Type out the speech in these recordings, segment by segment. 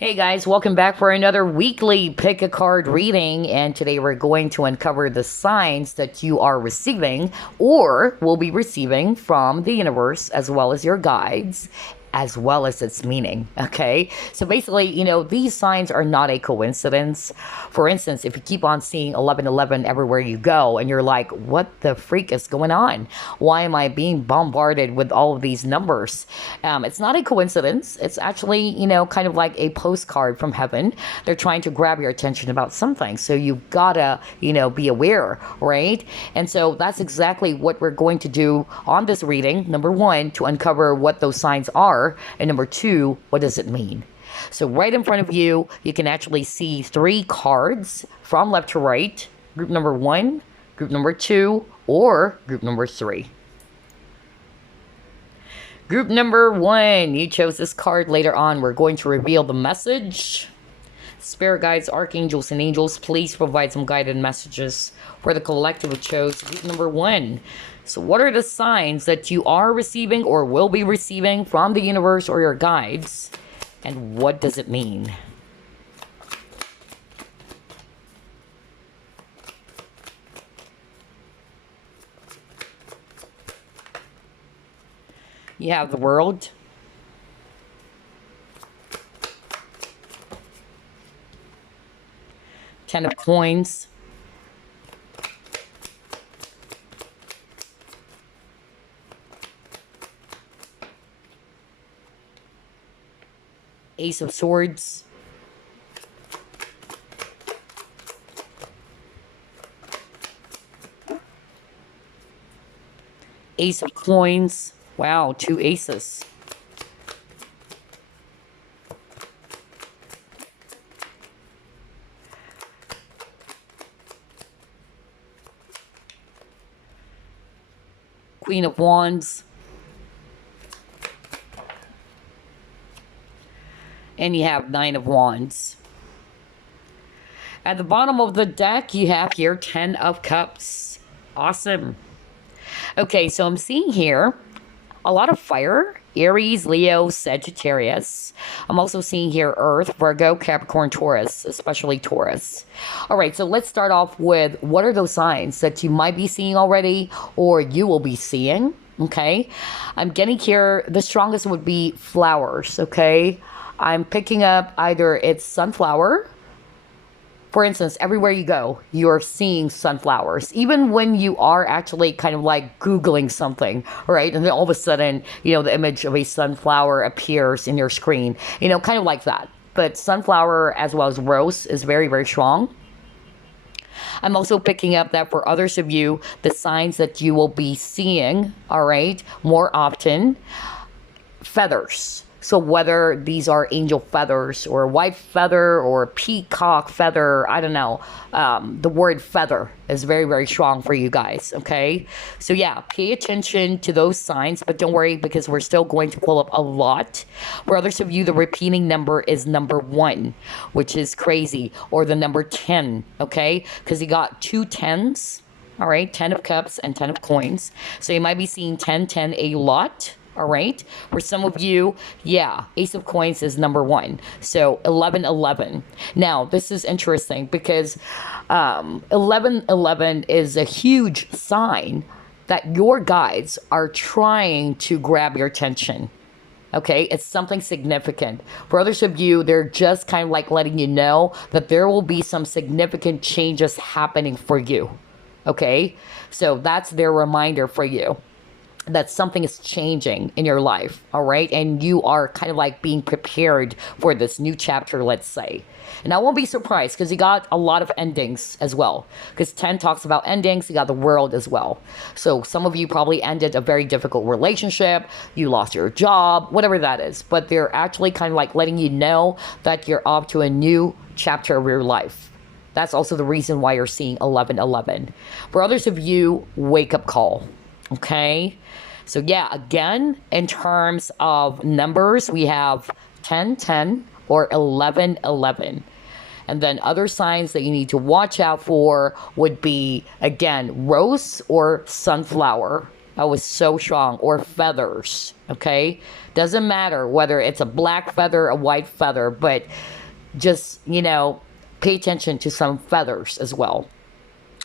Hey guys, welcome back for another weekly pick a card reading. And today we're going to uncover the signs that you are receiving or will be receiving from the universe, as well as your guides, as well as its meaning. Okay, so basically, these signs are not a coincidence. For instance, if you keep on seeing 1111 everywhere you go and you're like, what the freak is going on? Why am I being bombarded with all of these numbers? It's not a coincidence. It's actually, kind of like a postcard from heaven. They're trying to grab your attention about something. So you gotta, be aware, right? And so that's exactly what we're going to do on this reading. Number one, to uncover what those signs are. And number two, what does it mean? So right in front of you, you can actually see three cards from left to right. Group number one, group number two, or group number three. Group number one, you chose this card. Later on, we're going to reveal the message. Spirit guides, archangels, and angels, please provide some guided messages for the collective who chose group number one. So what are the signs that you are receiving or will be receiving from the universe or your guides? And what does it mean? You have the World. Ten of Coins. Ace of Swords. Ace of Coins. Wow, two aces. Queen of Wands. And you have Nine of Wands. At the bottom of the deck, you have here 10 of Cups. Awesome. Okay, so I'm seeing here a lot of fire. Aries, Leo, Sagittarius. I'm also seeing here Earth, Virgo, Capricorn, Taurus, especially Taurus. All right, so let's start off with what are those signs that you might be seeing already or you will be seeing, okay? I'm getting here, the strongest would be flowers, okay? I'm picking up either it's sunflower. For instance, everywhere you go, you're seeing sunflowers. Even when you are actually kind of like Googling something, right? And then all of a sudden, the image of a sunflower appears in your screen, kind of like that. But sunflower as well as rose is very, very strong. I'm also picking up that for others of you, the signs that you will be seeing, all right, more often, feathers. So whether these are angel feathers or white feather or peacock feather, I don't know. The word feather is very, very strong for you guys, okay? So yeah, pay attention to those signs, but don't worry because we're still going to pull up a lot. For others of you, the repeating number is number 1, which is crazy, or the number 10, okay? Because you got two 10s, all right? 10 of Cups and 10 of Coins. So you might be seeing 10, 10 a lot. All right. For some of you, yeah, Ace of Coins is number 1. So 1111. Now, this is interesting because 1111 is a huge sign that your guides are trying to grab your attention. Okay, it's something significant. For others of you, they're just kind of like letting you know that there will be some significant changes happening for you. Okay, so that's their reminder for you that something is changing in your life, all right? And you are kind of like being prepared for this new chapter, let's say. And I won't be surprised because you got a lot of endings as well. Because 10 talks about endings, you got the World as well. So some of you probably ended a very difficult relationship, you lost your job, whatever that is. But they're actually kind of like letting you know that you're off to a new chapter of your life. That's also the reason why you're seeing 1111. For others of you, wake up call. Okay, so yeah, again, in terms of numbers, we have 10, 10 or 11, 11. And then other signs that you need to watch out for would be, again, rose or sunflower. That was so strong. Or feathers, okay? Doesn't matter whether it's a black feather, a white feather, but just, you know, pay attention to some feathers as well.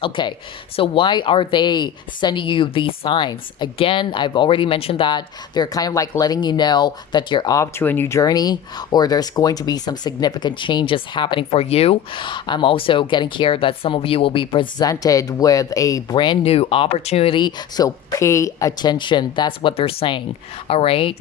Okay, so why are they sending you these signs? Again, I've already mentioned that they're kind of like letting you know that you're off to a new journey, or there's going to be some significant changes happening for you. I'm also getting here that some of you will be presented with a brand new opportunity, so pay attention. That's what they're saying, all right?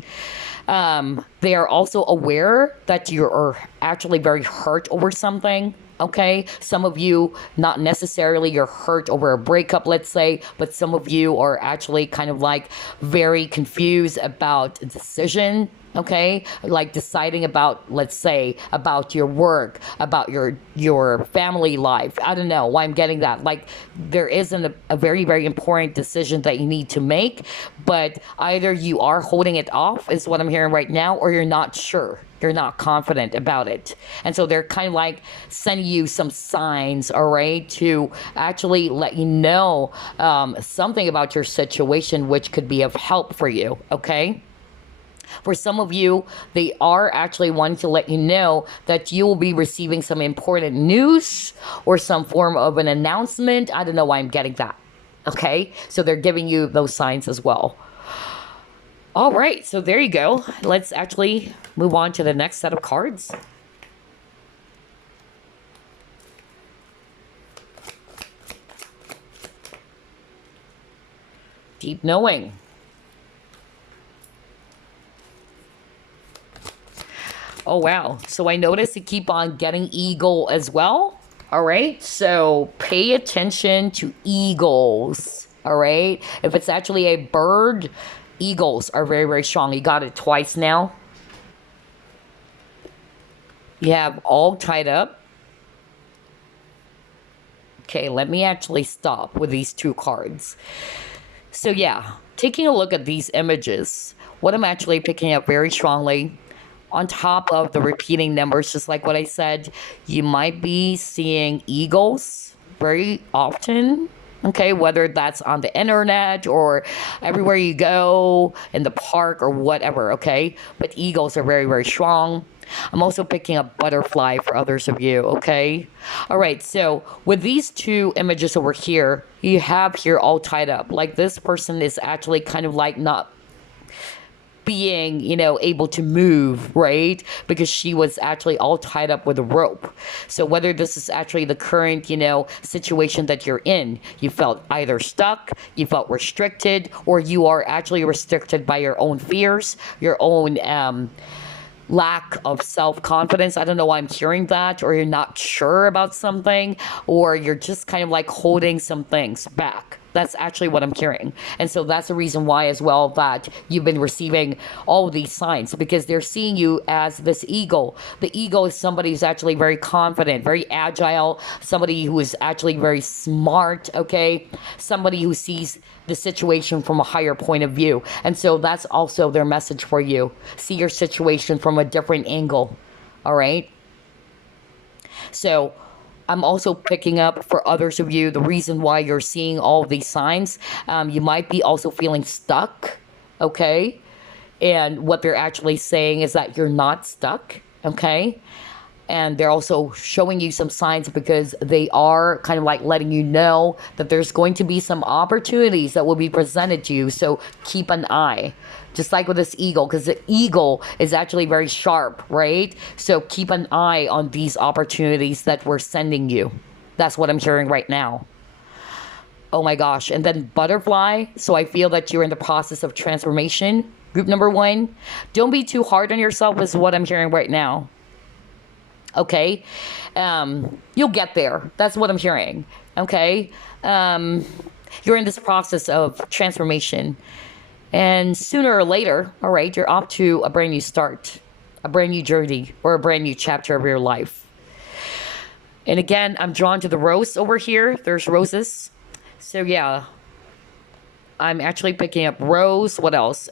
They are also aware that you're actually very hurt over something. Okay, some of you, not necessarily you're hurt over a breakup, let's say, but some of you are actually kind of like very confused about a decision. Okay, like deciding about, let's say, about your work, about your family life. I don't know why I'm getting that. Like there isn't a very, very important decision that you need to make, but either you are holding it off, is what I'm hearing right now, or you're not sure. You're not confident about it. And so they're kind of like sending you some signs, all right, to actually let you know something about your situation, which could be of help for you, okay? For some of you, they are actually wanting to let you know that you will be receiving some important news or some form of an announcement. I don't know why I'm getting that, okay? So they're giving you those signs as well. All right, so there you go. Let's actually move on to the next set of cards. Deep knowing. Oh, wow. So I noticed you keep on getting eagle as well. All right, so pay attention to eagles. All right, if it's actually a bird, eagles are very, very strong. You got it twice now. You have all tied up. Okay, let me actually stop with these two cards. So yeah, taking a look at these images, what I'm actually picking up very strongly, on top of the repeating numbers, just like what I said, you might be seeing eagles very often. Okay, whether that's on the internet or everywhere you go, in the park or whatever, okay? But eagles are very, very strong. I'm also picking up butterfly for others of you, okay? All right, so with these two images over here, you have here all tied up. Like this person is actually kind of like not being, you know, able to move, right? Because she was actually all tied up with a rope. So whether this is actually the current, you know, situation that you're in, you felt either stuck, you felt restricted, or you are actually restricted by your own fears, your own lack of self-confidence. I don't know why I'm hearing that, or you're not sure about something, or you're just kind of like holding some things back. That's actually what I'm hearing. And so that's the reason why as well that you've been receiving all of these signs, because they're seeing you as this eagle. The eagle is somebody who's actually very confident, very agile, somebody who is actually very smart, okay? Somebody who sees the situation from a higher point of view. And so that's also their message for you. See your situation from a different angle, all right? So I'm also picking up for others of you the reason why you're seeing all of these signs. You might be also feeling stuck, okay? And what they're actually saying is that you're not stuck, okay? And they're also showing you some signs because they are kind of like letting you know that there's going to be some opportunities that will be presented to you. So keep an eye. Just like with this eagle, because the eagle is actually very sharp, right? So keep an eye on these opportunities that we're sending you. That's what I'm hearing right now. Oh my gosh. And then butterfly. So I feel that you're in the process of transformation. Group number 1. Don't be too hard on yourself is what I'm hearing right now. Okay? You'll get there. That's what I'm hearing. Okay? You're in this process of transformation. And sooner or later, all right, you're off to a brand new start, a brand new journey, or a brand new chapter of your life. And again, I'm drawn to the rose over here. There's roses. So yeah, I'm actually picking up rose. What else?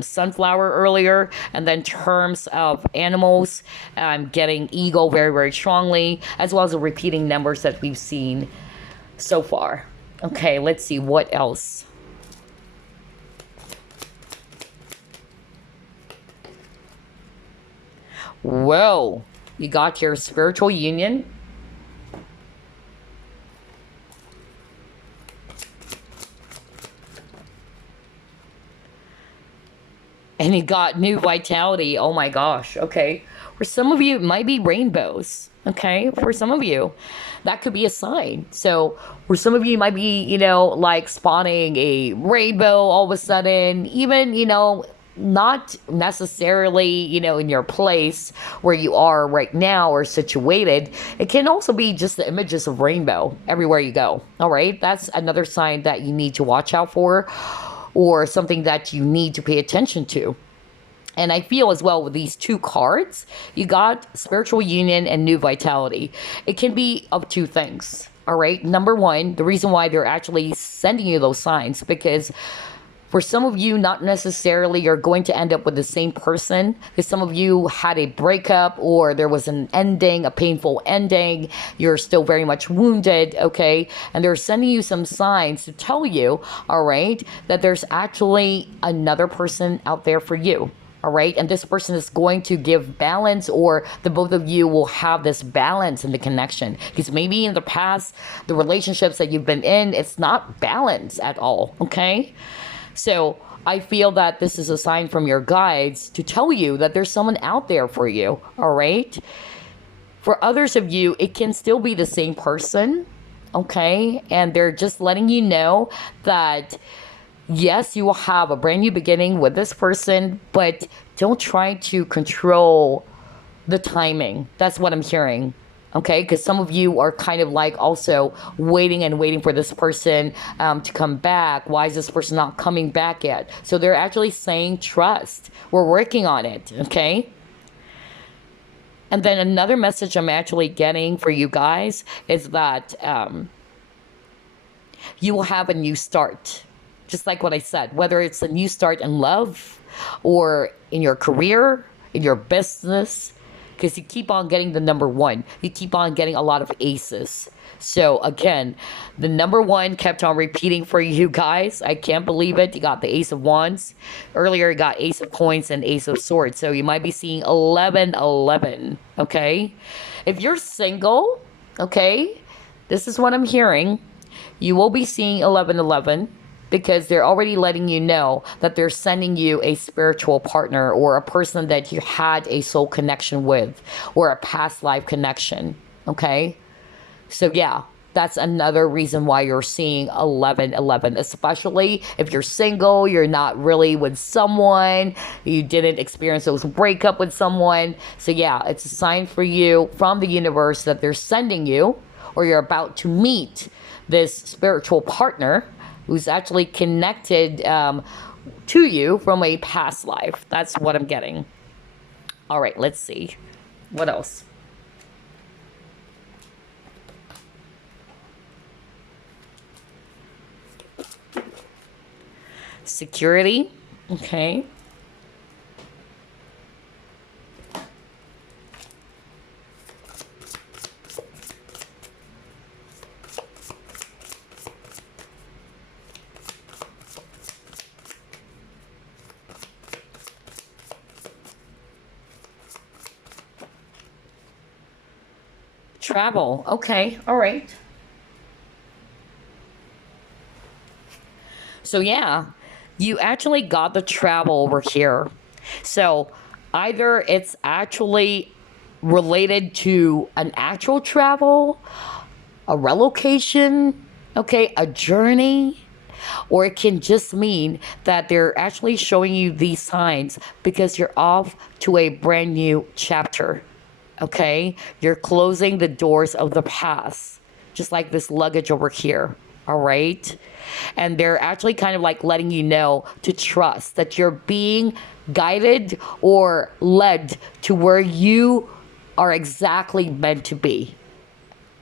Sunflower earlier. And then terms of animals, I'm getting eagle very, very strongly, as well as the repeating numbers that we've seen so far. Okay, let's see what else. Whoa. You got your spiritual union. And you got new vitality. Oh my gosh. Okay. For some of you, it might be rainbows. Okay. For some of you, that could be a sign. So for some of you, it might be, like spawning a rainbow all of a sudden, even, not necessarily, in your place where you are right now or situated. It can also be just the images of rainbow everywhere you go. All right. That's another sign that you need to watch out for, or something that you need to pay attention to. And I feel as well with these two cards, you got spiritual union and new vitality. It can be of two things. All right. Number one, the reason why they're actually sending you those signs, because for some of you, not necessarily you're going to end up with the same person, because some of you had a breakup or there was an ending, a painful ending. You're still very much wounded, okay? And they're sending you some signs to tell you, all right, that there's actually another person out there for you. All right. And this person is going to give balance, or the both of you will have this balance in the connection. Because maybe in the past, the relationships that you've been in, it's not balanced at all. Okay. So I feel that this is a sign from your guides to tell you that there's someone out there for you. All right. For others of you, it can still be the same person. Okay. And they're just letting you know that yes, you will have a brand new beginning with this person, but don't try to control the timing. That's what I'm hearing. Okay, because some of you are kind of like also waiting and waiting for this person to come back. Why is this person not coming back yet? So they're actually saying trust. We're working on it. Okay. And then another message I'm actually getting for you guys is that you will have a new start. Just like what I said, whether it's a new start in love or in your career, in your business, because you keep on getting the number one. You keep on getting a lot of aces. So again, the number one kept on repeating for you guys. I can't believe it. You got the Ace of Wands. Earlier, you got Ace of Coins and Ace of Swords. So you might be seeing 11-11, okay? If you're single, okay, this is what I'm hearing. You will be seeing 11-11. Because they're already letting you know that they're sending you a spiritual partner or a person that you had a soul connection with or a past life connection. Okay. So yeah, that's another reason why you're seeing 11-11, especially if you're single, you're not really with someone, you didn't experience those breakup with someone. So yeah, it's a sign for you from the universe that they're sending you, or you're about to meet this spiritual partner who's actually connected to you from a past life. That's what I'm getting. All right, let's see. What else? Security. Okay. Travel. Okay. All right. So yeah, you actually got the travel over here. So either it's actually related to an actual travel, a relocation, okay, a journey, or it can just mean that they're actually showing you these signs because you're off to a brand new chapter. Okay, you're closing the doors of the past, just like this luggage over here. All right, and they're actually kind of like letting you know to trust that you're being guided or led to where you are exactly meant to be.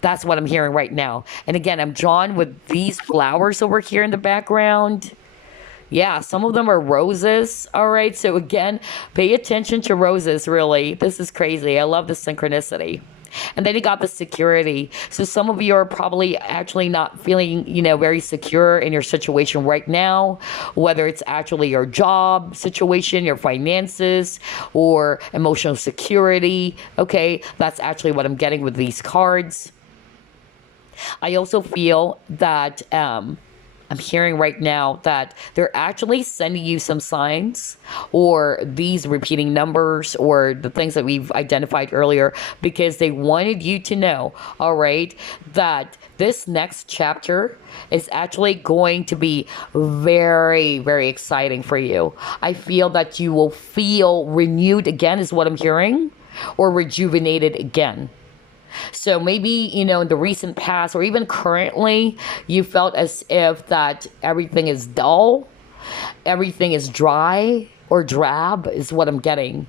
That's what I'm hearing right now. And again, I'm drawn with these flowers over here in the background. Yeah, some of them are roses. All right. So again, pay attention to roses, really. This is crazy. I love the synchronicity. And then you got the security. So some of you are probably actually not feeling, very secure in your situation right now, whether it's actually your job situation, your finances, or emotional security. Okay, that's actually what I'm getting with these cards. I also feel that I'm hearing right now that they're actually sending you some signs or these repeating numbers or the things that we've identified earlier because they wanted you to know, all right, that this next chapter is actually going to be very, very exciting for you. I feel that you will feel renewed again, is what I'm hearing, or rejuvenated again. So maybe, in the recent past or even currently, you felt as if that everything is dull, everything is dry or drab is what I'm getting.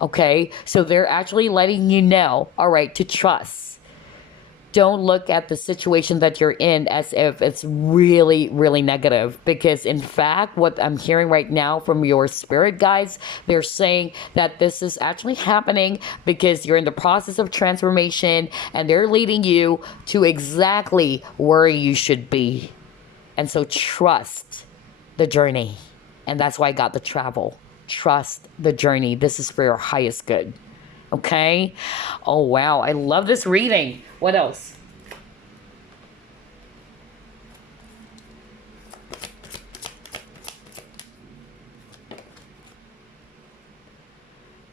Okay. So they're actually letting you know, all right, to trust. Don't look at the situation that you're in as if it's really, really negative. Because in fact, what I'm hearing right now from your spirit guides, they're saying that this is actually happening because you're in the process of transformation and they're leading you to exactly where you should be. And so trust the journey. And that's why I got the travel. Trust the journey. This is for your highest good. Okay? Oh, wow. I love this reading. What else?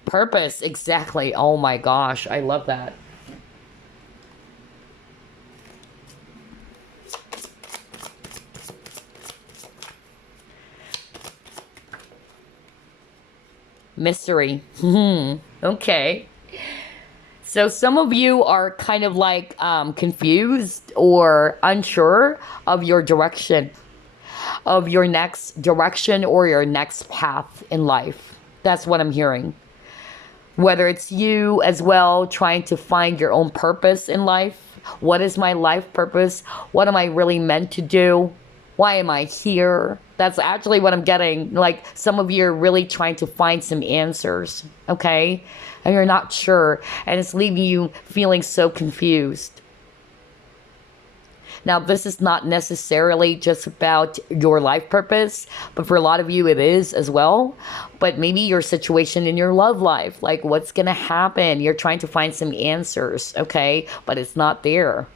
Purpose. Exactly. Oh, my gosh. I love that. Mystery. Okay. So some of you are kind of like confused or unsure of your direction, of your next direction or your next path in life. That's what I'm hearing. Whether it's you as well trying to find your own purpose in life. What is my life purpose? What am I really meant to do? Why am I here? That's actually what I'm getting. Like some of you are really trying to find some answers, okay? And you're not sure, and it's leaving you feeling so confused. Now, this is not necessarily just about your life purpose, but for a lot of you, it is as well. But maybe your situation in your love life, like what's going to happen? You're trying to find some answers, okay? But it's not there.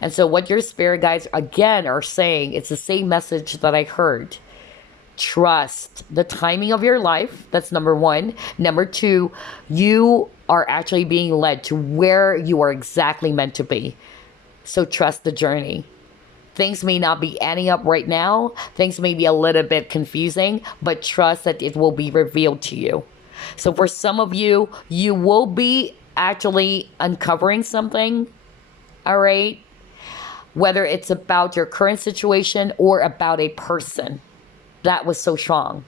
And so what your spirit guides, again, are saying, it's the same message that I heard. Trust the timing of your life. That's number one. Number two, you are actually being led to where you are exactly meant to be. So trust the journey. Things may not be adding up right now. Things may be a little bit confusing, but trust that it will be revealed to you. So for some of you, you will be actually uncovering something. All right. Whether it's about your current situation or about a person. That was so strong.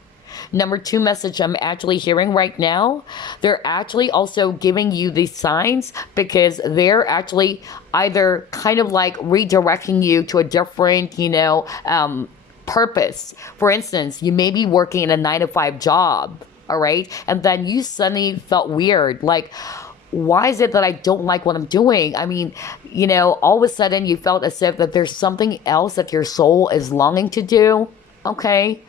Number two message I'm actually hearing right now, they're actually also giving you these signs because they're actually either kind of like redirecting you to a different, purpose. For instance, you may be working in a 9-to-5 job, all right? And then you suddenly felt weird, like, why is it that I don't like what I'm doing? I mean, all of a sudden you felt as if that there's something else that your soul is longing to do, okay?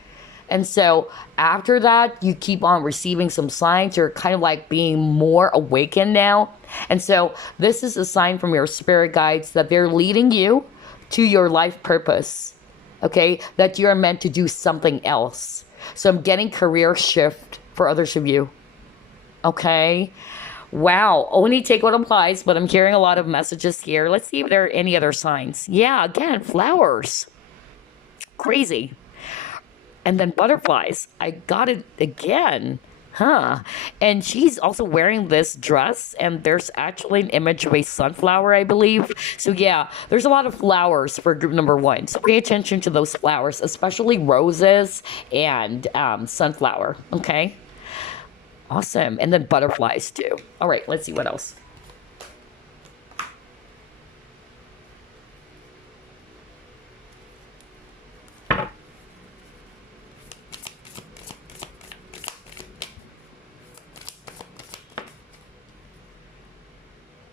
And so after that, you keep on receiving some signs. You're kind of like being more awakened now. And so this is a sign from your spirit guides that they're leading you to your life purpose, okay? That you're meant to do something else. So I'm getting career shift for others of you, okay? Wow, only take what applies, but I'm hearing a lot of messages here. Let's see if there are any other signs. Yeah, again, flowers. Crazy. And then butterflies. I got it again. Huh. And she's also wearing this dress, and there's actually an image of a sunflower, I believe. So yeah, there's a lot of flowers for group number one. So pay attention to those flowers, especially roses and sunflower. Okay. Awesome. And then butterflies too. All right, let's see what else.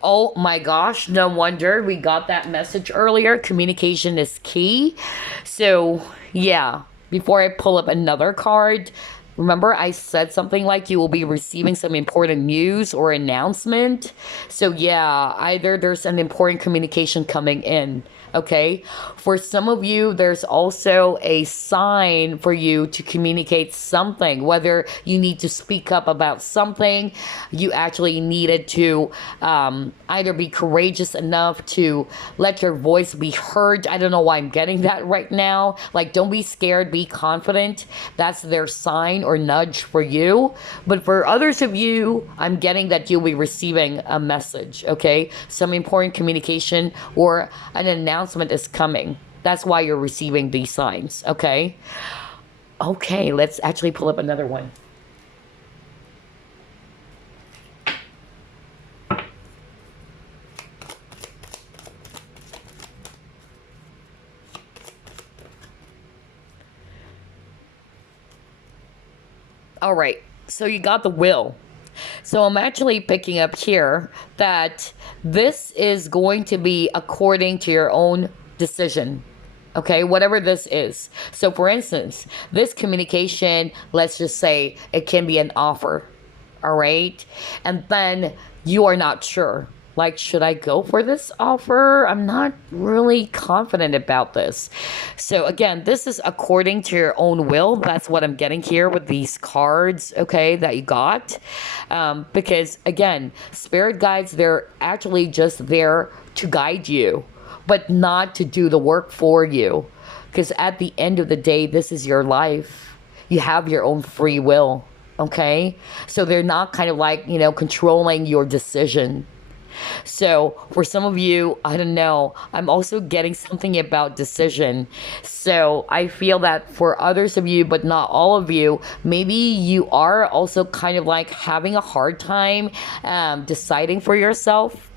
Oh my gosh, no wonder we got that message earlier. Communication is key. So, yeah, before I pull up another card, remember I said something like you will be receiving some important news or announcement. So, yeah, either there's an important communication coming in. Okay. For some of you, there's also a sign for you to communicate something, whether you need to speak up about something, you actually needed to either be courageous enough to let your voice be heard. I don't know why I'm getting that right now. Like, don't be scared, be confident. That's their sign or nudge for you. But for others of you, I'm getting that you'll be receiving a message, okay? Some important communication or an announcement is coming. That's why you're receiving these signs, okay? Okay, let's actually pull up another one. All right, so you got the will. So I'm actually picking up here that this is going to be according to your own decision. Okay, whatever this is. So for instance, this communication, let's just say it can be an offer. All right. And then you are not sure. Like, should I go for this offer? I'm not really confident about this. So, again, this is according to your own will. That's what I'm getting here with these cards, okay, that you got. Because, again, spirit guides, they're actually just there to guide you, but not to do the work for you. Because at the end of the day, this is your life. You have your own free will, okay? So they're not kind of like, controlling your decision. So for some of you, I don't know, I'm also getting something about decision. So I feel that for others of you, but not all of you, maybe you are also kind of like having a hard time deciding for yourself.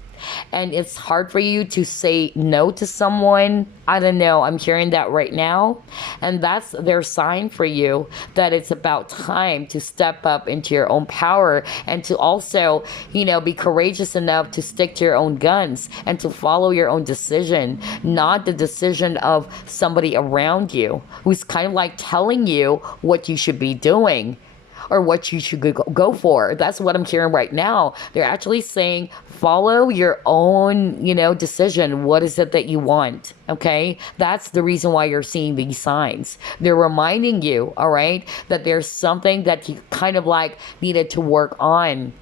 And it's hard for you to say no to someone. I don't know. I'm hearing that right now. And that's their sign for you that it's about time to step up into your own power and to also, be courageous enough to stick to your own guns and to follow your own decision, not the decision of somebody around you who's kind of like telling you what you should be doing or what you should go for. That's what I'm hearing right now. They're actually saying, follow your own, decision. What is it that you want? Okay. That's the reason why you're seeing these signs. They're reminding you, all right, that there's something that you kind of like needed to work on.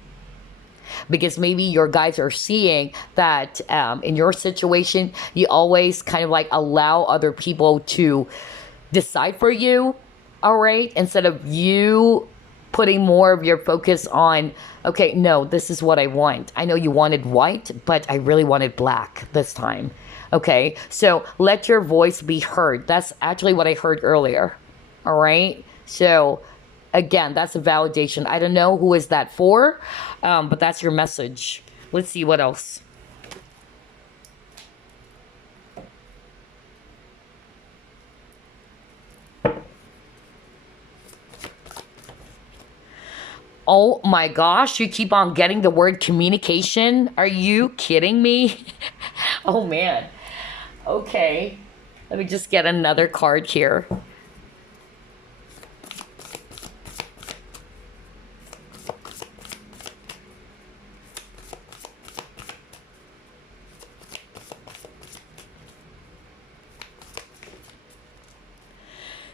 Because maybe your guys are seeing that in your situation, you always kind of like allow other people to decide for you, all right, instead of you putting more of your focus on, okay, no, this is what I want. I know you wanted white, but I really wanted black this time. Okay, so let your voice be heard. That's actually what I heard earlier. All right, so again, that's a validation. I don't know who is that for, but that's your message. Let's see what else. Oh my gosh, you keep on getting the word communication? Are you kidding me? Oh man. Okay. Let me just get another card here.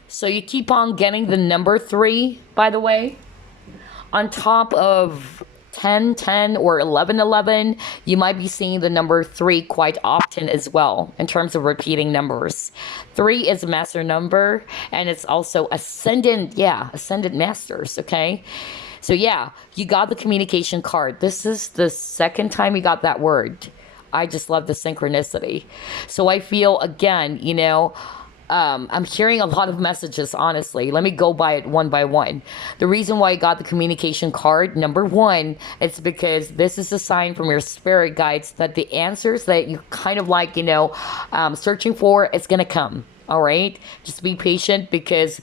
So you keep on getting the number 3, by the way. On top of 10, or 11, you might be seeing the number 3 quite often as well in terms of repeating numbers. 3 is a master number, and it's also ascendant masters, okay? So yeah, you got the communication card. This is the second time you got that word. I just love the synchronicity. So I feel, again, I'm hearing a lot of messages, honestly. Let me go by it one by one. The reason why I got the communication card, number 1, it's because this is a sign from your spirit guides that the answers that you kind of like, searching for, it's going to come. All right. Just be patient because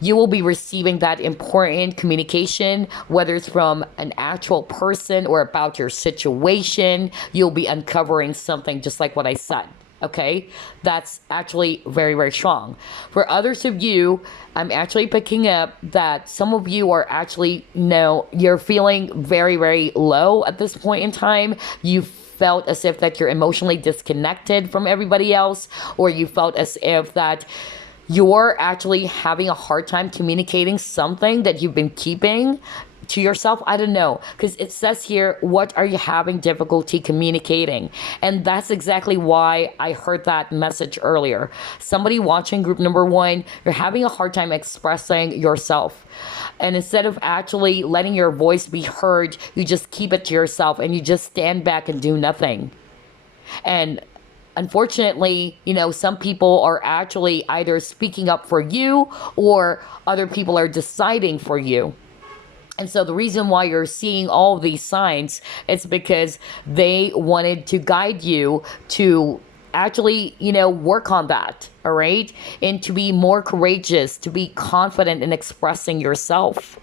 you will be receiving that important communication, whether it's from an actual person or about your situation. You'll be uncovering something just like what I said. Okay, that's actually very, very strong. For others of you, I'm actually picking up that some of you are actually, you're feeling very, very low at this point in time. You felt as if that you're emotionally disconnected from everybody else, or you felt as if that you're actually having a hard time communicating something that you've been keeping to yourself. I don't know, because it says here, what are you having difficulty communicating? And that's exactly why I heard that message earlier. Somebody watching group number 1, you're having a hard time expressing yourself. And instead of actually letting your voice be heard, you just keep it to yourself and you just stand back and do nothing. And unfortunately, some people are actually either speaking up for you or other people are deciding for you. And so the reason why you're seeing all of these signs, it's because they wanted to guide you to actually, work on that, all right? And to be more courageous, to be confident in expressing yourself.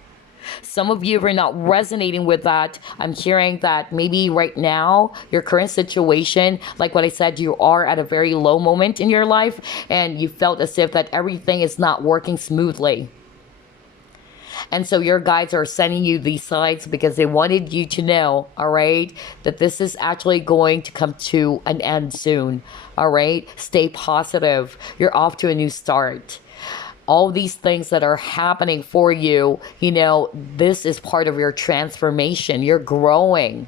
Some of you are not resonating with that. I'm hearing that maybe right now, your current situation, like what I said, you are at a very low moment in your life and you felt as if that everything is not working smoothly. And so your guides are sending you these signs because they wanted you to know, all right, that this is actually going to come to an end soon, all right? Stay positive. You're off to a new start. All these things that are happening for you, this is part of your transformation. You're growing.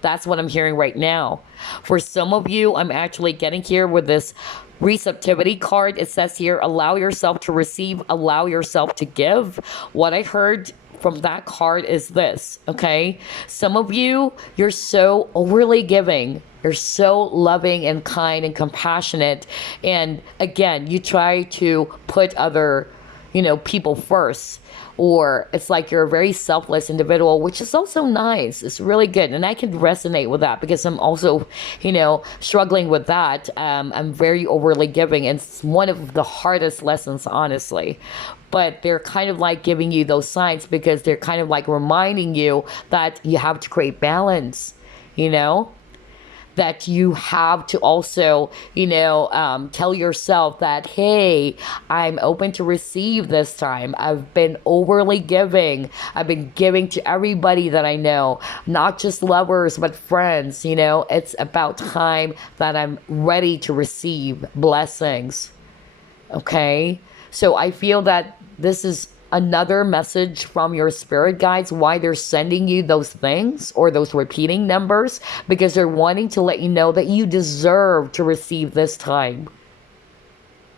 That's what I'm hearing right now. For some of you, I'm actually getting here with this receptivity card. It says here, allow yourself to receive, allow yourself to give. What I heard from that card is this, okay? Some of you, you're so overly giving. You're so loving and kind and compassionate. And again, you try to put other, people first. Or it's like you're a very selfless individual, which is also nice. It's really good. And I can resonate with that because I'm also, struggling with that. I'm very overly giving. And it's one of the hardest lessons, honestly. But they're kind of like giving you those signs because they're kind of like reminding you that you have to create balance, that you have to also, tell yourself that, hey, I'm open to receive this time. I've been overly giving. I've been giving to everybody that I know, not just lovers, but friends. It's about time that I'm ready to receive blessings. Okay? So I feel that this is another message from your spirit guides, why they're sending you those things or those repeating numbers, because they're wanting to let you know that you deserve to receive this time.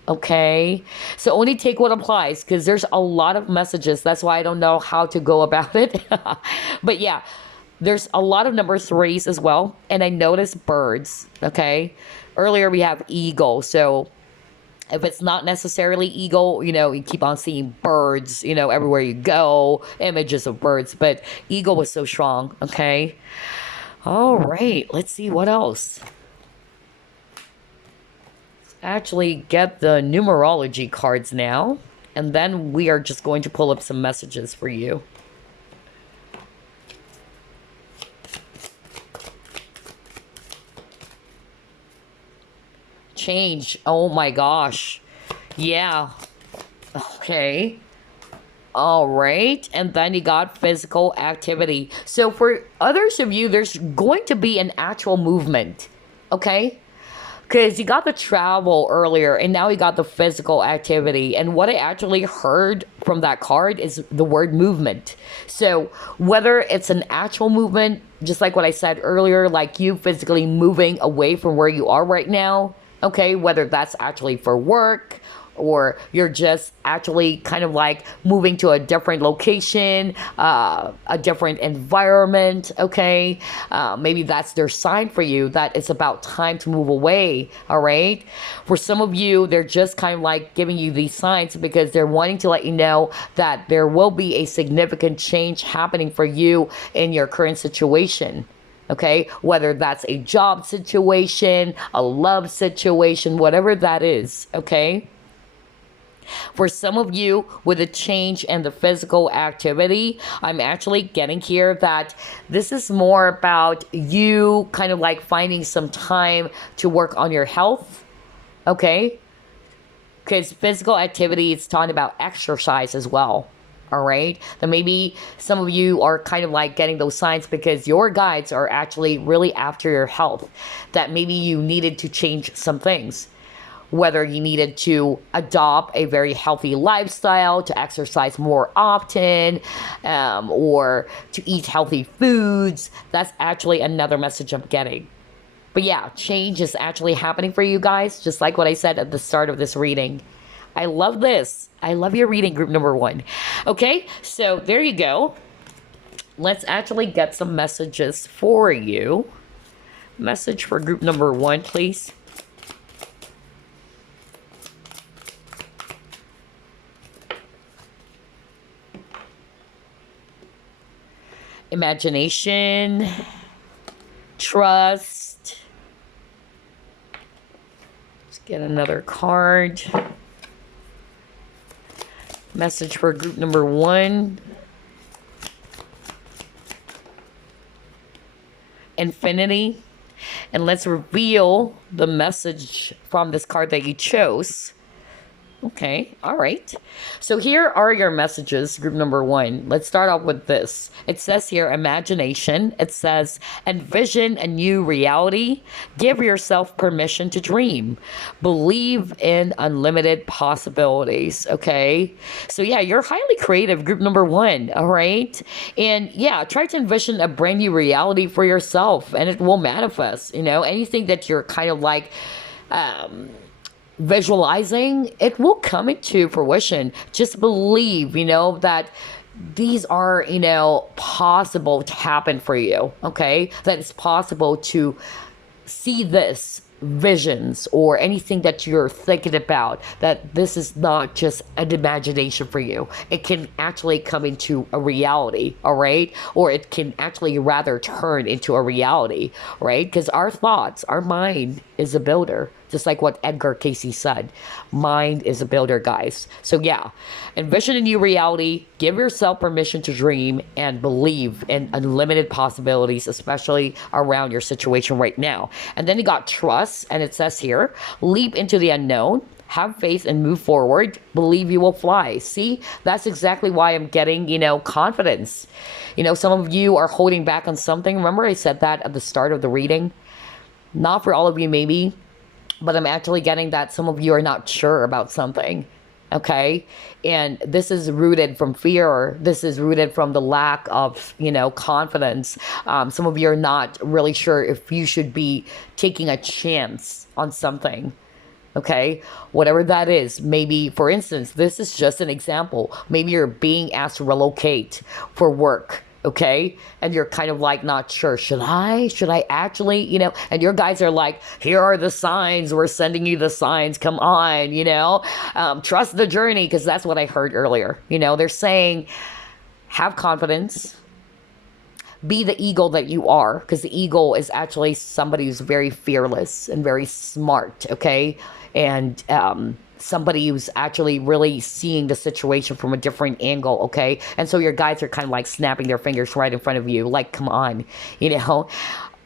Okay, so only take what applies, because there's a lot of messages. That's why I don't know how to go about it. But yeah, there's a lot of number 3s as well. And I noticed birds. Okay, earlier we have eagle. So if it's not necessarily eagle, you keep on seeing birds, everywhere you go, images of birds. But eagle was so strong, okay? All right, let's see what else. Let's actually get the numerology cards now. And then we are just going to pull up some messages for you. Change. Oh my gosh. Yeah. Okay. All right. And then you got physical activity. So for others of you, there's going to be an actual movement. Okay. Because you got the travel earlier and now you got the physical activity. And what I actually heard from that card is the word movement. So whether it's an actual movement, just like what I said earlier, like you physically moving away from where you are right now, okay, whether that's actually for work or you're just actually kind of like moving to a different location, a different environment, okay? Maybe that's their sign for you that it's about time to move away, all right? For some of you, they're just kind of like giving you these signs because they're wanting to let you know that there will be a significant change happening for you in your current situation. Okay, whether that's a job situation, a love situation, whatever that is, okay? For some of you, with a change in the physical activity, I'm actually getting here that this is more about you kind of like finding some time to work on your health, okay? Because physical activity, it's talking about exercise as well. All right. Then maybe some of you are kind of like getting those signs because your guides are actually really after your health, that maybe you needed to change some things. Whether you needed to adopt a very healthy lifestyle, to exercise more often, or to eat healthy foods. That's actually another message I'm getting. But yeah, change is actually happening for you guys, just like what I said at the start of this reading. I love this. I love your reading, group number 1. Okay, so there you go. Let's actually get some messages for you. Message for group number 1, please. Imagination, trust. Let's get another card. Message for group number 1. Infinity. And let's reveal the message from this card that you chose. Okay, all right. So here are your messages, group number 1. Let's start off with this. It says here, imagination. It says, envision a new reality. Give yourself permission to dream. Believe in unlimited possibilities, okay? So yeah, you're highly creative, group number 1, all right? And yeah, try to envision a brand new reality for yourself, and it will manifest, you know? Anything that you're kind of like... visualizing, it will come into fruition. Just believe, you know, that these are, you know, possible to happen for you, okay? That it's possible to see this visions or anything that you're thinking about, that this is not just an imagination for you. It can actually come into a reality, all right? Or it can actually rather turn into a reality, right? Because our thoughts, our mind is a builder. Just like what Edgar Casey said, mind is a builder, guys. So yeah, envision a new reality, give yourself permission to dream, and believe in unlimited possibilities, especially around your situation right now. And then you got trust, and it says here, leap into the unknown, have faith and move forward, believe you will fly. See, that's exactly why I'm getting, you know, confidence. You know, some of you are holding back on something. Remember I said that at the start of the reading? Not for all of you, maybe. But I'm actually getting that some of you are not sure about something, okay? And this is rooted from fear. This is rooted from the lack of, you know, confidence. Some of you are not really sure if you should be taking a chance on something, okay? Whatever that is. Maybe, for instance, this is just an example. Maybe you're being asked to relocate for work. Okay, and you're kind of like not sure, should I actually, you know, and your guys are like, here are the signs, we're sending you the signs, come on, you know, trust the journey, because that's what I heard earlier. You know, they're saying, have confidence, be the eagle that you are, because the eagle is actually somebody who's very fearless and very smart, okay, and somebody who's actually really seeing the situation from a different angle, okay? And so your guys are kind of like snapping their fingers right in front of you, like, come on, you know?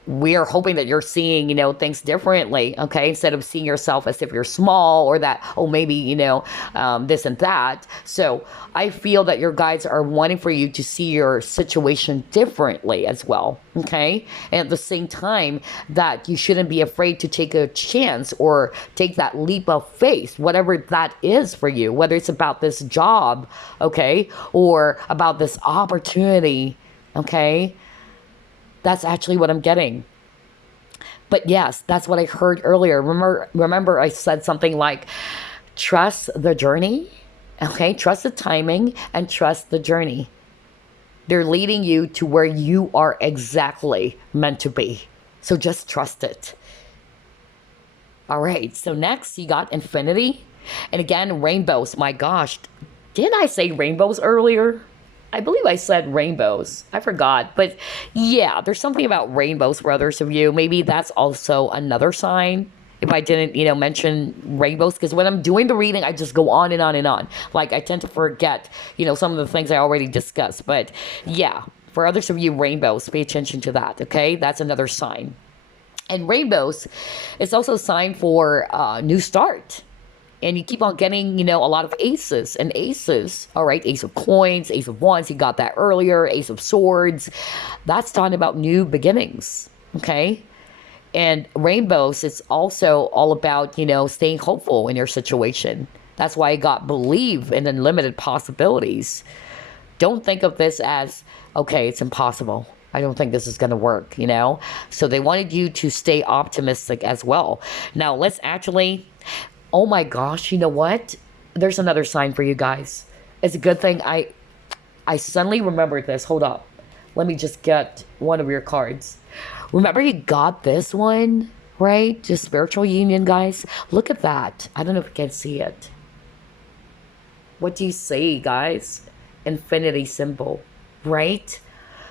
We're hoping that you're seeing, you know, things differently, okay? Instead of seeing yourself as if you're small or that, oh, maybe, you know, this and that. So I feel that your guides are wanting for you to see your situation differently as well, okay? And at the same time, that you shouldn't be afraid to take a chance or take that leap of faith, whatever that is for you, whether it's about this job, okay, or about this opportunity, okay? That's actually what I'm getting. But yes, that's what I heard earlier. Remember I said something like, trust the journey, okay? Trust the timing and trust the journey. They're leading you to where you are exactly meant to be. So just trust it. All right, so next you got infinity. And again, rainbows. My gosh, didn't I say rainbows earlier? I believe I said rainbows. I forgot. But yeah, there's something about rainbows for others of you. Maybe that's also another sign. If if I didn't, mention rainbows, because when I'm doing the reading, I just go on and on and on. Like, I tend to forget, some of the things I already discussed. But yeah, for others of you, rainbows, pay attention to that, okay? That's another sign. And rainbows, it's also a sign for new start. And you keep on getting, a lot of aces and aces. All right, ace of coins, ace of wands, you got that earlier, ace of swords. That's talking about new beginnings, okay? And rainbows, it's also all about, staying hopeful in your situation. That's why I got believe in unlimited possibilities. Don't think of this as, okay, it's impossible. I don't think this is going to work, So they wanted you to stay optimistic as well. Now, let's actually, oh my gosh, you know what? There's another sign for you guys. It's a good thing I suddenly remembered this. Hold up. Let me just get one of your cards. Remember you got this one, right? Just spiritual union, guys. Look at that. I don't know if you can see it. What do you see, guys? Infinity symbol, right?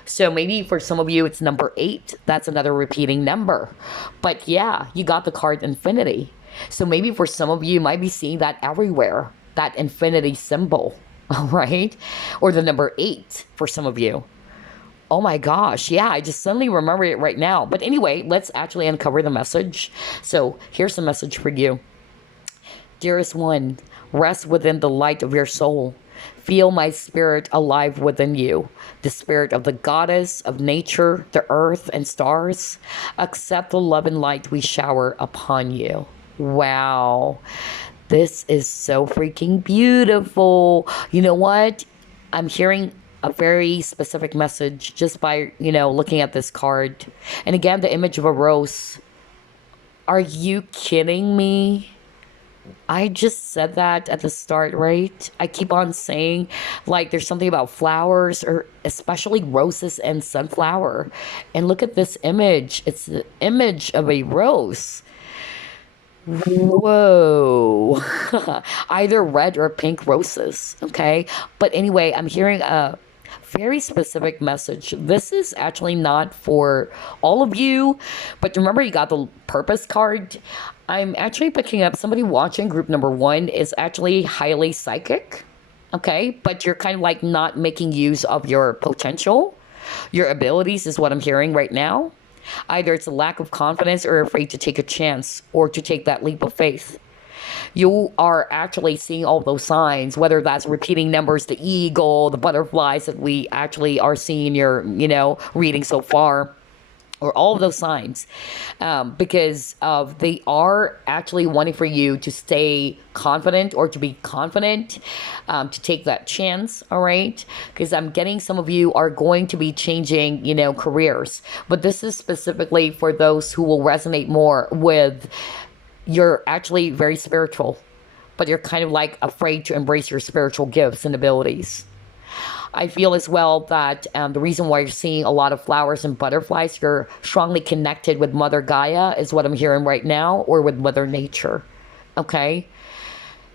So maybe for some of you, it's number 8. That's another repeating number. But yeah, you got the card infinity. So maybe for some of you, you might be seeing that everywhere. That infinity symbol, all right? Or the number 8 for some of you. Oh my gosh, yeah, I just suddenly remember it right now. But anyway, let's actually uncover the message. So here's the message for you. Dearest one, rest within the light of your soul. Feel my spirit alive within you, the spirit of the goddess of nature, the earth and stars. Accept the love and light we shower upon you. Wow, this is so freaking beautiful. You know what? I'm hearing a very specific message just by, looking at this card. And again, the image of a rose. Are you kidding me? I just said that at the start, right? I keep on saying, like, there's something about flowers, or especially roses and sunflower. And look at this image. It's the image of a rose. Whoa. Either red or pink roses, okay? But anyway, I'm hearing a very specific message. This is actually not for all of you, but remember you got the purpose card. I'm actually picking up somebody watching group number 1 is actually highly psychic, okay? But you're kind of like not making use of your potential, your abilities is what I'm hearing right now. Either it's a lack of confidence or afraid to take a chance or to take that leap of faith. You are actually seeing all those signs, whether that's repeating numbers, the eagle, the butterflies that we actually are seeing in your, reading so far, or all of those signs, because they are actually wanting for you to stay confident or to be confident, to take that chance, all right? Because I'm getting some of you are going to be changing, careers. But this is specifically for those who will resonate more with, you're actually very spiritual, but you're kind of like afraid to embrace your spiritual gifts and abilities. I feel as well that the reason why you're seeing a lot of flowers and butterflies, you're strongly connected with Mother Gaia, is what I'm hearing right now, or with Mother Nature, okay?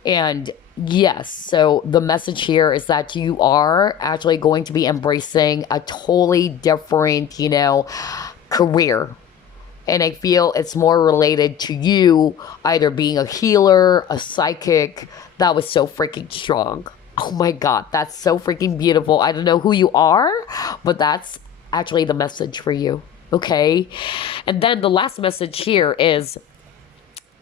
And yes, so the message here is that you are actually going to be embracing a totally different, career. And I feel it's more related to you either being a healer, a psychic. That was so freaking strong. Oh my God, that's so freaking beautiful. I don't know who you are, but that's actually the message for you, okay? And then the last message here is,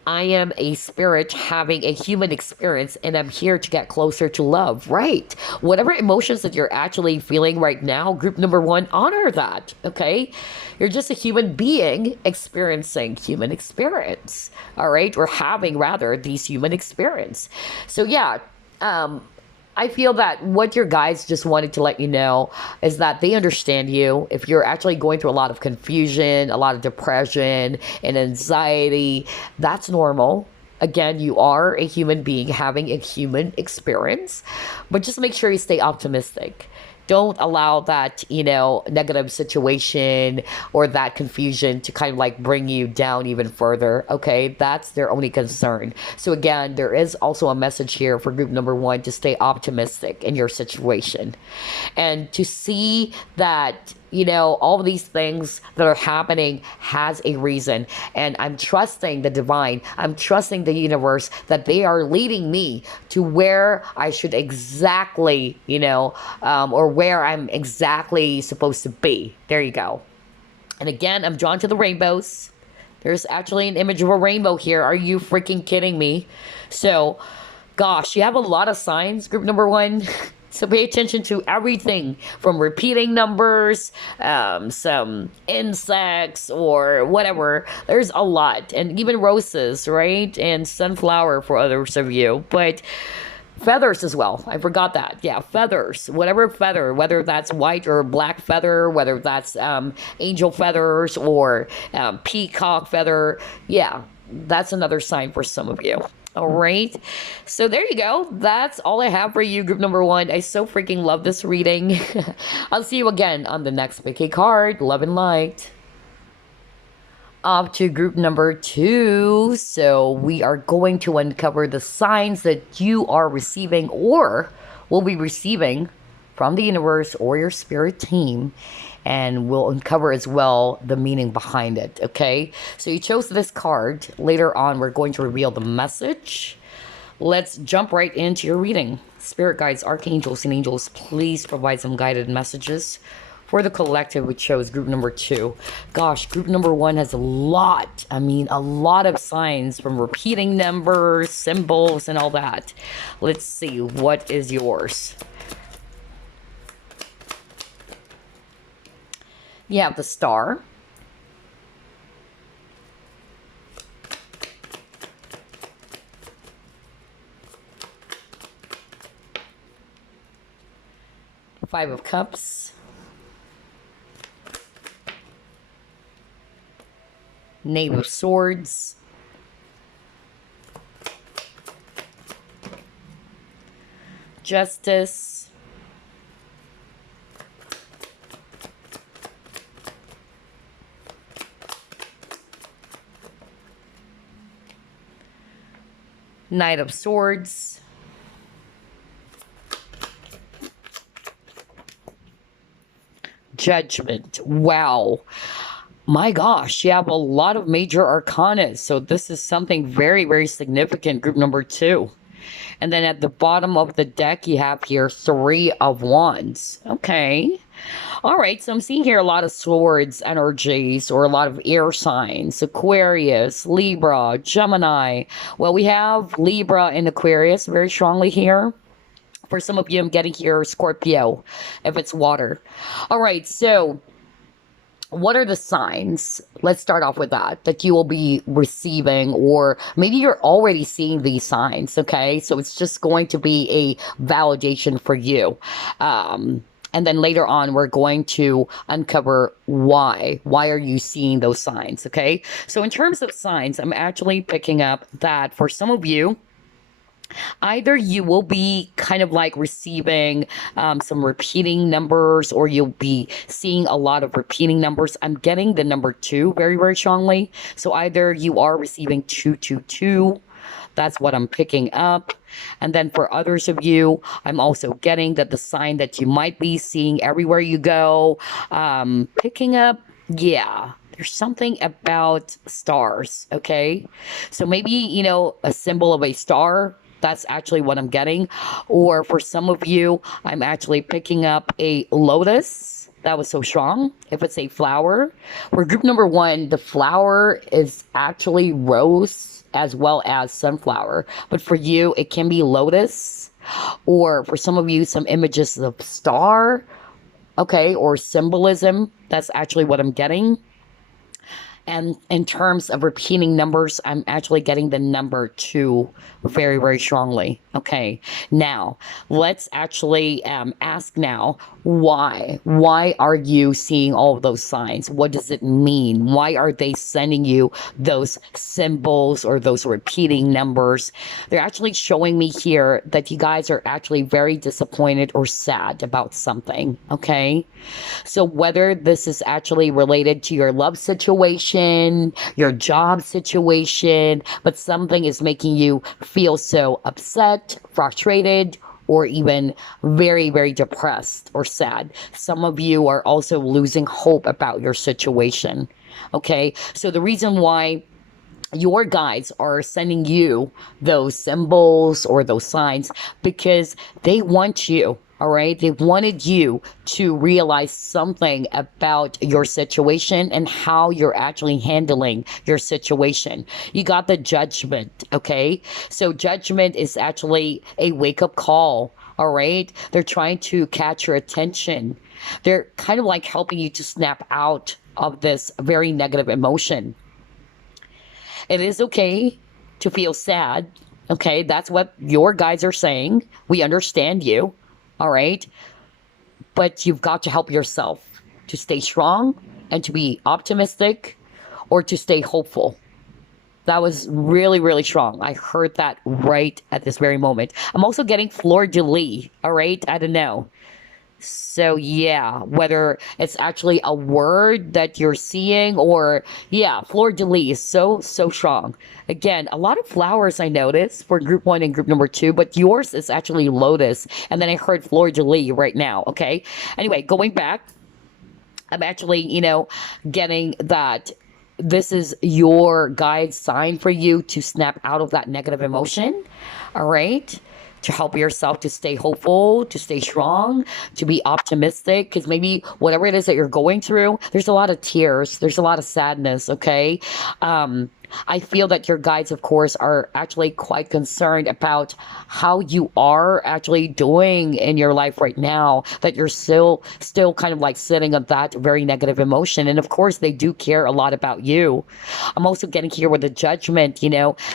I am a spirit having a human experience, and I'm here to get closer to love, right? Whatever emotions that you're actually feeling right now, group number 1, honor that, okay? You're just a human being experiencing human experience, all right? Or having, rather, these human experience. So yeah, I feel that what your guides just wanted to let you know is that they understand you. If you're actually going through a lot of confusion, a lot of depression and anxiety, that's normal. Again, you are a human being having a human experience, but just make sure you stay optimistic. Don't allow that, negative situation or that confusion to kind of like bring you down even further, okay? That's their only concern. So again, there is also a message here for group number 1 to stay optimistic in your situation. And to see that, all of these things that are happening has a reason. And I'm trusting the divine. I'm trusting the universe that they are leading me to where I should exactly, or where I'm exactly supposed to be. There you go. And again, I'm drawn to the rainbows. There's actually an image of a rainbow here. Are you freaking kidding me? So, gosh, you have a lot of signs, group number one. So pay attention to everything from repeating numbers, some insects or whatever. There's a lot. And even roses, right? And sunflower for others of you. But feathers as well. I forgot that. Yeah, feathers. Whatever feather, whether that's white or black feather, whether that's angel feathers or peacock feather. Yeah, that's another sign for some of you. All right. So there you go. That's all I have for you, group number one. I so freaking love this reading. I'll see you again on the next Mickey card. Love and light. Up to group number two. So we are going to uncover the signs that you are receiving or will be receiving from the universe or your spirit team. And we'll uncover as well the meaning behind it, okay? So you chose this card. Later on, we're going to reveal the message. Let's jump right into your reading. Spirit guides, archangels, and angels, please provide some guided messages for the collective. We chose group number two. Gosh, group number one has a lot. I mean, a lot of signs from repeating numbers, symbols, and all that. Let's see, what is yours? You have the star. Five of Cups. Knave of Swords. Justice. Knight of Swords. Judgment. Wow. My gosh, you have a lot of major arcana. So this is something very, very significant, group number two. And then at the bottom of the deck, you have here Three of Wands. Okay. All right. So I'm seeing here a lot of swords energies or a lot of air signs. Aquarius, Libra, Gemini. Well, we have Libra and Aquarius very strongly here. For some of you, I'm getting here Scorpio, if it's water. All right. So what are the signs? Let's start off with that you will be receiving, or maybe you're already seeing these signs, okay? So it's just going to be a validation for you. And then later on, we're going to uncover why. Why are you seeing those signs, okay? So in terms of signs, I'm actually picking up that for some of you, either you will be kind of like receiving some repeating numbers, or you'll be seeing a lot of repeating numbers. I'm getting the number 2 very, very strongly. So either you are receiving 222. That's what I'm picking up. And then for others of you, I'm also getting that the sign that you might be seeing everywhere you go, picking up, yeah, there's something about stars, okay? So maybe, a symbol of a star. That's actually what I'm getting. Or for some of you, I'm actually picking up a lotus. That was so strong. If it's a flower. For group number 1, the flower is actually rose as well as sunflower. But for you, it can be lotus. Or for some of you, some images of star. Okay, or symbolism. That's actually what I'm getting. And in terms of repeating numbers, I'm actually getting the number 2 very, very strongly. Okay, now let's actually ask now, why? Why are you seeing all of those signs? What does it mean? Why are they sending you those symbols or those repeating numbers? They're actually showing me here that you guys are actually very disappointed or sad about something. Okay, so whether this is actually related to your love situation, your job situation, but something is making you feel so upset, frustrated, or even very, very depressed or sad. Some of you are also losing hope about your situation. Okay, so the reason why your guides are sending you those symbols or those signs, because they want you, all right? They wanted you to realize something about your situation and how you're actually handling your situation. You got the judgment, okay? So judgment is actually a wake-up call, all right? They're trying to catch your attention. They're kind of like helping you to snap out of this very negative emotion. It is okay to feel sad. Okay, that's what your guides are saying. We understand you. All right. But you've got to help yourself to stay strong and to be optimistic or to stay hopeful. That was really, really strong. I heard that right at this very moment. I'm also getting fleur de lis. All right. I don't know. So yeah, whether it's actually a word that you're seeing or yeah, fleur de lis is so strong. Again, a lot of flowers I noticed for group one and group number two, but yours is actually lotus. And then I heard fleur de lis right now. Okay. Anyway, going back, I'm actually, getting that this is your guide sign for you to snap out of that negative emotion. All right. To help yourself to stay hopeful, to stay strong, to be optimistic. Because maybe whatever it is that you're going through, there's a lot of tears, there's a lot of sadness, okay? I feel that your guides, of course, are actually quite concerned about how you are actually doing in your life right now, that you're still kind of like sitting on that very negative emotion. And of course, they do care a lot about you. I'm also getting here with the judgment,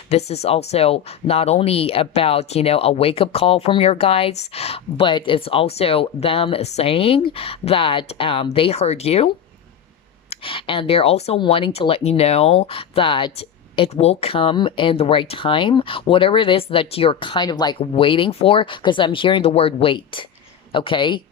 this is also not only about, a wake-up call from your guides, but it's also them saying that they heard you. And they're also wanting to let you know that it will come in the right time, whatever it is that you're kind of like waiting for, because I'm hearing the word wait, okay?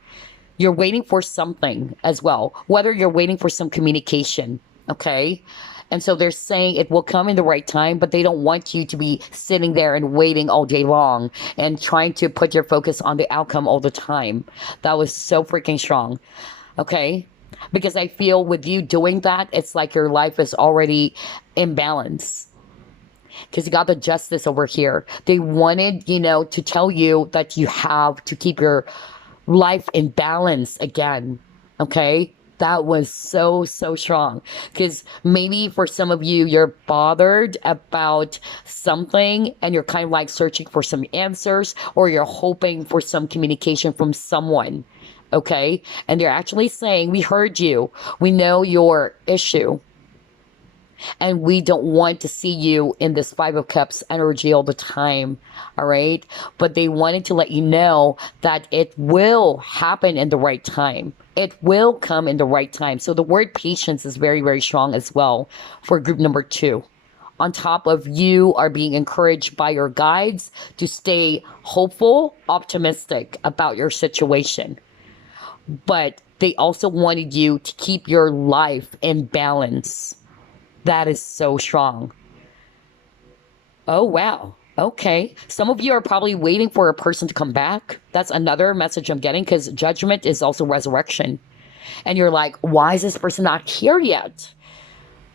You're waiting for something as well, whether you're waiting for some communication, okay? And so they're saying it will come in the right time, but they don't want you to be sitting there and waiting all day long and trying to put your focus on the outcome all the time. That was so freaking strong, okay? Because I feel with you doing that, it's like your life is already in balance. Because you got the justice over here. They wanted, to tell you that you have to keep your life in balance again. Okay? That was so strong. Because maybe for some of you, you're bothered about something and you're kind of like searching for some answers, or you're hoping for some communication from someone. Okay? And they're actually saying, we heard you. We know your issue. And we don't want to see you in this Five of Cups energy all the time. All right? But they wanted to let you know that it will happen in the right time. It will come in the right time. So the word patience is very, very strong as well for group number two. On top of you are being encouraged by your guides to stay hopeful, optimistic about your situation. But they also wanted you to keep your life in balance. That is so strong. Oh, wow. Okay. Some of you are probably waiting for a person to come back. That's another message I'm getting, because judgment is also resurrection. And you're like, why is this person not here yet?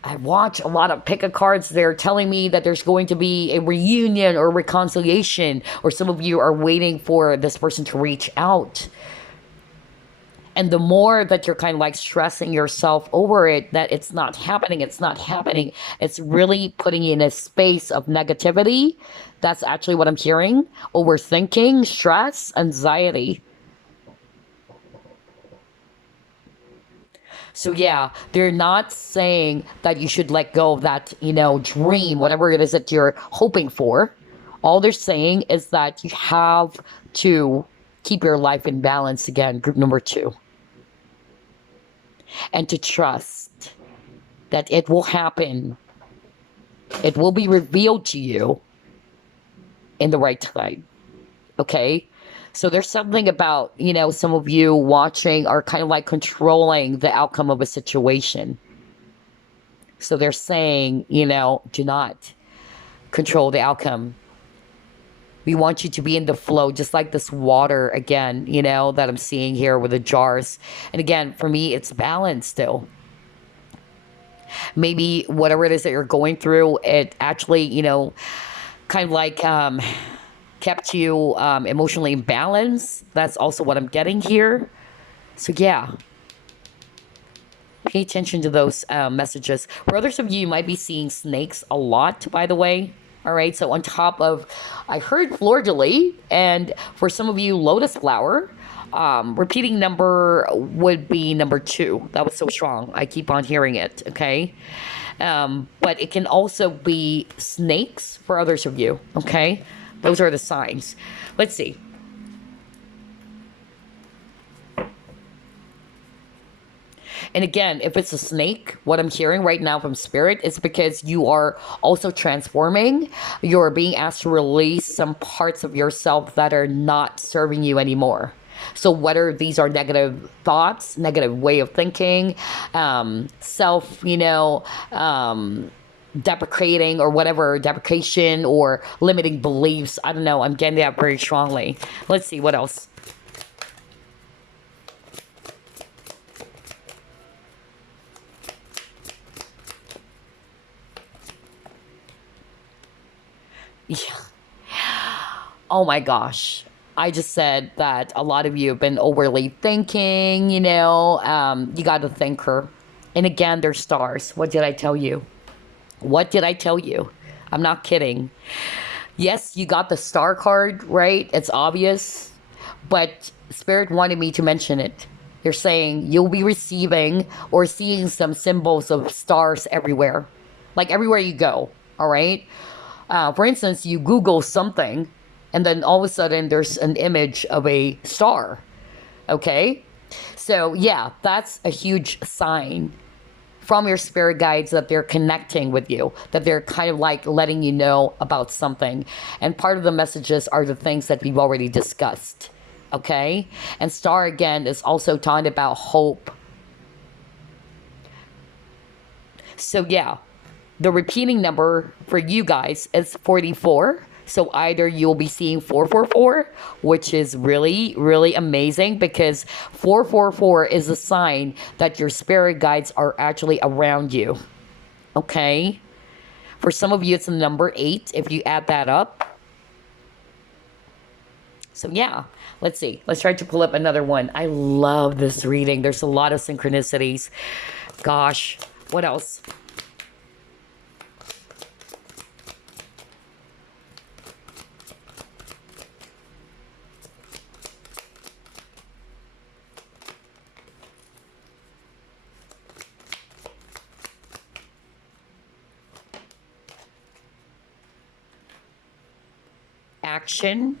I watch a lot of pick-a cards. They're telling me that there's going to be a reunion or reconciliation, or some of you are waiting for this person to reach out. And the more that you're kind of like stressing yourself over it, that it's not happening, it's really putting you in a space of negativity. That's actually what I'm hearing. Overthinking, stress, anxiety. So yeah, they're not saying that you should let go of that, dream, whatever it is that you're hoping for. All they're saying is that you have to keep your life in balance again, group number two. And to trust that it will happen. It will be revealed to you in the right time. Okay? So there's something about, some of you watching are kind of like controlling the outcome of a situation. So they're saying, do not control the outcome. We want you to be in the flow, just like this water again, you know, that I'm seeing here with the jars. And again, for me, it's balance still. Maybe whatever it is that you're going through, it actually, you know, kind of like kept you emotionally in balance. That's also what I'm getting here. So yeah, pay attention to those messages. For others of you, you might be seeing snakes a lot, by the way. All right, so on top of, I heard fleur-de-lis, and for some of you, lotus flower. Repeating number would be number 2. That was so strong. I keep on hearing it, okay? But it can also be snakes for others of you, okay? Those are the signs. Let's see. And again, if it's a snake, what I'm hearing right now from Spirit is because you are also transforming. You're being asked to release some parts of yourself that are not serving you anymore. So whether these are negative thoughts, negative way of thinking, self, you know, deprecating or whatever, deprecation or limiting beliefs. I don't know. I'm getting that very strongly. Let's see what else. Yeah. Oh my gosh. I just said that a lot of you have been overly thinking, you know, you got to thank her. And again, they're stars. What did I tell you? What did I tell you? I'm not kidding. Yes, you got the star card, right? It's obvious. But Spirit wanted me to mention it. You're saying you'll be receiving or seeing some symbols of stars everywhere. Like everywhere you go, all right? For instance, you Google something, and then all of a sudden there's an image of a star. Okay? So, yeah, that's a huge sign from your spirit guides that they're connecting with you, that they're kind of like letting you know about something. And part of the messages are the things that we've already discussed. Okay? And star again is also talking about hope. So, yeah. The repeating number for you guys is 44. So either you'll be seeing 444, which is really, really amazing because 444 is a sign that your spirit guides are actually around you. Okay? For some of you, it's the number 8 if you add that up. So yeah, let's see. Let's try to pull up another one. I love this reading. There's a lot of synchronicities. Gosh, what else? Action,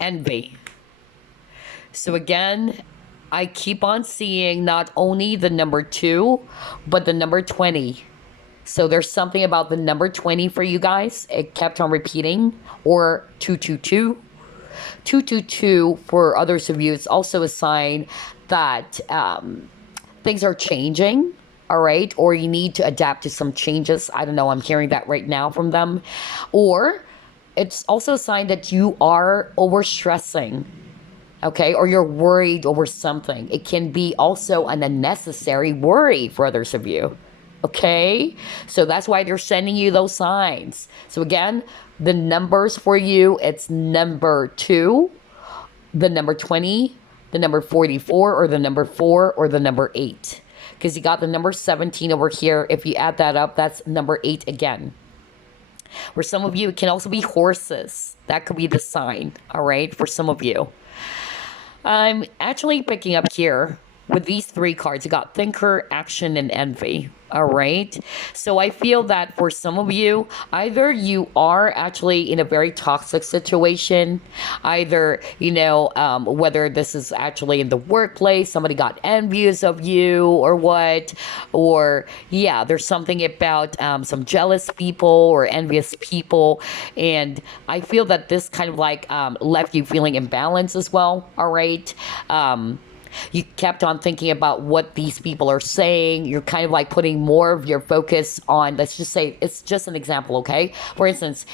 envy. So again, I keep on seeing not only the number 2, but the number 20. So there's something about the number 20 for you guys. It kept on repeating. Or 222. 222 for others of you, it's also a sign that things are changing. All right, or you need to adapt to some changes. I don't know, I'm hearing that right now from them. Or it's also a sign that you are overstressing, okay, or you're worried over something. It can be also an unnecessary worry for others of you, okay? So that's why they're sending you those signs. So again, the numbers for you, it's number 2, the number 20, the number 44, or the number 4, or the number 8. Because you got the number 17 over here. If you add that up, that's number 8 again. For some of you, it can also be horses. That could be the sign, all right, for some of you. I'm actually picking up here with these 3 cards. You got thinker, action, and envy. All right. So I feel that for some of you, either you are actually in a very toxic situation, either, you know, whether this is actually in the workplace, somebody got envious of you or what, or yeah, there's something about some jealous people or envious people. And I feel that this kind of like left you feeling imbalanced as well. All right. You kept on thinking about what these people are saying. You're kind of like putting more of your focus on, let's just say, it's just an example, okay? For instance,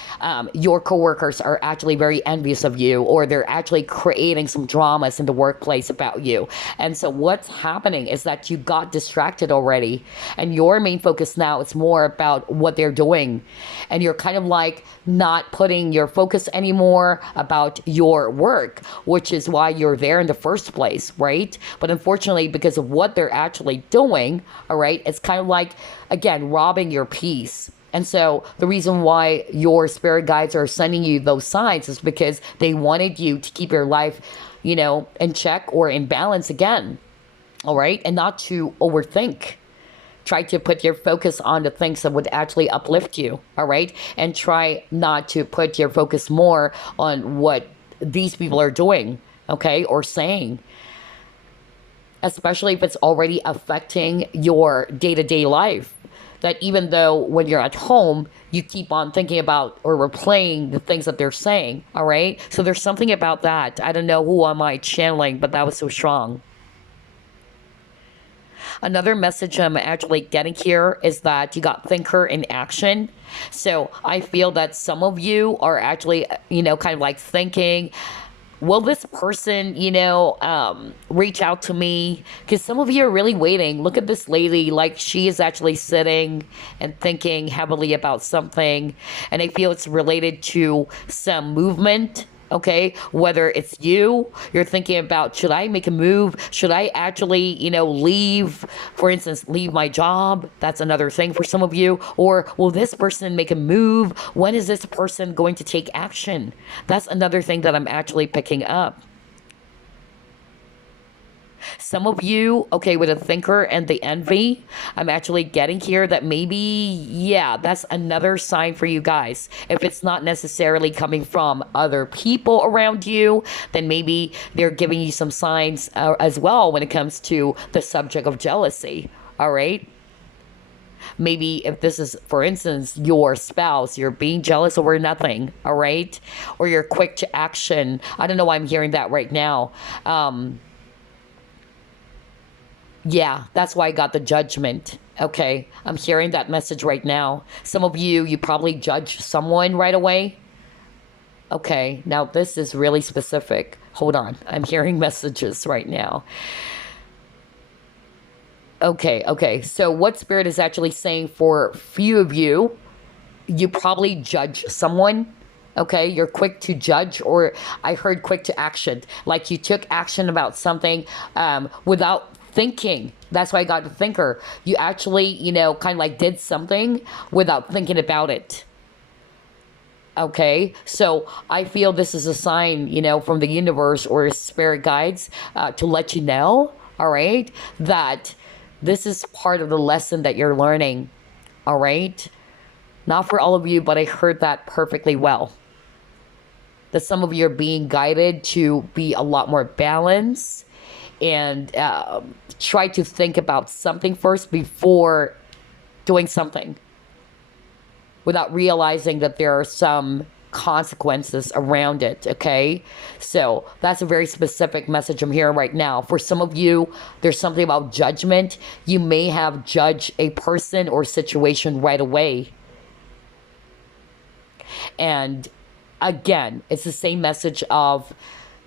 your coworkers are actually very envious of you, or they're actually creating some dramas in the workplace about you. And so what's happening is that you got distracted already, and your main focus now is more about what they're doing. And you're kind of like not putting your focus anymore about your work, which is why you're there in the first place, right? But unfortunately, because of what they're actually doing, all right, it's kind of like, again, robbing your peace. And so the reason why your spirit guides are sending you those signs is because they wanted you to keep your life, in check or in balance again, all right? And not to overthink. Try to put your focus on the things that would actually uplift you, all right? And try not to put your focus more on what these people are doing, okay, or saying. Especially if it's already affecting your day-to-day life. That even though when you're at home, you keep on thinking about or replaying the things that they're saying, all right? So there's something about that. I don't know who am I channeling, but that was so strong. Another message I'm actually getting here is that you got thinker in action. So I feel that some of you are actually, kind of like thinking, will this person, reach out to me? Because some of you are really waiting. Look at this lady, like she is actually sitting and thinking heavily about something. And I feel it's related to some movement. Okay, whether it's you're thinking about, should I make a move? Should I actually, leave, for instance, leave my job? That's another thing for some of you. Or will this person make a move? When is this person going to take action? That's another thing that I'm actually picking up. Some of you, okay, with a thinker and the envy, I'm actually getting here that maybe, yeah, that's another sign for you guys. If it's not necessarily coming from other people around you, then maybe they're giving you some signs as well when it comes to the subject of jealousy, all right? Maybe if this is, for instance, your spouse, you're being jealous over nothing, all right? Or you're quick to action. I don't know why I'm hearing that right now. Yeah, that's why I got the judgment. Okay, I'm hearing that message right now. Some of you probably judge someone right away. Okay, now this is really specific. Hold on, I'm hearing messages right now. Okay, so what Spirit is actually saying for a few of you, you probably judge someone. Okay, you're quick to judge, or I heard quick to action. Like you took action about something without thinking. That's why I got the thinker. You actually, kind of like did something without thinking about it. Okay, so I feel this is a sign, from the universe or spirit guides to let you know, all right, that this is part of the lesson that you're learning, all right? Not for all of you, but I heard that perfectly well. That some of you are being guided to be a lot more balanced and try to think about something first before doing something, without realizing that there are some consequences around it, okay? So that's a very specific message I'm hearing right now. For some of you, there's something about judgment. You may have judged a person or situation right away. And again, it's the same message of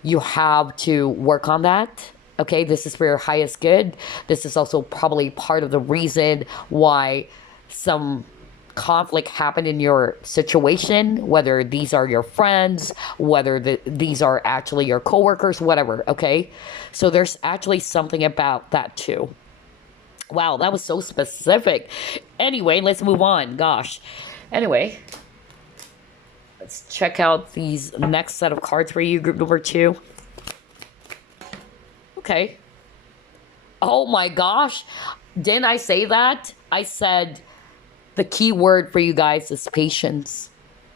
you have to work on that. Okay, this is for your highest good. This is also probably part of the reason why some conflict happened in your situation, whether these are your friends, whether these are actually your coworkers, whatever, okay? So there's actually something about that too. Wow, that was so specific. Anyway, let's move on. Gosh. Anyway, let's check out these next set of cards for you, group number 2. Okay. Oh my gosh. Didn't I say that? I said the key word for you guys is patience.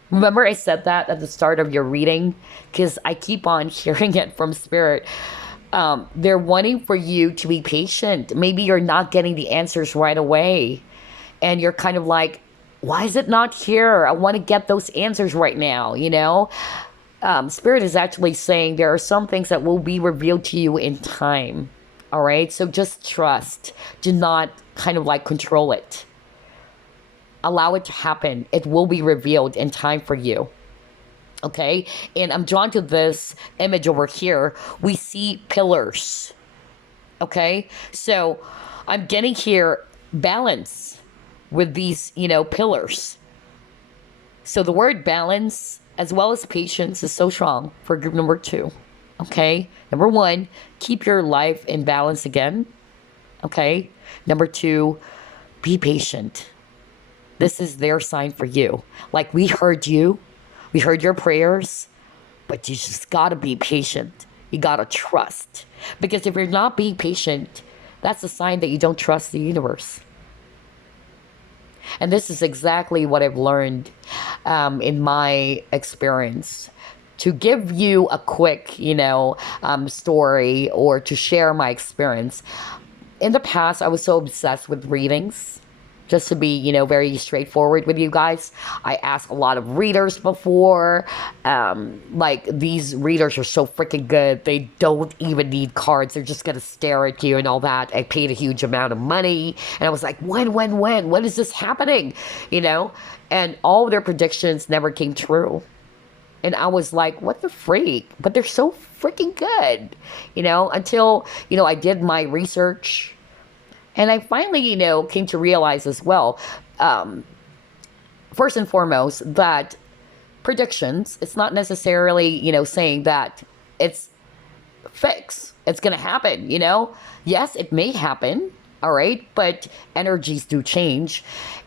Remember I said that at the start of your reading? Because I keep on hearing it from Spirit. They're wanting for you to be patient. Maybe you're not getting the answers right away. And you're kind of like, why is it not here? I want to get those answers right now, Spirit is actually saying there are some things that will be revealed to you in time. All right. So just trust. Do not kind of like control it. Allow it to happen. It will be revealed in time for you. Okay. And I'm drawn to this image over here. We see pillars. Okay. So I'm getting here balance with these, pillars. So the word balance as well as patience is so strong for group number 2. Okay. Number 1, keep your life in balance again. Okay. Number 2, be patient. This is their sign for you. Like, we heard you, we heard your prayers, but you just gotta be patient. You gotta trust. Because if you're not being patient, that's a sign that you don't trust the universe. And this is exactly what I've learned in my experience. To give you a quick, story, or to share my experience. In the past, I was so obsessed with readings. Just to be, very straightforward with you guys. I asked a lot of readers before. These readers are so freaking good. They don't even need cards. They're just going to stare at you and all that. I paid a huge amount of money. And I was like, when? When is this happening? And all their predictions never came true. And I was like, what the freak? But they're so freaking good, until, I did my research. And I finally, came to realize as well, first and foremost, that predictions, it's not necessarily, saying that it's fixed. It's going to happen, Yes, it may happen, all right? But energies do change.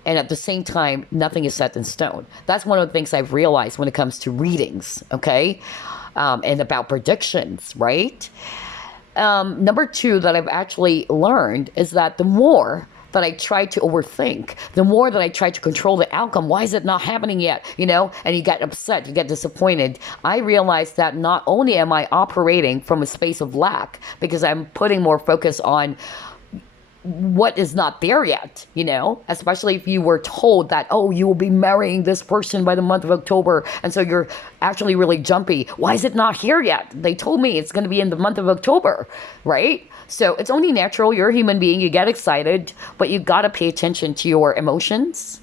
And at the same time, nothing is set in stone. That's one of the things I've realized when it comes to readings, okay? And about predictions, right? Number 2 that I've actually learned is that the more that I try to overthink, the more that I try to control the outcome, why is it not happening yet? And you get upset, you get disappointed. I realized that not only am I operating from a space of lack, because I'm putting more focus on what is not there yet, especially if you were told that, oh, you will be marrying this person by the month of October. And so you're actually really jumpy. Why is it not here yet? They told me it's going to be in the month of October, right? So it's only natural. You're a human being. You get excited, but you got to pay attention to your emotions.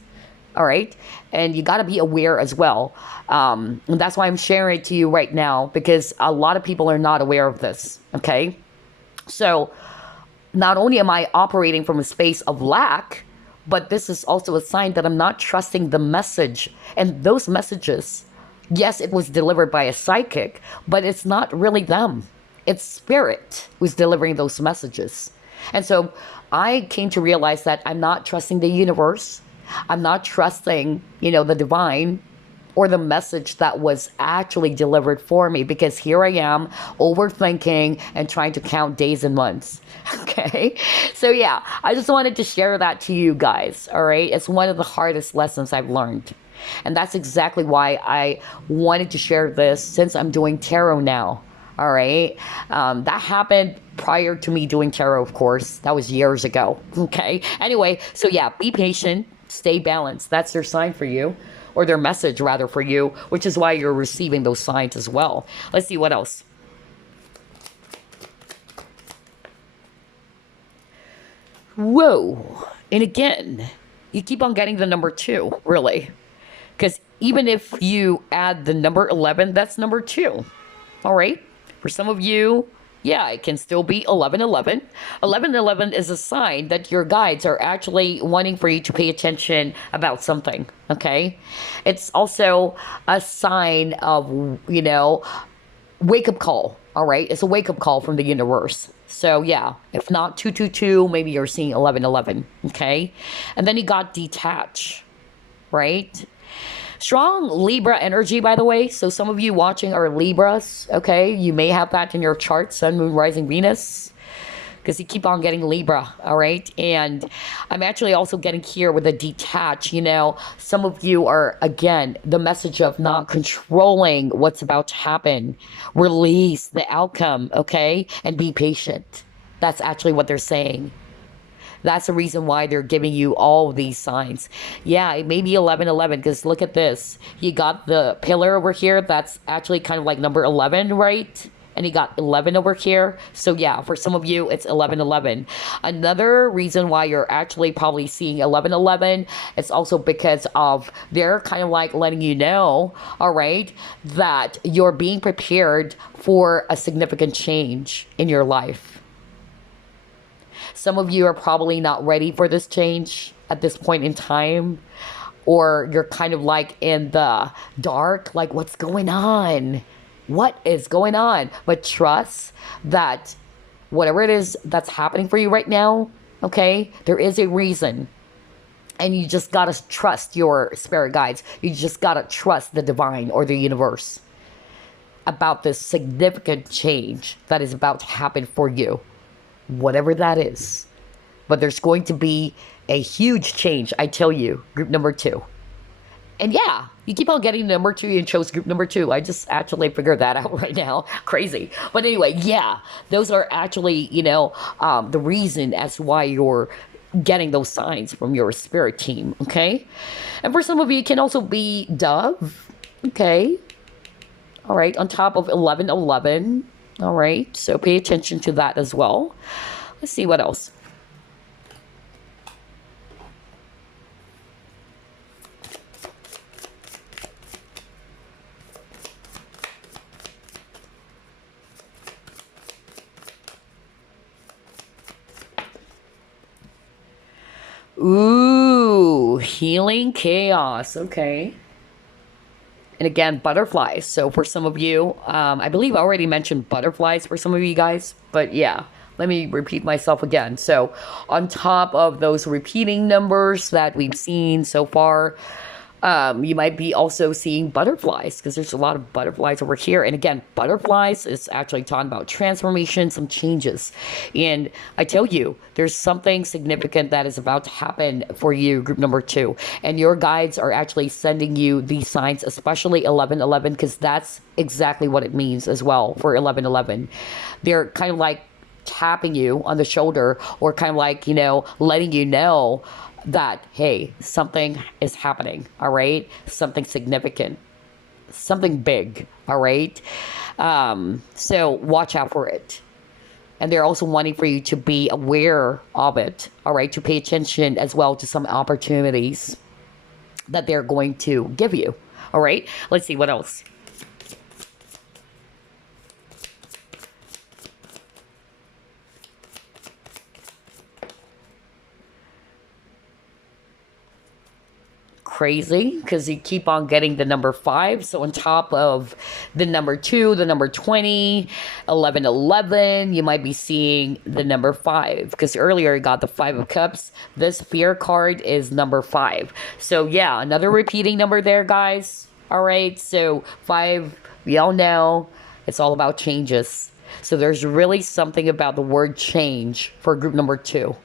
All right. And you got to be aware as well. And that's why I'm sharing it to you right now, because a lot of people are not aware of this. Okay. So not only am I operating from a space of lack, but this is also a sign that I'm not trusting the message. And those messages, yes, it was delivered by a psychic, but it's not really them. It's spirit who's delivering those messages. And so I came to realize that I'm not trusting the universe. I'm not trusting, the divine, or the message that was actually delivered for me, because here I am overthinking and trying to count days and months. Okay. So yeah, I just wanted to share that to you guys. All right. It's one of the hardest lessons I've learned. And that's exactly why I wanted to share this, since I'm doing tarot now. All right. That happened prior to me doing tarot, of course. That was years ago. Okay. Anyway, so yeah, be patient, stay balanced. That's their sign for you. Or their message, rather, for you, which is why you're receiving those signs as well. Let's see what else. Whoa. And again, you keep on getting the number 2, really. Because even if you add the number 11, that's number 2. All right? For some of you, yeah, it can still be 1111. 1111 is a sign that your guides are actually wanting for you to pay attention about something, okay? It's also a sign of, wake-up call, all right? It's a wake-up call from the universe. So, yeah, if not 222, maybe you're seeing 1111, okay? And then you got detach, right? Strong Libra energy, by the way. So some of you watching are Libras, okay? You may have that in your chart, Sun, Moon, Rising, Venus, because you keep on getting Libra, all right? And I'm actually also getting here with a detach, Some of you are, again, the message of not controlling what's about to happen. Release the outcome, okay? And be patient. That's actually what they're saying. That's the reason why they're giving you all of these signs. Yeah, it may be 1111, because look at this. You got the pillar over here. That's actually kind of like number 11, right? and you got 11 over here. So yeah, for some of you, it's 1111. Another reason why you're actually probably seeing 1111, it's also because of they're kind of like letting you know, all right, that you're being prepared for a significant change in your life. Some of you are probably not ready for this change at this point in time, or you're kind of like in the dark, like what's going on? What is going on? But trust that whatever it is that's happening for you right now, okay, there is a reason. And you just gotta trust your spirit guides. You just gotta trust the divine or the universe about this significant change that is about to happen for you, whatever that is. But there's going to be a huge change, I tell you, group number 2. And yeah, you keep on getting number 2 and chose group number 2. I just actually figured that out right now. Crazy. But anyway, yeah, those are actually, the reason as why you're getting those signs from your spirit team, okay? And for some of you, it can also be Dove, okay? All right, on top of 1111, all right? So pay attention to that as well. Let's see what else. Ooh, healing chaos. Okay. And again, butterflies. So for some of you, I believe I already mentioned butterflies for some of you guys, but yeah, let me repeat myself again. So on top of those repeating numbers that we've seen so far, you might be also seeing butterflies, because there's a lot of butterflies over here. And again, butterflies is actually talking about transformation, some changes. And I tell you, there's something significant that is about to happen for you, group number 2. And your guides are actually sending you these signs, especially 1111, because that's exactly what it means as well for 1111. They're kind of like tapping you on the shoulder, or kind of like, letting you know that, hey, something is happening, all right? Something significant, something big, all right? So watch out for it. And they're also wanting for you to be aware of it, all right? To pay attention as well to some opportunities that they're going to give you, all right? Let's see what else. Crazy, because you keep on getting the number 5. So on top of the number 2, the number 20, 1111, you might be seeing the number 5, because earlier you got the 5 of Cups. This fear card is number 5. So yeah, another repeating number there, guys. All right, so 5, we all know it's all about changes. So there's really something about the word change for group number 2.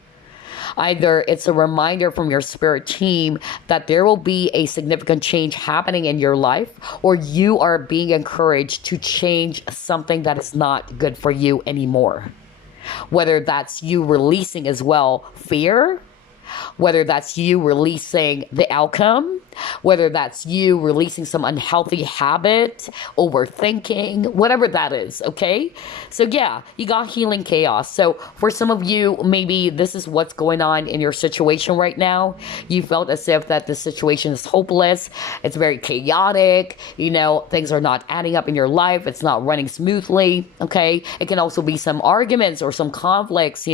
Either it's a reminder from your spirit team that there will be a significant change happening in your life, or you are being encouraged to change something that is not good for you anymore. Whether that's you releasing as well fear, whether that's you releasing the outcome, whether that's you releasing some unhealthy habit, overthinking, whatever that is, okay? So yeah, you got healing chaos. So for some of you, maybe this is what's going on in your situation right now. You felt as if that the situation is hopeless. It's very chaotic. Things are not adding up in your life. It's not running smoothly, okay? It can also be some arguments or some conflicts,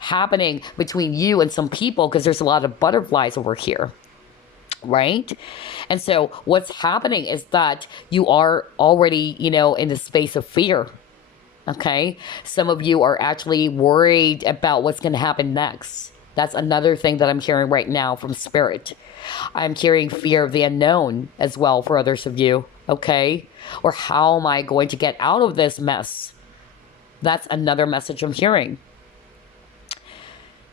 happening between you and some people, because there's a lot of butterflies over here, right? And so what's happening is that you are already, in the space of fear, okay? Some of you are actually worried about what's going to happen next. That's another thing that I'm hearing right now from Spirit. I'm hearing fear of the unknown as well for others of you, okay? Or how am I going to get out of this mess? That's another message I'm hearing.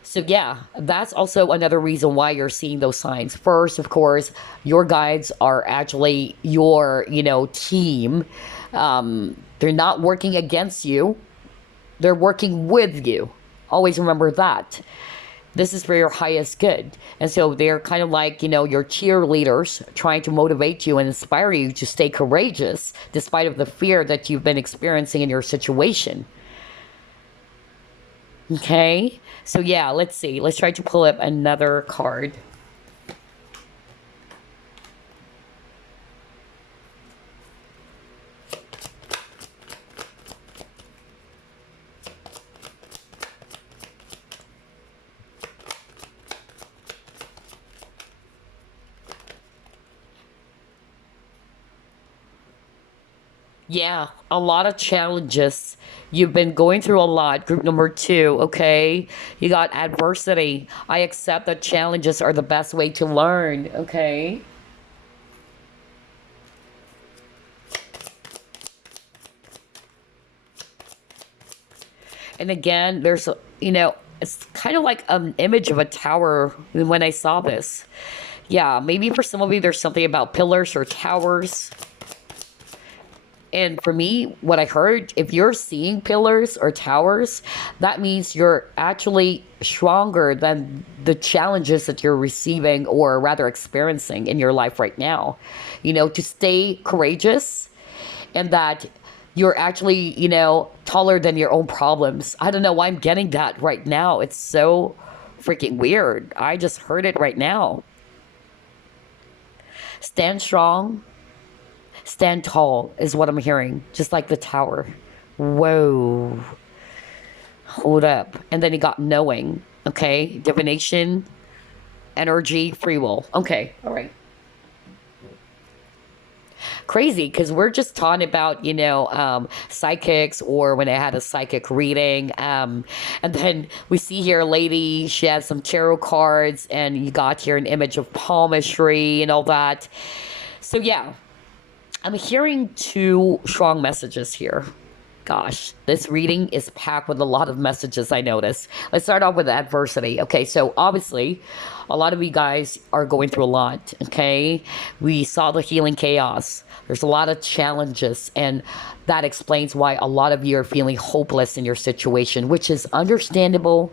So yeah, that's also another reason why you're seeing those signs. First, of course, your guides are actually your, team. They're not working against you. They're working with you. Always remember that. This is for your highest good. And so they're kind of like, your cheerleaders trying to motivate you and inspire you to stay courageous despite of the fear that you've been experiencing in your situation. Okay? So yeah, let's see. Let's try to pull up another card. Yeah, a lot of challenges. You've been going through a lot. Group number two, okay? You got adversity. I accept that challenges are the best way to learn, okay? And again, it's kind of like an image of a tower when I saw this. Yeah, maybe for some of you, there's something about pillars or towers. And for me, what I heard, if you're seeing pillars or towers, that means you're actually stronger than the challenges that you're receiving or rather experiencing in your life right now. To stay courageous and that you're actually, taller than your own problems. I don't know why I'm getting that right now. It's so freaking weird. I just heard it right now. Stand strong. Stand tall is what I'm hearing, just like the tower. Whoa. Hold up. And then he got knowing, okay? Divination, energy, free will. Okay, all right. Crazy, because we're just talking about, psychics or when I had a psychic reading. And then we see here a lady, she has some tarot cards, and you got here an image of palmistry and all that. So, yeah. I'm hearing two strong messages here. Gosh, this reading is packed with a lot of messages, I notice. Let's start off with adversity. Okay, so obviously, a lot of you guys are going through a lot, okay? We saw the healing chaos. There's a lot of challenges, and that explains why a lot of you are feeling hopeless in your situation, which is understandable,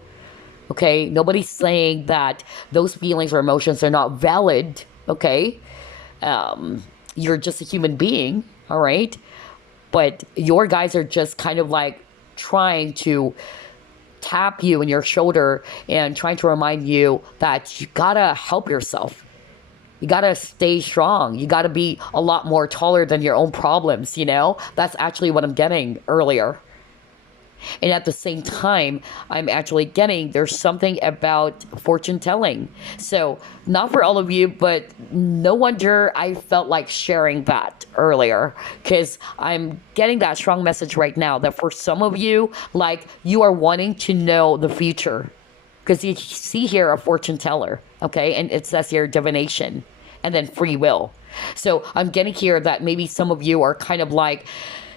okay? Nobody's saying that those feelings or emotions are not valid, okay? You're just a human being, all right? But your guys are just kind of like trying to tap you in your shoulder and trying to remind you that you gotta help yourself. You gotta stay strong. You gotta be a lot more taller than your own problems, That's actually what I'm getting earlier. And at the same time, I'm actually getting there's something about fortune telling. So, not for all of you, but no wonder I felt like sharing that earlier because I'm getting that strong message right now that for some of you, like you are wanting to know the future because you see here a fortune teller, okay? And it says here divination and then free will. So, I'm getting here that maybe some of you are kind of like,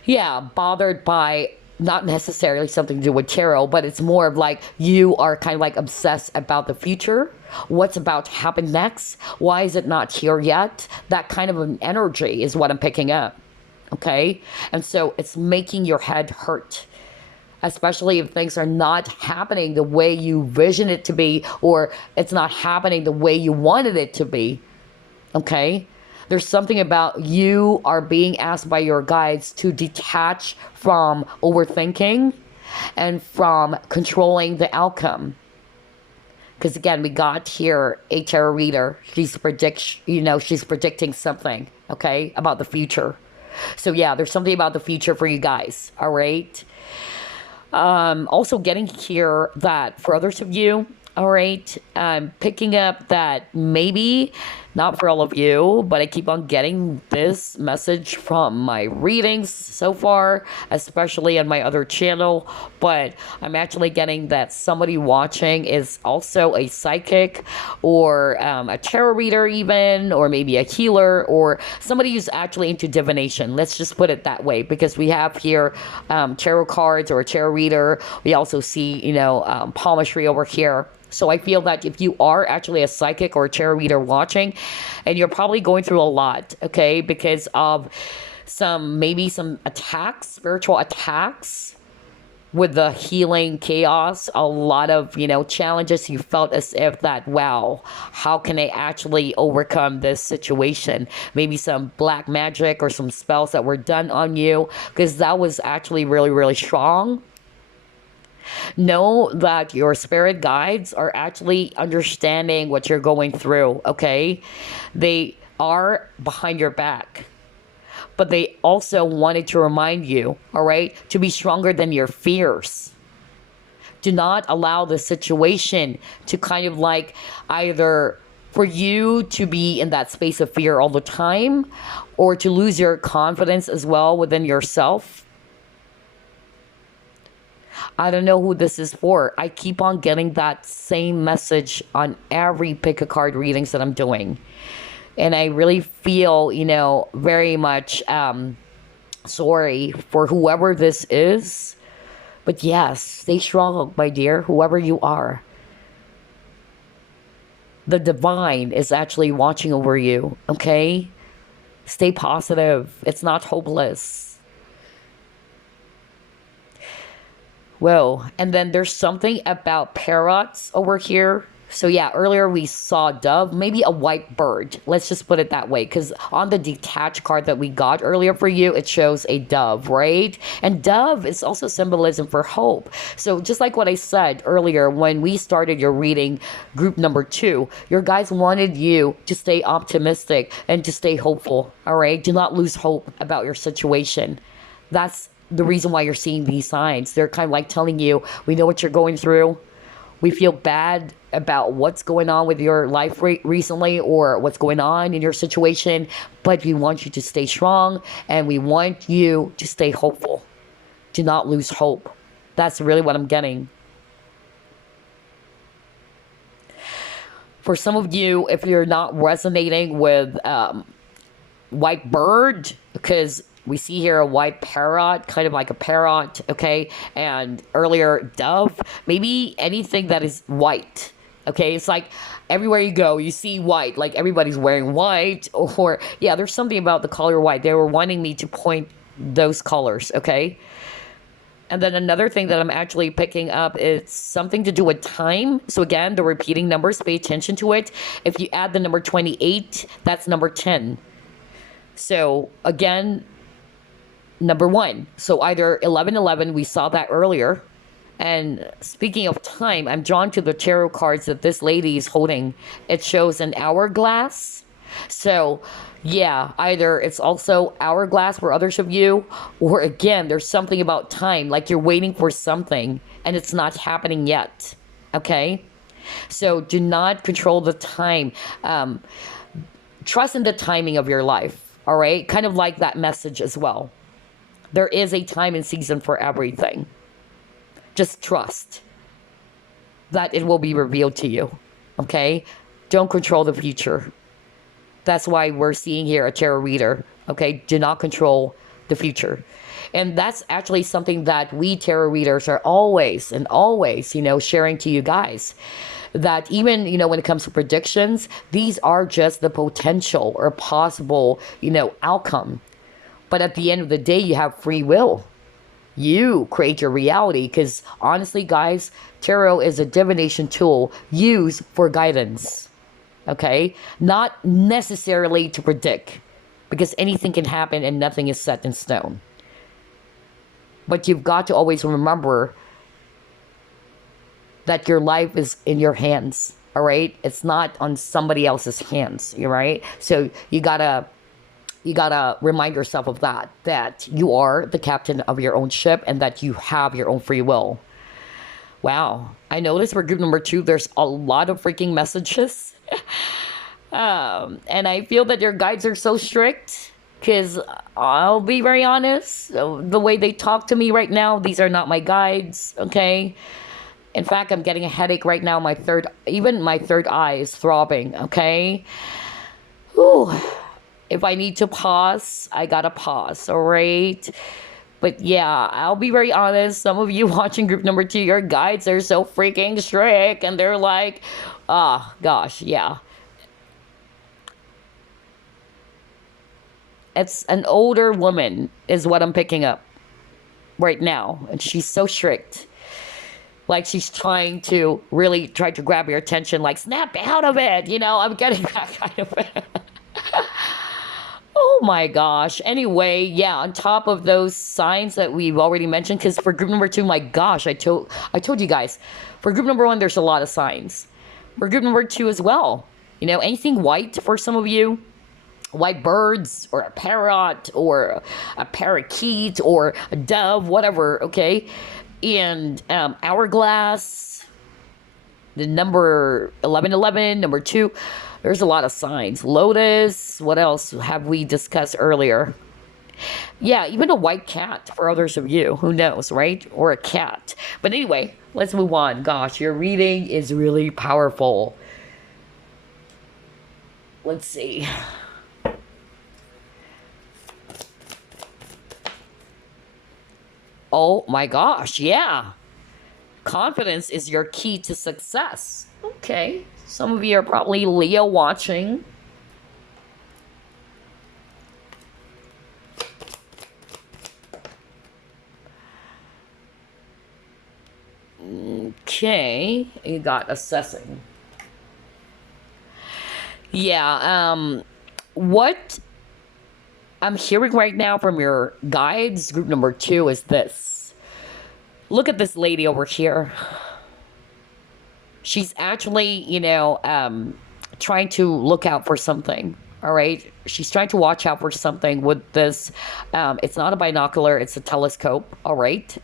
yeah, bothered by not necessarily something to do with tarot, but it's more of like you are kind of like obsessed about the future, what's about to happen next, why is it not here yet? That kind of an energy is what I'm picking up, okay? And so it's making your head hurt, especially if things are not happening the way you vision it to be or it's not happening the way you wanted it to be, okay? There's something about you are being asked by your guides to detach from overthinking and from controlling the outcome. Because again, we got here a tarot reader. She's predicting something, okay, about the future. So yeah, there's something about the future for you guys, all right? Also getting here that for others of you, all right, I'm picking up that maybe, not for all of you, but I keep on getting this message from my readings so far, especially on my other channel, but I'm actually getting that somebody watching is also a psychic or a tarot reader even, or maybe a healer, or somebody who's actually into divination. Let's just put it that way, because we have here tarot cards or a tarot reader. We also see, palmistry over here. So I feel that if you are actually a psychic or a tarot reader watching, and you're probably going through a lot, okay, because of maybe some attacks, spiritual attacks, with the healing chaos, a lot of, challenges. You felt as if that, wow, how can I actually overcome this situation? Maybe some black magic or some spells that were done on you, because that was actually really, really strong. Know that your spirit guides are actually understanding what you're going through, okay? They are behind your back, but they also wanted to remind you, all right, to be stronger than your fears. Do not allow the situation to kind of like either for you to be in that space of fear all the time or to lose your confidence as well within yourself. I don't know who this is for. I keep on getting that same message on every pick a card readings that I'm doing. And I really feel, very much sorry for whoever this is. But yes, stay strong, my dear, whoever you are. The divine is actually watching over you, okay? Stay positive. It's not hopeless. Well, and then there's something about parrots over here. So yeah, earlier we saw dove, maybe a white bird. Let's just put it that way, because on the detached card that we got earlier for you, it shows a dove, right? And dove is also symbolism for hope. So just like what I said earlier, when we started your reading, group number 2, your guys wanted you to stay optimistic and to stay hopeful, all right? Do not lose hope about your situation. That's the reason why you're seeing these signs. They're kind of like telling you, we know what you're going through. We feel bad about what's going on with your life recently or what's going on in your situation, but we want you to stay strong and we want you to stay hopeful. Do not lose hope. That's really what I'm getting. For some of you, if you're not resonating with white bird, because we see here a white parrot, kind of like a parrot, okay? And earlier, dove. Maybe anything that is white, okay? It's like everywhere you go, you see white. Like everybody's wearing white. Or, yeah, there's something about the color white. They were wanting me to point those colors, okay? And then another thing that I'm actually picking up is something to do with time. So again, the repeating numbers, pay attention to it. If you add the number 28, that's number 10. So again, number 1. So either 1111, we saw that earlier. And speaking of time, I'm drawn to the tarot cards that this lady is holding. It shows an hourglass. So yeah, either it's also hourglass for others of you, or again, there's something about time, like you're waiting for something and it's not happening yet. Okay? So do not control the time. Trust in the timing of your life. All right? Kind of like that message as well. There is a time and season for everything. Just trust that it will be revealed to you, okay? Don't control the future. That's why we're seeing here a tarot reader, okay? Do not control the future. And that's actually something that we tarot readers are always, sharing to you guys. That even, when it comes to predictions, these are just the potential or possible, outcome. But at the end of the day, you have free will. You create your reality because honestly, guys, tarot is a divination tool used for guidance. Okay? Not necessarily to predict because anything can happen and nothing is set in stone. But you've got to always remember that your life is in your hands. All right? It's not on somebody else's hands. You're right? So you gotta remind yourself of that you are the captain of your own ship and that you have your own free will. Wow. I noticed for group number 2, there's a lot of freaking messages. And I feel that your guides are so strict because I'll be very honest, the way they talk to me right now, these are not my guides, okay? In fact, I'm getting a headache right now. My third eye is throbbing, okay? Whew. If I need to pause, I gotta pause, all right? But yeah, I'll be very honest. Some of you watching group number 2, your guides are so freaking strict. And they're like, gosh, yeah. It's an older woman is what I'm picking up. right now, and she's so strict. Like she's trying to really try to grab your attention, like snap out of it. I'm getting that kind of. Oh my gosh. Anyway, yeah, on top of those signs that we've already mentioned, because for group number 2, my gosh, I told you guys, for group number 1, there's a lot of signs. For group number 2 as well. Anything white for some of you, white birds or a parrot or a parakeet or a dove, whatever, okay? And hourglass, the number 1111, number 2. There's a lot of signs. Lotus, what else have we discussed earlier? Yeah, even a white cat for others of you. Who knows, right? Or a cat. But anyway, let's move on. Gosh, your reading is really powerful. Let's see. Oh my gosh, yeah. Confidence is your key to success. Okay. Some of you are probably Leo watching. Okay. You got assessing. Yeah, what I'm hearing right now from your guides, group number 2, is this. Look at this lady over here. She's actually, trying to look out for something, all right? She's trying to watch out for something with this. It's not a binocular, it's a telescope, all right?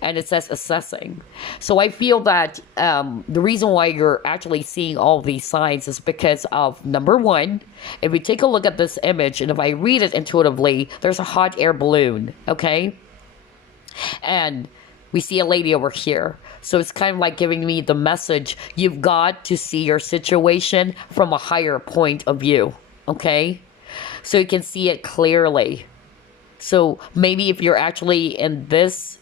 And it says assessing. So I feel that the reason why you're actually seeing all these signs is because of, number 1, if we take a look at this image, and if I read it intuitively, there's a hot air balloon, okay? And we see a lady over here. So it's kind of like giving me the message, you've got to see your situation from a higher point of view, okay? So you can see it clearly. So maybe if you're actually in this,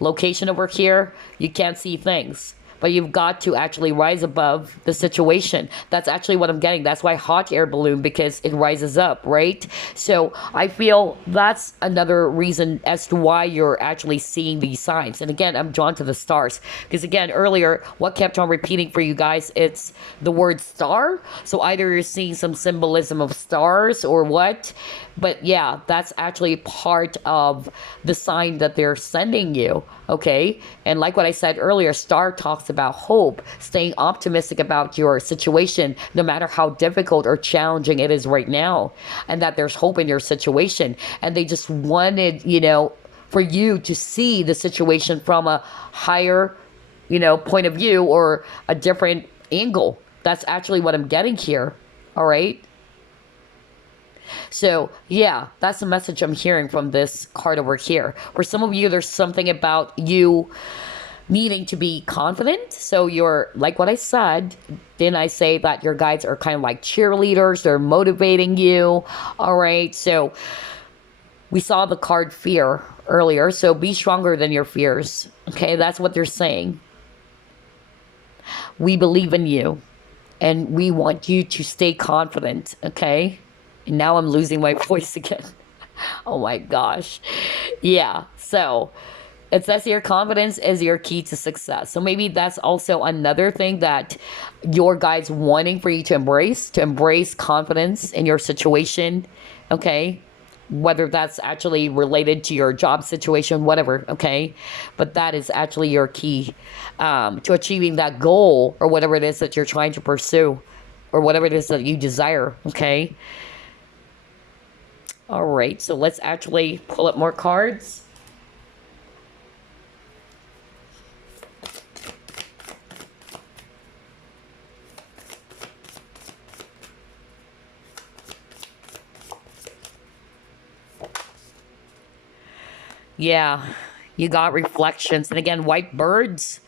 location over here, you can't see things. But you've got to actually rise above the situation. That's actually what I'm getting. That's why hot air balloon, because it rises up, right? So I feel that's another reason as to why you're actually seeing these signs. And again, I'm drawn to the stars. Because again, earlier, what kept on repeating for you guys, it's the word star. So either you're seeing some symbolism of stars or what. But yeah, that's actually part of the sign that they're sending you, okay? And like what I said earlier, star talks about hope, staying optimistic about your situation, no matter how difficult or challenging it is right now, and that there's hope in your situation. And they just wanted, for you to see the situation from a higher, point of view or a different angle. That's actually what I'm getting here, all right? So, yeah, that's the message I'm hearing from this card over here. For some of you, there's something about you needing to be confident. So you're, like what I said, didn't I say that your guides are kind of like cheerleaders? They're motivating you. All right, so we saw the card fear earlier. So be stronger than your fears. Okay, that's what they're saying. We believe in you. And we want you to stay confident, okay? And now I'm losing my voice again. Oh my gosh. Yeah, so it says here, confidence is your key to success. So maybe that's also another thing that your guide's wanting for you to embrace confidence in your situation, okay? Whether that's actually related to your job situation, whatever, okay? But that is actually your key to achieving that goal or whatever it is that you're trying to pursue or whatever it is that you desire, okay? All right, so let's actually pull up more cards. Yeah, you got reflections. And again, white birds.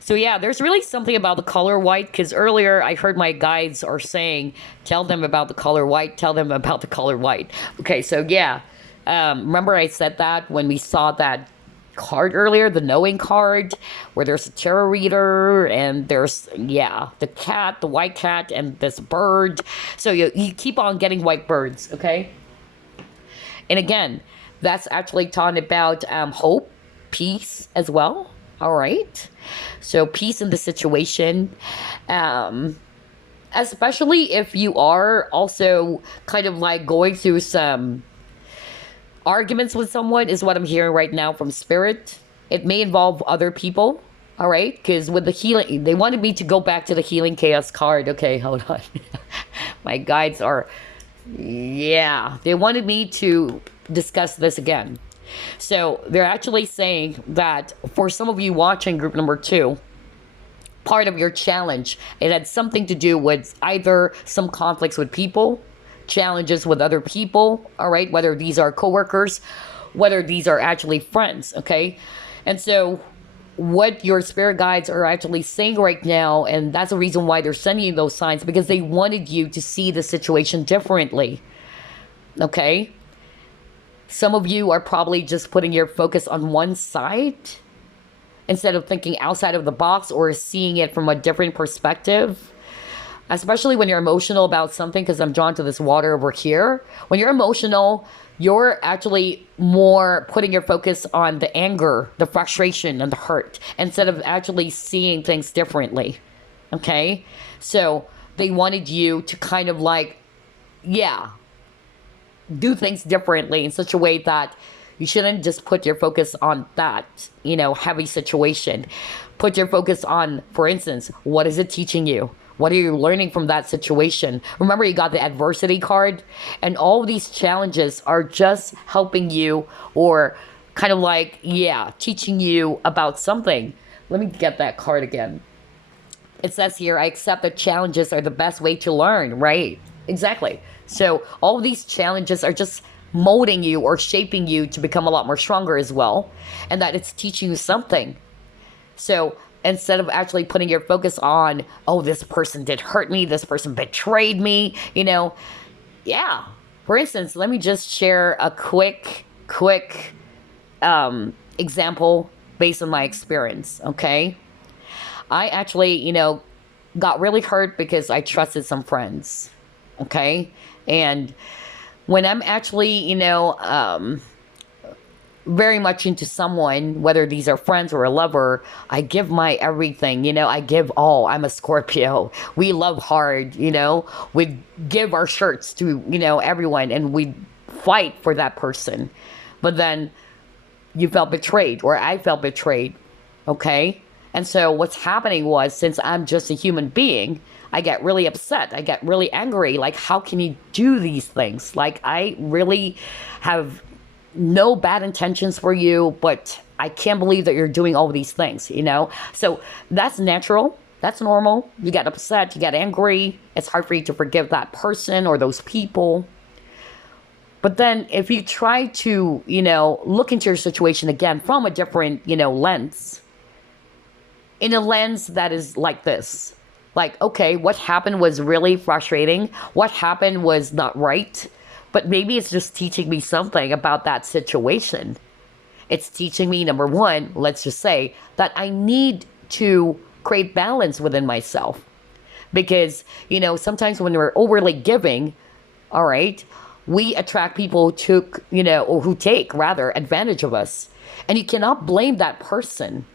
So yeah, there's really something about the color white, because earlier I heard my guides are saying, tell them about the color white, tell them about the color white. Okay, so yeah, remember I said that when we saw that card earlier, the knowing card, where there's a tarot reader and there's, yeah, the cat, the white cat, and this bird. So you keep on getting white birds, okay? And again, That's actually talking about hope, peace as well. All right. So peace in the situation. Um, Especially if you are also kind of like going through some arguments with someone, is what I'm hearing right now from Spirit. It may involve other people. All right. Because with the healing, they wanted me to go back to the healing chaos card. Okay, hold on. My guides are, yeah, they wanted me to discuss this again. So they're actually saying that for some of you watching group number 2, part of your challenge, it had something to do with either some conflicts with people, challenges with other people, all right, whether these are coworkers, whether these are actually friends, okay? And so what your spirit guides are actually saying right now, and that's the reason why they're sending you those signs, because they wanted you to see the situation differently, okay? Some of you are probably just putting your focus on one side instead of thinking outside of the box or seeing it from a different perspective. Especially when you're emotional about something, because I'm drawn to this water over here. When you're emotional, you're actually more putting your focus on the anger, the frustration, and the hurt, instead of actually seeing things differently. Okay? So they wanted you to kind of like, yeah, do things differently in such a way that you shouldn't just put your focus on that, heavy situation. Put your focus on, for instance, what is it teaching you? What are you learning from that situation? Remember, you got the adversity card, and all of these challenges are just helping you, or kind of like, yeah, teaching you about something. Let me get that card again. It says here, I accept that challenges are the best way to learn, right? Exactly. So all of these challenges are just molding you or shaping you to become a lot more stronger as well, and that it's teaching you something. So instead of actually putting your focus on, oh, this person did hurt me, this person betrayed me, yeah. For instance, let me just share a quick example based on my experience, okay? I actually, got really hurt because I trusted some friends, okay? And when I'm actually, very much into someone, whether these are friends or a lover, I give my everything, I give all. I'm a Scorpio. We love hard, we give our shirts to, everyone, and we fight for that person. But then you felt betrayed, or I felt betrayed, okay? And so what's happening was, since I'm just a human being, I get really upset. I get really angry. Like, how can you do these things? Like, I really have no bad intentions for you, but I can't believe that you're doing all of these things, So that's natural. That's normal. You get upset. You get angry. It's hard for you to forgive that person or those people. But then if you try to, look into your situation again from a different, lens, in a lens that is like this. Like, okay, what happened was really frustrating. What happened was not right. But maybe it's just teaching me something about that situation. It's teaching me, number one, let's just say, that I need to create balance within myself. Because, sometimes when we're overly giving, all right, we attract people or who take, rather, advantage of us. And you cannot blame that person.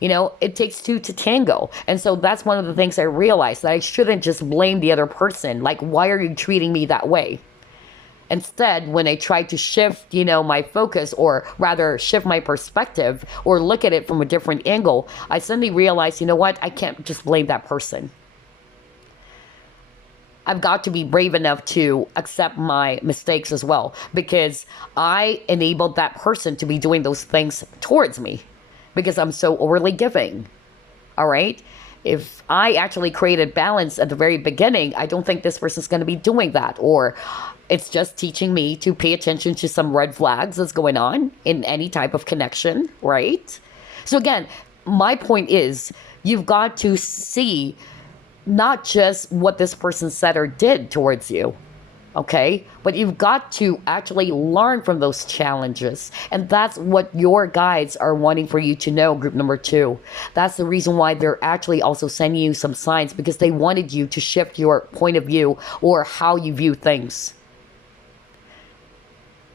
It takes two to tango. And so that's one of the things I realized, that I shouldn't just blame the other person. Like, why are you treating me that way? Instead, when I try to shift, my focus, or rather shift my perspective, or look at it from a different angle, I suddenly realize, what? I can't just blame that person. I've got to be brave enough to accept my mistakes as well, because I enabled that person to be doing those things towards me. Because I'm so overly giving, all right? If I actually created balance at the very beginning, I don't think this person's going to be doing that. Or it's just teaching me to pay attention to some red flags that's going on in any type of connection, right? So again, my point is, you've got to see not just what this person said or did towards you, okay? But you've got to actually learn from those challenges. And that's what your guides are wanting for you to know, group number 2. That's the reason why they're actually also sending you some signs, because they wanted you to shift your point of view or how you view things.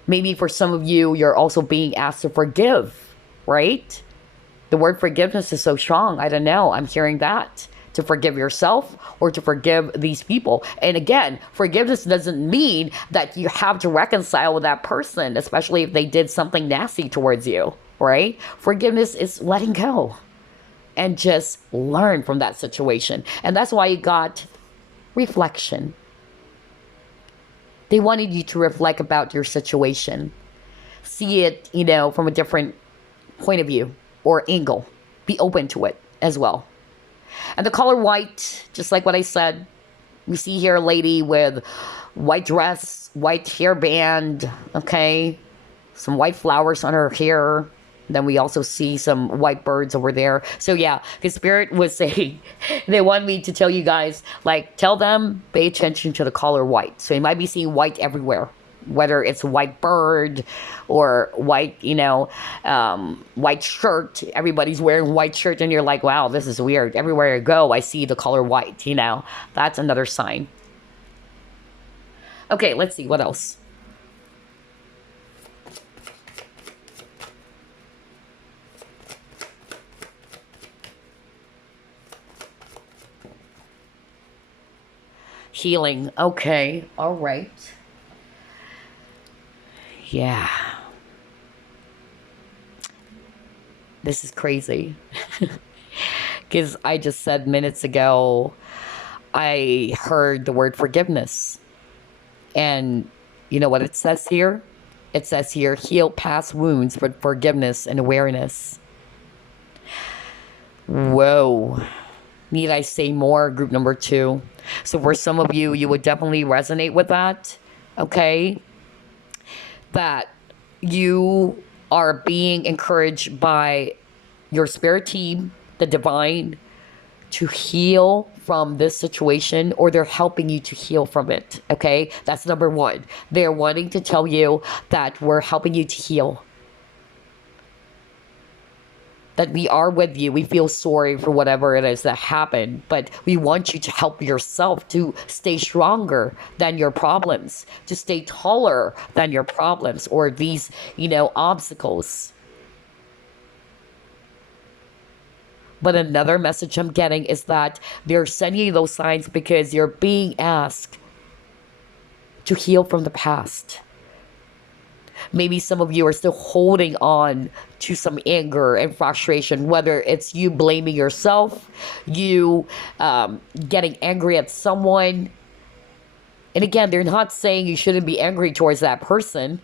Maybe for some of you, you're also being asked to forgive, right? The word forgiveness is so strong. I don't know. I'm hearing that. To forgive yourself or to forgive these people. And again, forgiveness doesn't mean that you have to reconcile with that person, especially if they did something nasty towards you, right? Forgiveness is letting go and just learn from that situation. And that's why you got reflection. They wanted you to reflect about your situation. See it, from a different point of view or angle. Be open to it as well. And the color white, just like what I said, we see here a lady with white dress, white hairband, okay? Some white flowers on her hair. Then we also see some white birds over there. So yeah, the spirit was saying, they want me to tell you guys, tell them, pay attention to the color white. So you might be seeing white everywhere. Whether it's a white bird or white, white shirt. Everybody's wearing white shirt and you're like, wow, this is weird. Everywhere I go, I see the color white, That's another sign. Okay, let's see. What else? Healing. Okay. All right. Yeah. This is crazy. Because I just said minutes ago, I heard the word forgiveness. And you know what it says here? It says here, heal past wounds with forgiveness and awareness. Whoa. Need I say more? Group number 2. So for some of you, you would definitely resonate with that. Okay? That you are being encouraged by your spirit team, the divine, to heal from this situation, or they're helping you to heal from it. Okay? That's number 1. They're wanting to tell you that we're helping you to heal. That we are with you. We feel sorry for whatever it is that happened, but we want you to help yourself to stay stronger than your problems, to stay taller than your problems or these, obstacles. But another message I'm getting is that they're sending you those signs because you're being asked to heal from the past. Maybe some of you are still holding on to some anger and frustration, whether it's you blaming yourself, you getting angry at someone. And again, they're not saying you shouldn't be angry towards that person.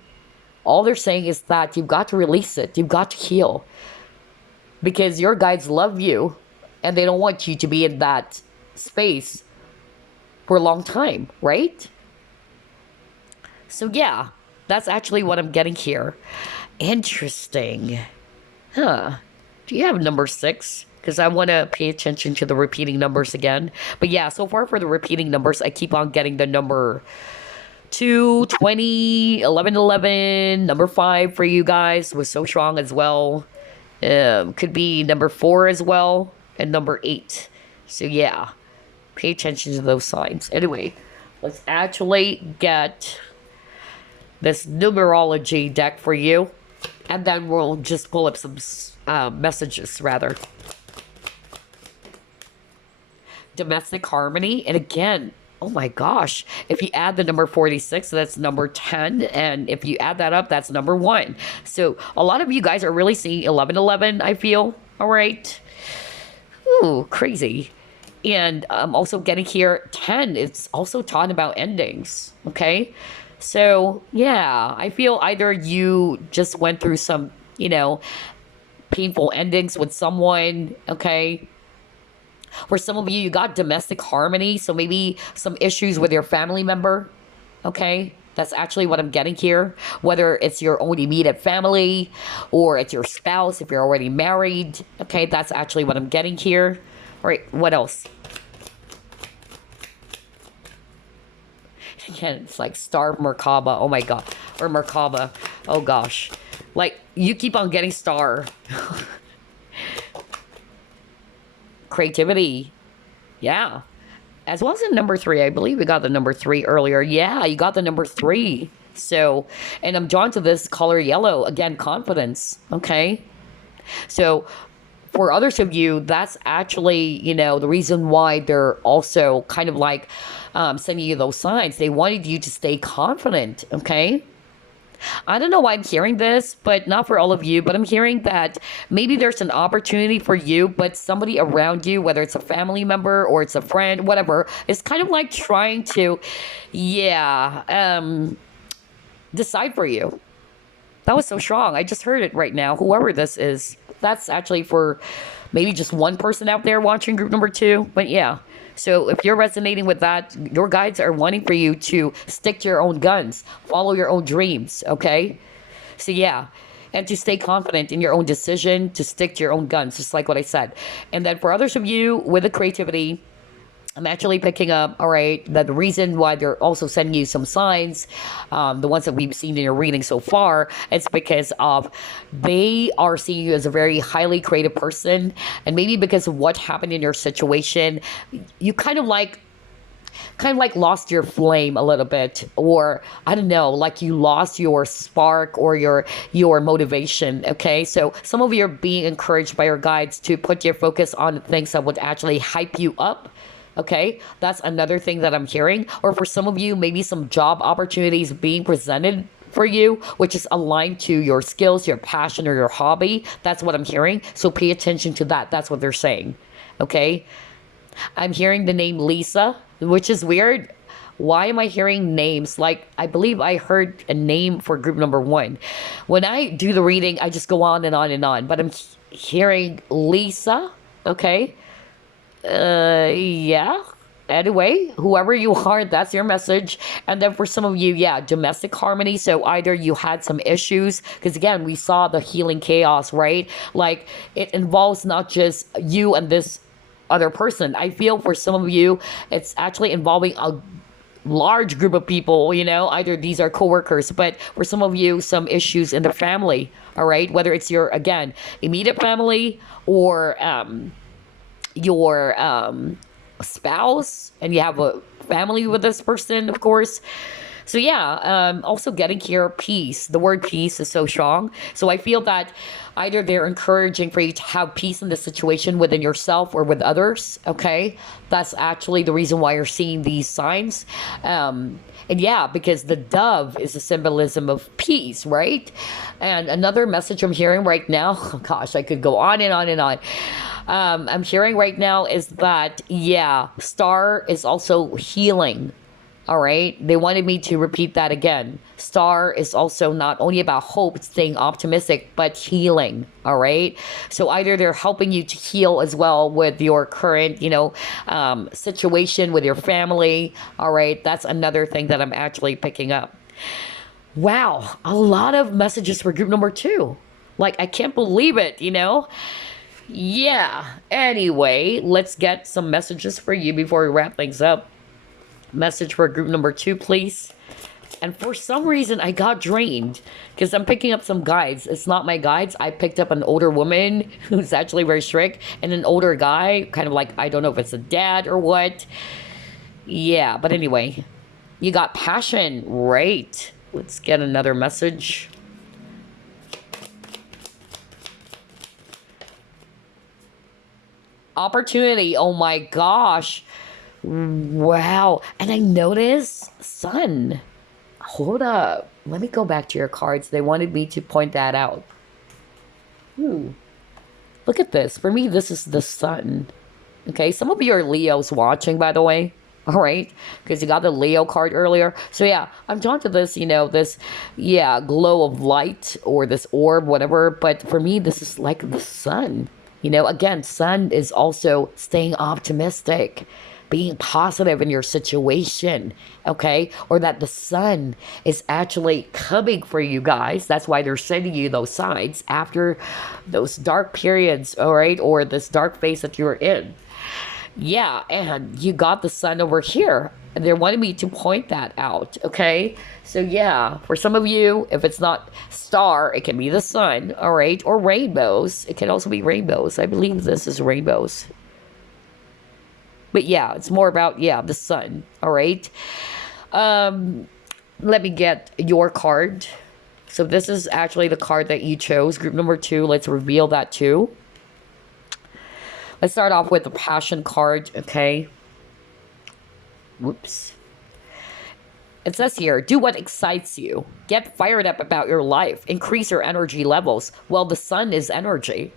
All they're saying is that you've got to release it. You've got to heal. Because your guides love you and they don't want you to be in that space for a long time, right? So yeah. That's actually what I'm getting here. Interesting. Huh. Do you have number 6? Because I want to pay attention to the repeating numbers again. But yeah, so far for the repeating numbers, I keep on getting the number 2, 20, 11, 11. Number 5 for you guys was so strong as well. Could be number 4 as well. And number 8. So yeah, pay attention to those signs. Anyway, let's actually get this numerology deck for you, and then we'll just pull up some messages rather. Domestic harmony, and again, oh my gosh, if you add the number 46, that's number 10, and if you add that up, that's number 1. So a lot of you guys are really seeing 1111, I feel. All right. Ooh, crazy. And I'm also getting here 10. It's also talking about endings. Okay. So, yeah, I feel either you just went through some, painful endings with someone, okay? For some of you, you got domestic harmony, so maybe some issues with your family member, okay? That's actually what I'm getting here. Whether it's your own immediate family or it's your spouse if you're already married, okay? That's actually what I'm getting here. All right, what else? Again, it's like Star Merkaba. Oh my god. Or Merkaba. Oh gosh. You keep on getting Star. Creativity. Yeah. As well as the number 3. I believe we got the number 3 earlier. Yeah, you got the number 3. So, and I'm drawn to this color yellow. Again, confidence. Okay. So, for others of you, that's actually, the reason why they're also kind of like sending you those signs. They wanted you to stay confident. Okay. I don't know why I'm hearing this, but not for all of you, but I'm hearing that maybe there's an opportunity for you, but somebody around you, whether it's a family member or it's a friend, whatever, is kind of like trying to, yeah, decide for you. That was so strong. I just heard it right now. Whoever this is, that's actually for maybe just one person out there watching group number 2. But yeah. So if you're resonating with that, your guides are wanting for you to stick to your own guns, follow your own dreams, okay? So yeah, and to stay confident in your own decision, to stick to your own guns, just like what I said. And then for others of you with the creativity, I'm actually picking up, all right, that the reason why they're also sending you some signs, the ones that we've seen in your reading so far, it's because of they are seeing you as a very highly creative person. And maybe because of what happened in your situation, you kind of like lost your flame a little bit, or I don't know, like you lost your spark or your motivation. Okay, so some of you are being encouraged by your guides to put your focus on things that would actually hype you up. Okay, that's another thing that I'm hearing. Or for some of you, maybe some job opportunities being presented for you, which is aligned to your skills, your passion, or your hobby. That's what I'm hearing. So pay attention to that. That's what they're saying. Okay, I'm hearing the name Lisa, which is weird. Why am I hearing names? Like, I believe I heard a name for group number 1. When I do the reading, I just go on and on and on. But I'm hearing Lisa. Okay. Yeah. Anyway, whoever you are, that's your message. And then for some of you, yeah, domestic harmony. So either you had some issues, because again, we saw the healing chaos, right? Like, it involves not just you and this other person. I feel for some of you, it's actually involving a large group of people, either these are coworkers, but for some of you, some issues in the family, all right? Whether it's your, again, immediate family or, your spouse, and you have a family with this person, of course. So yeah, also getting here, peace. The word peace is so strong. So I feel that either they're encouraging for you to have peace in the situation within yourself or with others. Okay, that's actually the reason why you're seeing these signs. And yeah, because the dove is a symbolism of peace, right? And another message I'm hearing right now, oh gosh, I could go on and on and on. I'm hearing right now is that, yeah, star is also healing. All right. They wanted me to repeat that again. Star is also not only about hope, staying optimistic, but healing. All right. So either they're helping you to heal as well with your current, situation with your family. All right. That's another thing that I'm actually picking up. Wow. A lot of messages for group number 2. Like, I can't believe it, Yeah. Anyway, let's get some messages for you before we wrap things up. Message for group number 2, please. And for some reason, I got drained because I'm picking up some guides. It's not my guides. I picked up an older woman who's actually very strict, and an older guy, kind of like, I don't know if it's a dad or what. Yeah, but anyway, you got passion. Right. Let's get another message. Opportunity. Oh my gosh. Wow. And I noticed sun. Hold up. Let me go back to your cards. They wanted me to point that out. Look at this. For me, this is the sun. Okay. Some of you are Leos watching, by the way. All right. Because you got the Leo card earlier. So yeah, I'm drawn to this, glow of light or this orb, whatever. But for me, this is like the sun. Again, sun is also staying optimistic, being positive in your situation, okay? Or that the sun is actually coming for you guys. That's why they're sending you those signs after those dark periods, all right? Or this dark phase that you're in. Yeah, and you got the sun over here. And they wanted me to point that out, okay? So yeah, for some of you, if it's not star, it can be the sun, all right? Or rainbows. It can also be rainbows. I believe this is rainbows. But yeah, it's more about, the sun, all right? let me get your card. So this is actually the card that you chose, group number 2. Let's reveal that too. Let's start off with the passion card, okay? Whoops. It says here, do what excites you. Get fired up about your life. Increase your energy levels. Well, the sun is energy.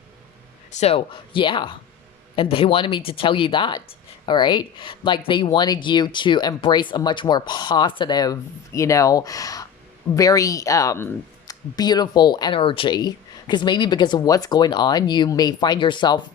So, yeah. And they wanted me to tell you that. All right? Like, they wanted you to embrace a much more positive, you know, very beautiful energy. Because maybe because of what's going on, you may find yourself,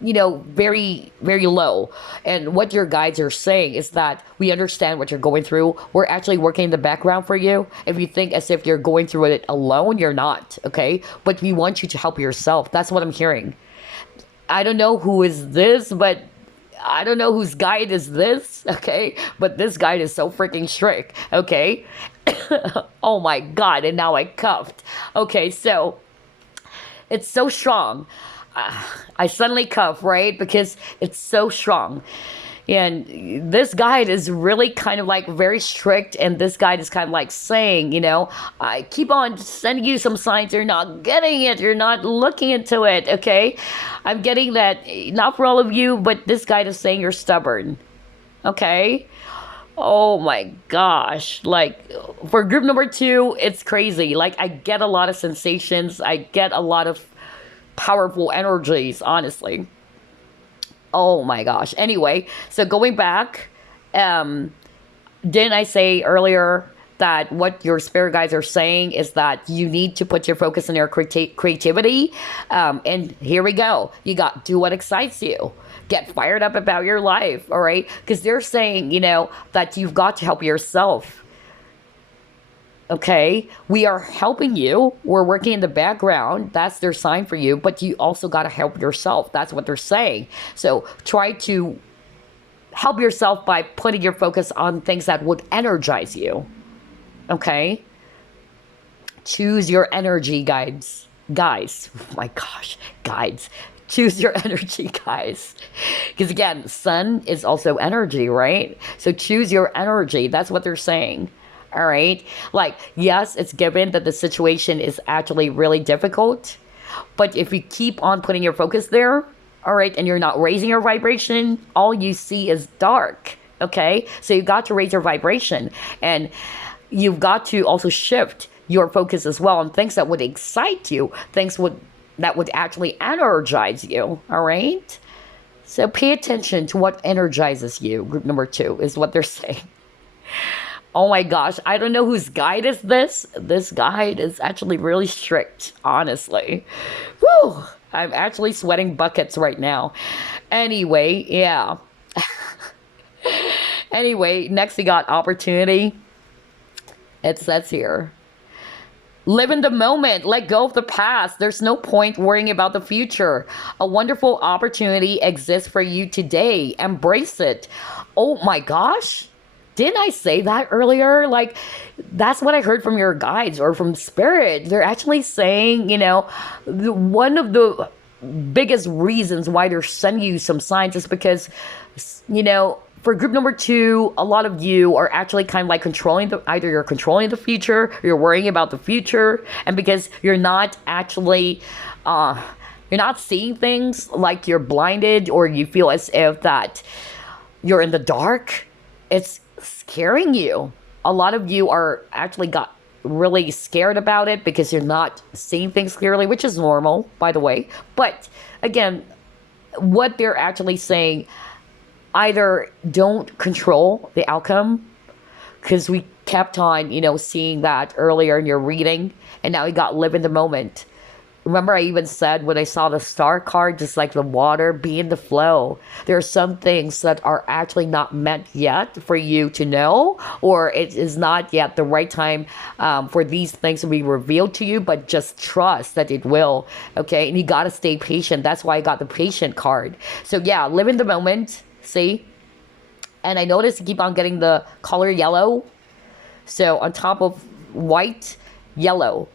you know, very, very low. And what your guides are saying is that we understand what you're going through. We're actually working in the background for you. If you think as if you're going through it alone, you're not, okay? But we want you to help yourself. That's what I'm hearing. I don't know who is this, but I don't know whose guide is this, okay? But this guide is so freaking strict, okay? Oh my God, and now I cuffed. Okay, so it's so strong. I suddenly cuff, right? Because it's so strong. And this guide is really kind of like very strict. And this guide is kind of like saying, you know, I keep on sending you some signs. You're not getting it. You're not looking into it. Okay. I'm getting that, not for all of you, but this guide is saying you're stubborn. Okay. Oh my gosh. Like for group number 2, it's crazy. Like I get a lot of sensations. I get a lot of powerful energies, honestly. Oh my gosh. Anyway, so going back, didn't I say earlier that what your spirit guides are saying is that you need to put your focus on your creativity? And here we go. You got do what excites you. Get fired up about your life, all right? Because they're saying, you know, that you've got to help yourself. Okay, we are helping you. We're working in the background. That's their sign for you. But you also got to help yourself. That's what they're saying. So try to help yourself by putting your focus on things that would energize you. Okay? Choose your energy, guys. Guys. Oh my gosh. Guides. Choose your energy, guys. Because again, sun is also energy, right? So choose your energy. That's what they're saying. All right. Like, yes, it's given that the situation is actually really difficult. But if you keep on putting your focus there, all right, and you're not raising your vibration, all you see is dark. Okay. So you've got to raise your vibration. And you've got to also shift your focus as well on things that would excite you, things that would actually energize you. All right. So pay attention to what energizes you. Group number 2 is what they're saying. Oh my gosh, I don't know whose guide is this. This guide is actually really strict, honestly. Whew, I'm actually sweating buckets right now. Anyway, yeah. Anyway, next we got opportunity. It says here, live in the moment, let go of the past. There's no point worrying about the future. A wonderful opportunity exists for you today. Embrace it. Oh my gosh. Didn't I say that earlier? Like, that's what I heard from your guides or from spirit. They're actually saying, you know, one of the biggest reasons why they're sending you some signs is because, you know, for group number 2, a lot of you are actually kind of like either you're controlling the future, or you're worrying about the future, and because you're not actually, you're not seeing things, like you're blinded, or you feel as if that you're in the dark, it's scaring you. A lot of you are actually got really scared about it because you're not seeing things clearly, which is normal, by the way. But again, what they're actually saying, either don't control the outcome, because we kept on, you know, seeing that earlier in your reading, and now you got live in the moment. Remember, I even said when I saw the star card, just like the water, be in the flow. There are some things that are actually not meant yet for you to know, or it is not yet the right time for these things to be revealed to you, but just trust that it will, okay? And you got to stay patient. That's why I got the patient card. So yeah, live in the moment, see? And I noticed you keep on getting the color yellow. So on top of white, yellow.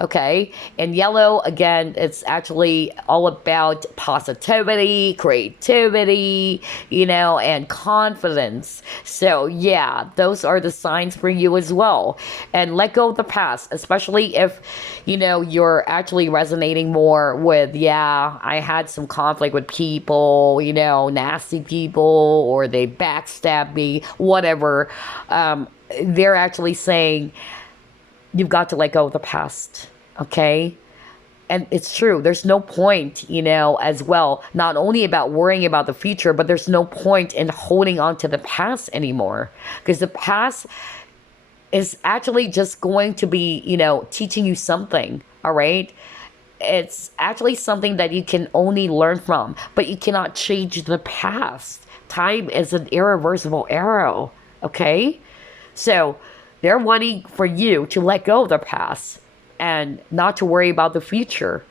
Okay, and yellow, again, it's actually all about positivity, creativity, and confidence. So yeah, those are the signs for you as well. And let go of the past, especially if you're actually resonating more with, yeah, I had some conflict with people, nasty people, or they backstabbed me, whatever. They're actually saying you've got to let go of the past. Okay, and it's true, there's no point, as well, not only about worrying about the future, but there's no point in holding on to the past anymore, because the past is actually just going to be, teaching you something. All right, it's actually something that you can only learn from, but you cannot change the past. Time is an irreversible arrow. Okay, so they're wanting for you to let go of the past and not to worry about the future.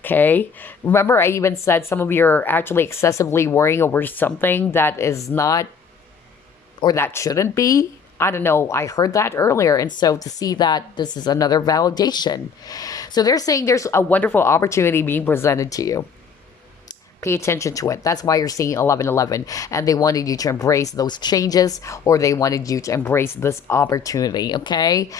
Okay? Remember, I even said some of you are actually excessively worrying over something that is not, or that shouldn't be. I don't know. I heard that earlier. And so to see that, this is another validation. So they're saying there's a wonderful opportunity being presented to you. Pay attention to it. That's why you're seeing 1111. And they wanted you to embrace those changes, or they wanted you to embrace this opportunity. Okay?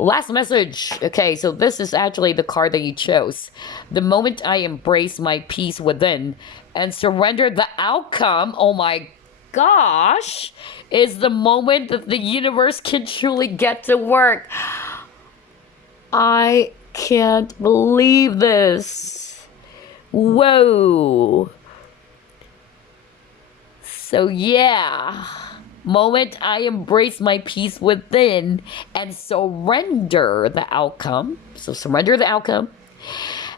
Last message. Okay, so this is actually the card that you chose. The moment I embrace my peace within and surrender the outcome, oh my gosh, is the moment that the universe can truly get to work. I can't believe this. Whoa. So yeah, moment I embrace my peace within and surrender the outcome. So surrender the outcome.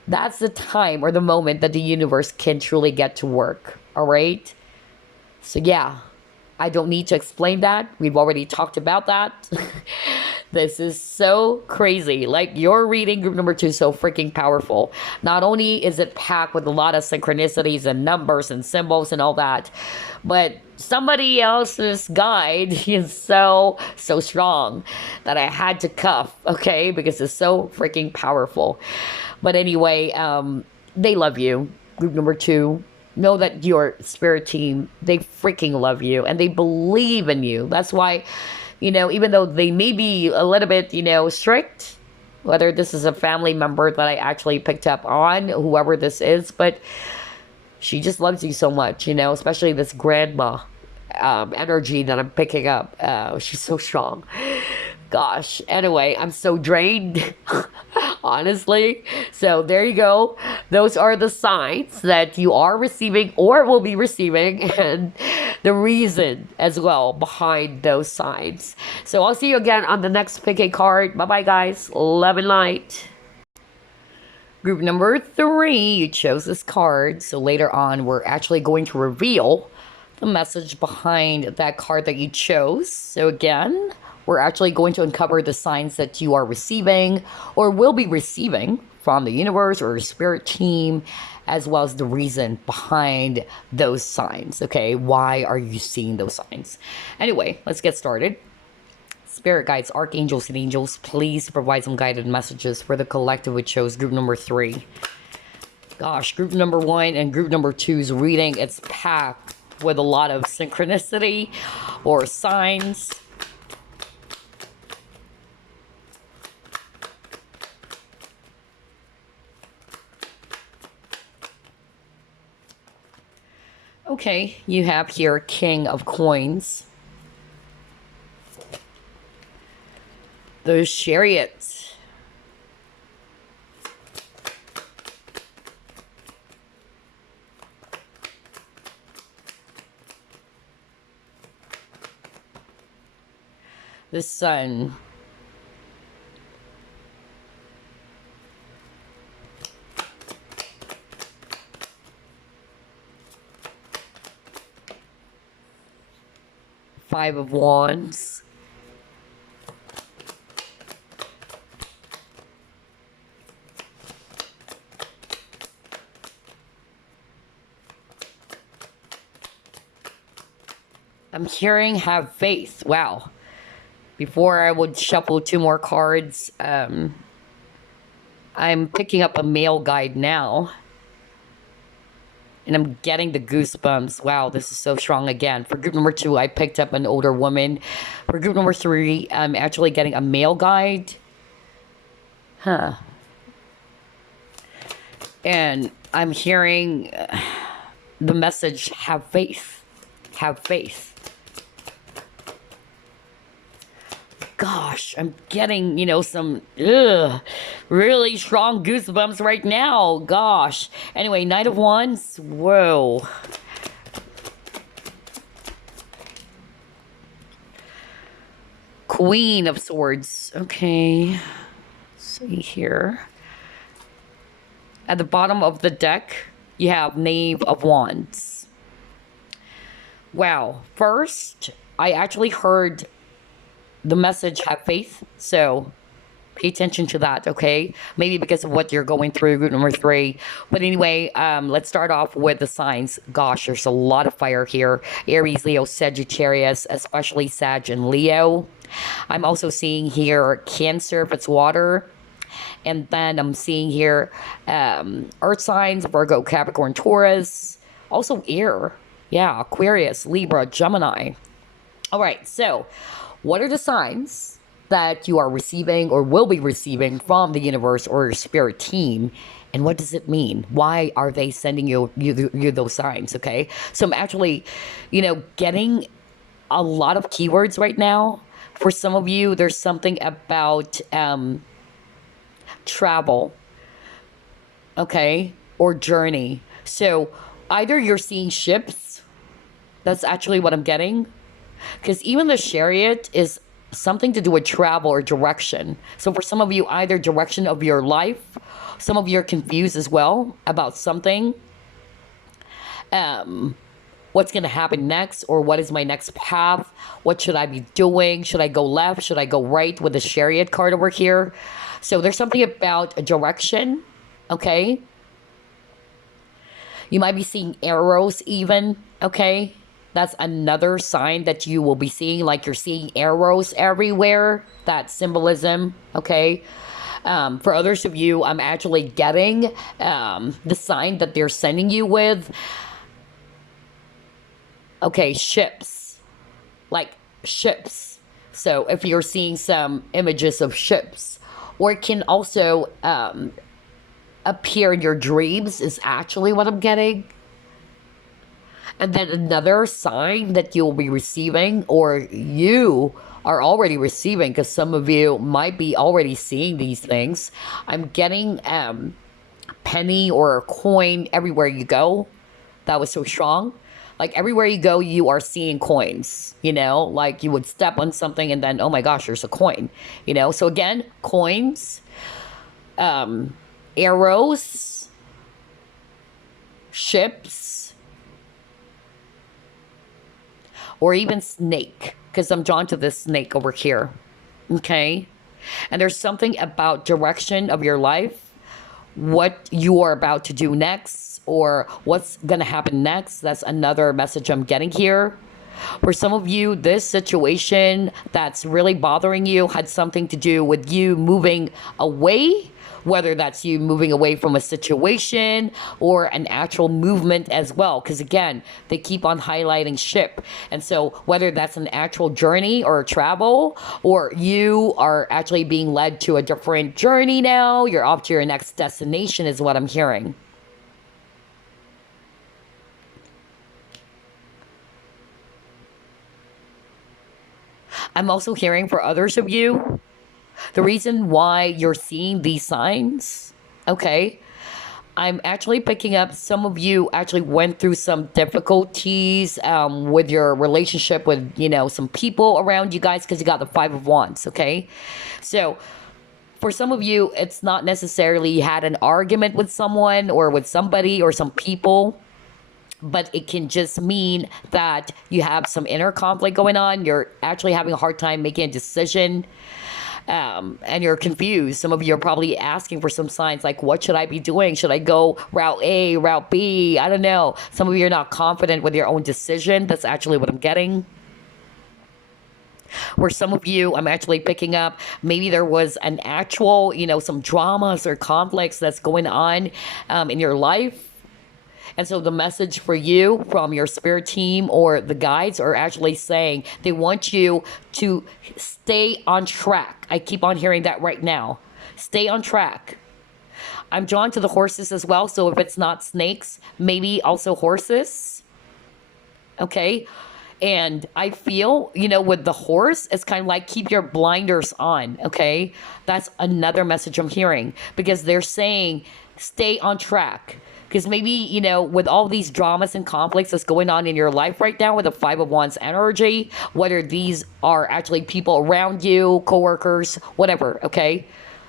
That's the time or the moment that the universe can truly get to work. All right. So yeah, I don't need to explain that. We've already talked about that. This is so crazy. Like, your reading, group number 2, is so freaking powerful. Not only is it packed with a lot of synchronicities and numbers and symbols and all that, but somebody else's guide is so strong that I had to cuff, okay? Because it's so freaking powerful. But anyway, they love you. Group number 2. Know that your spirit team, they freaking love you and they believe in you. That's why, even though they may be a little bit, strict, whether this is a family member that I actually picked up on, whoever this is, but she just loves you so much, especially this grandma energy that I'm picking up. She's so strong. Gosh, anyway, I'm so drained, honestly. So there you go. Those are the signs that you are receiving or will be receiving, and the reason as well behind those signs. So I'll see you again on the next pick a card. Bye-bye, guys. Love and light. Group number 3, you chose this card. So later on, we're actually going to reveal the message behind that card that you chose. So again, we're actually going to uncover the signs that you are receiving or will be receiving from the universe or spirit team, as well as the reason behind those signs. Okay, why are you seeing those signs? Anyway, let's get started. Spirit guides, archangels, and angels, please provide some guided messages for the collective which chose group number 3. Gosh, group number 1 and group number 2's reading, it's packed with a lot of synchronicity or signs. Okay, you have here King of Coins. The Chariot. The Sun. Five of Wands. I'm hearing have faith. Wow. Before I would shuffle 2 more cards, I'm picking up a male guide now. And I'm getting the goosebumps. Wow, this is so strong again. For group number 2, I picked up an older woman. For group number 3, I'm actually getting a male guide. Huh. And I'm hearing the message, have faith. Have faith. Gosh, I'm getting, some really strong goosebumps right now. Gosh. Anyway, Knight of Wands. Whoa. Queen of Swords. Okay. Let's see here. At the bottom of the deck, you have Knave of Wands. Wow. First, I actually heard the message, have faith. So pay attention to that, okay? Maybe because of what you're going through, group number 3. But anyway, let's start off with the signs. Gosh, there's a lot of fire here. Aries, Leo, Sagittarius, especially Sag and Leo. I'm also seeing here Cancer, if it's water. And then I'm seeing here earth signs, Virgo, Capricorn, Taurus. Also air. Yeah, Aquarius, Libra, Gemini. All right, so what are the signs that you are receiving or will be receiving from the universe or your spirit team? And what does it mean? Why are they sending you those signs, okay? So I'm actually, getting a lot of keywords right now. For some of you, there's something about travel, okay? Or journey. So either you're seeing ships. That's actually what I'm getting. Because even the Chariot is something to do with travel or direction. So for some of you, either direction of your life, some of you are confused as well about something. What's going to happen next, or what is my next path? What should I be doing? Should I go left? Should I go right with the Chariot card over here? So there's something about a direction, okay? You might be seeing arrows even, okay? That's another sign that you will be seeing, like you're seeing arrows everywhere. That symbolism, okay? For others of you, I'm actually getting the sign that they're sending you with. Okay, ships. Like ships. So if you're seeing some images of ships, or it can also appear in your dreams is actually what I'm getting. And then another sign that you'll be receiving, or you are already receiving, because some of you might be already seeing these things. I'm getting penny or a coin everywhere you go. That was so strong. Like everywhere you go, you are seeing coins, like you would step on something and then, oh my gosh, there's a coin, So again, coins, arrows, ships, or even snake, because I'm drawn to this snake over here, okay? And there's something about direction of your life, what you are about to do next, or what's going to happen next. That's another message I'm getting here. For some of you, this situation that's really bothering you had something to do with you moving away, whether that's you moving away from a situation or an actual movement as well. Because again, they keep on highlighting ship. And so whether that's an actual journey or travel, or you are actually being led to a different journey now, you're off to your next destination is what I'm hearing. I'm also hearing for others of you, the reason why you're seeing these signs, okay, I'm actually picking up some of you actually went through some difficulties with your relationship with, some people around you guys, because you got the 5 of Wands, okay? So for some of you, it's not necessarily you had an argument with someone or with somebody or some people, but it can just mean that you have some inner conflict going on. You're actually having a hard time making a decision, and you're confused. Some of you are probably asking for some signs like, what should I be doing? Should I go route A, route B? I don't know. Some of you are not confident with your own decision. That's actually what I'm getting. Where some of you, I'm actually picking up, maybe there was an actual, some dramas or conflicts that's going on in your life. And so the message for you from your spirit team or the guides are actually saying they want you to stay on track. I keep on hearing that right now. Stay on track. I'm drawn to the horses as well. So if it's not snakes, maybe also horses. Okay. And I feel, with the horse, it's kind of like keep your blinders on. Okay. That's another message I'm hearing because they're saying stay on track. Because maybe, with all these dramas and conflicts that's going on in your life right now with the Five of Wands energy, whether these are actually people around you, coworkers, whatever, okay?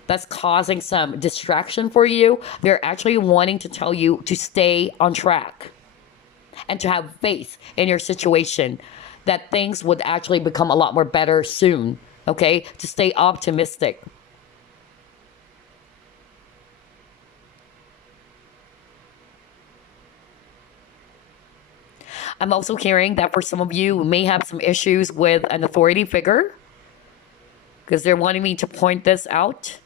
That's causing some distraction for you. They're actually wanting to tell you to stay on track and to have faith in your situation that things would actually become a lot more better soon, okay? To stay optimistic. I'm also hearing that for some of you may have some issues with an authority figure because they're wanting me to point this out.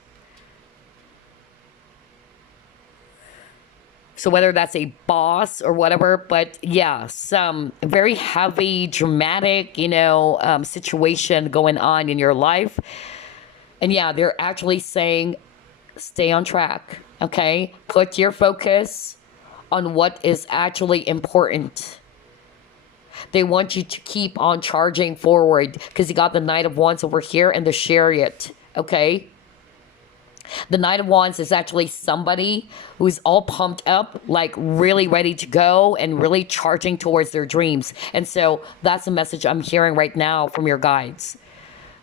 So whether that's a boss or whatever, but yeah, some very heavy, dramatic, situation going on in your life. And yeah, they're actually saying, stay on track, okay? Put your focus on what is actually important. They want you to keep on charging forward because you got the Knight of Wands over here and the Chariot, okay? The Knight of Wands is actually somebody who's all pumped up, like really ready to go and really charging towards their dreams. And so that's the message I'm hearing right now from your guides.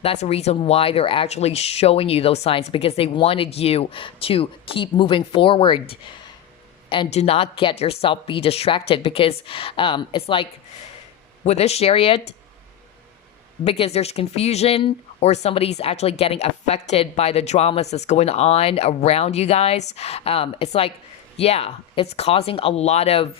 That's the reason why they're actually showing you those signs because they wanted you to keep moving forward and do not get yourself be distracted because it's like with this Chariot, because there's confusion or somebody's actually getting affected by the dramas that's going on around you guys. It's like, yeah, it's causing a lot of,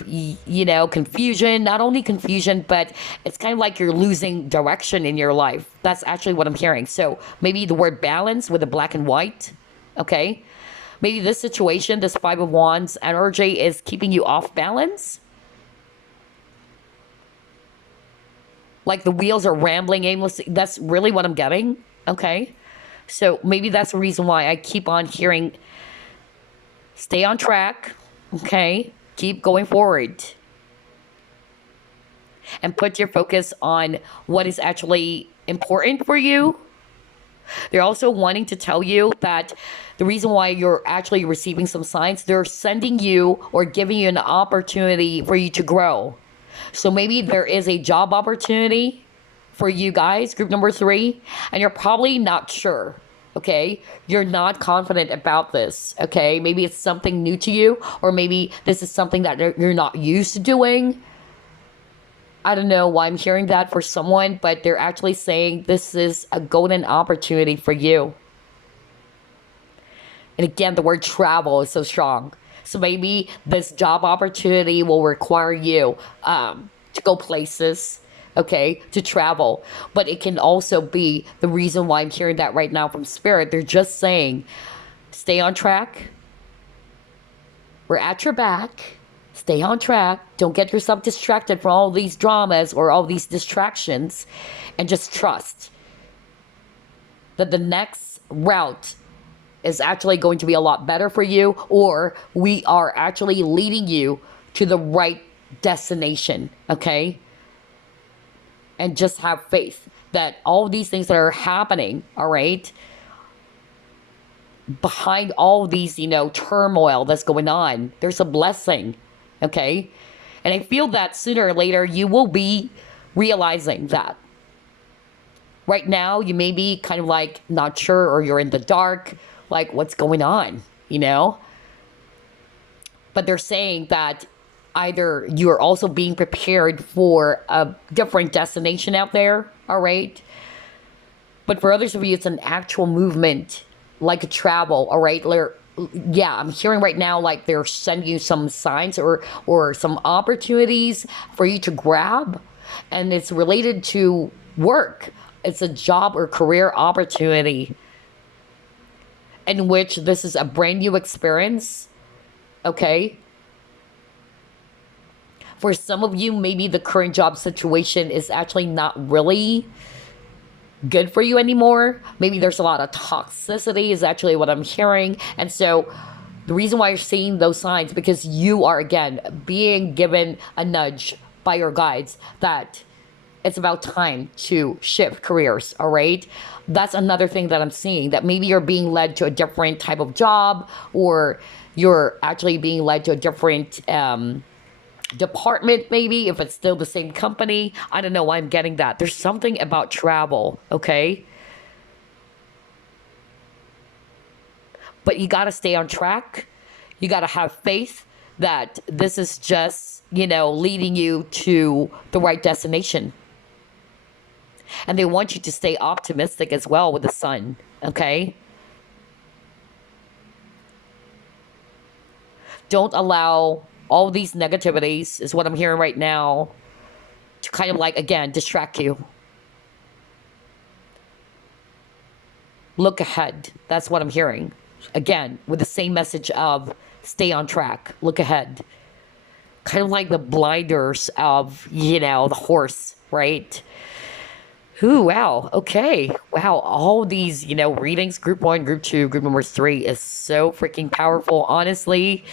confusion, not only confusion, but it's kind of like you're losing direction in your life. That's actually what I'm hearing. So maybe the word balance with the black and white, okay? Maybe this situation, this Five of Wands energy is keeping you off balance. Like the wheels are rambling aimlessly. That's really what I'm getting. Okay. So maybe that's the reason why I keep on hearing stay on track. Okay. Keep going forward. And put your focus on what is actually important for you. They're also wanting to tell you that the reason why you're actually receiving some signs, they're sending you or giving you an opportunity for you to grow. So maybe there is a job opportunity for you guys, group number 3, and you're probably not sure, okay? You're not confident about this, okay? Maybe it's something new to you, or maybe this is something that you're not used to doing. I don't know why I'm hearing that for someone, but they're actually saying this is a golden opportunity for you. And again, the word travel is so strong. So maybe this job opportunity will require you to go places, okay, to travel. But it can also be the reason why I'm hearing that right now from Spirit. They're just saying, stay on track. We're at your back. Stay on track. Don't get yourself distracted from all these dramas or all these distractions. And just trust that the next route is actually going to be a lot better for you, or we are actually leading you to the right destination, okay? And just have faith that all these things that are happening, all right, behind all these, turmoil that's going on, there's a blessing, okay? And I feel that sooner or later you will be realizing that. Right now, you may be kind of like not sure, or you're in the dark, like what's going on, But they're saying that either you're also being prepared for a different destination out there, all right? But for others of you, it's an actual movement, like a travel, all right? Yeah, I'm hearing right now like they're sending you some signs or some opportunities for you to grab, and it's related to work. It's a job or career opportunity in which this is a brand new experience, okay? For some of you, maybe the current job situation is actually not really good for you anymore. Maybe there's a lot of toxicity is actually what I'm hearing. And so the reason why you're seeing those signs, because you are, again, being given a nudge by your guides that it's about time to shift careers, all right? That's another thing that I'm seeing, that maybe you're being led to a different type of job, or you're actually being led to a different department, maybe, if it's still the same company. I don't know why I'm getting that. There's something about travel, okay? But you got to stay on track. You got to have faith that this is just, leading you to the right destination. And they want you to stay optimistic as well with the sun, okay? Don't allow all these negativities, is what I'm hearing right now, to kind of again, distract you. Look ahead. That's what I'm hearing. Again, with the same message of stay on track. Look ahead. Kind of like the blinders of, the horse, right? Ooh, wow. Okay. Wow. All these, readings, group 1, group 2, group number 3 is so freaking powerful, honestly.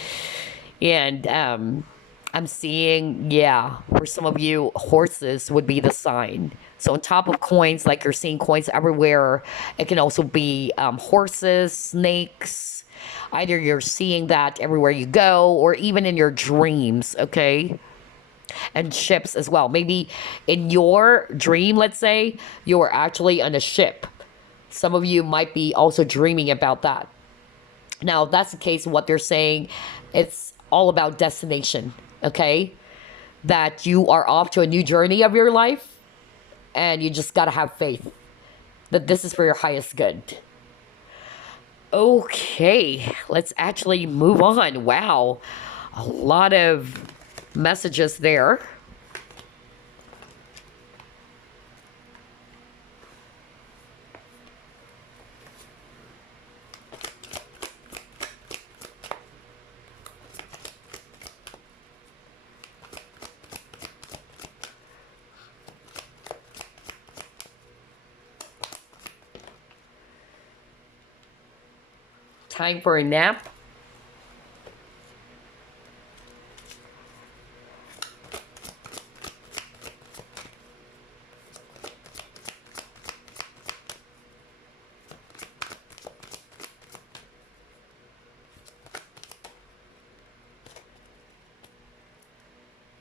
And I'm seeing, for some of you, horses would be the sign. So on top of coins, like you're seeing coins everywhere, it can also be horses, snakes. Either you're seeing that everywhere you go, or even in your dreams, okay? And ships as well. Maybe in your dream, let's say, you're actually on a ship. Some of you might be also dreaming about that. Now, if that's the case, what they're saying, it's all about destination, okay? That you are off to a new journey of your life, and you just got to have faith that this is for your highest good. Okay, let's actually move on. Wow, a lot of messages there. Time for a nap.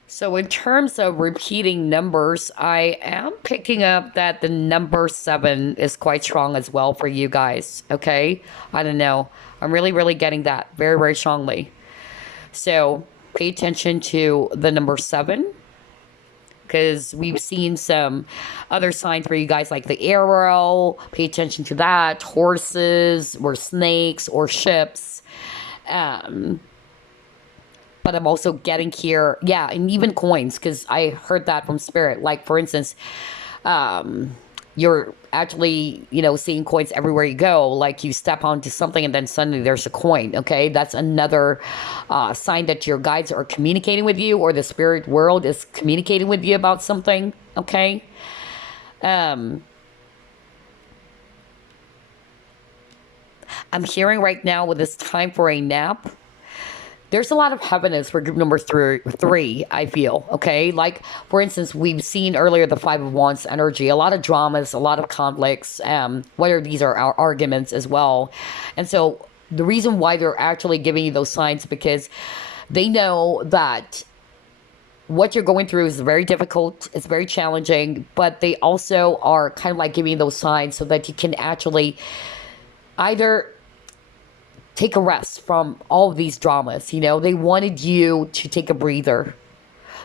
So in terms of repeating numbers, I am picking up that the number 7 is quite strong as well for you guys, okay? I don't know. I'm really, really getting that very, very strongly. So pay attention to the number 7, because we've seen some other signs for you guys, like the arrow. Pay attention to that. Horses or snakes or ships. But I'm also getting here, and even coins, because I heard that from Spirit. Like, for instance, you're actually, seeing coins everywhere you go. Like, you step onto something and then suddenly there's a coin, okay? That's another sign that your guides are communicating with you, or the spirit world is communicating with you about something, okay? I'm hearing right now with this time for a nap, there's a lot of heaviness for group number 3, I feel, okay? Like, for instance, we've seen earlier the 5 of Wands energy, a lot of dramas, a lot of conflicts, whether these are our arguments as well. And so the reason why they're actually giving you those signs, because they know that what you're going through is very difficult, it's very challenging, but they also are kind of like giving you those signs so that you can actually either take a rest from all of these dramas. They wanted you to take a breather.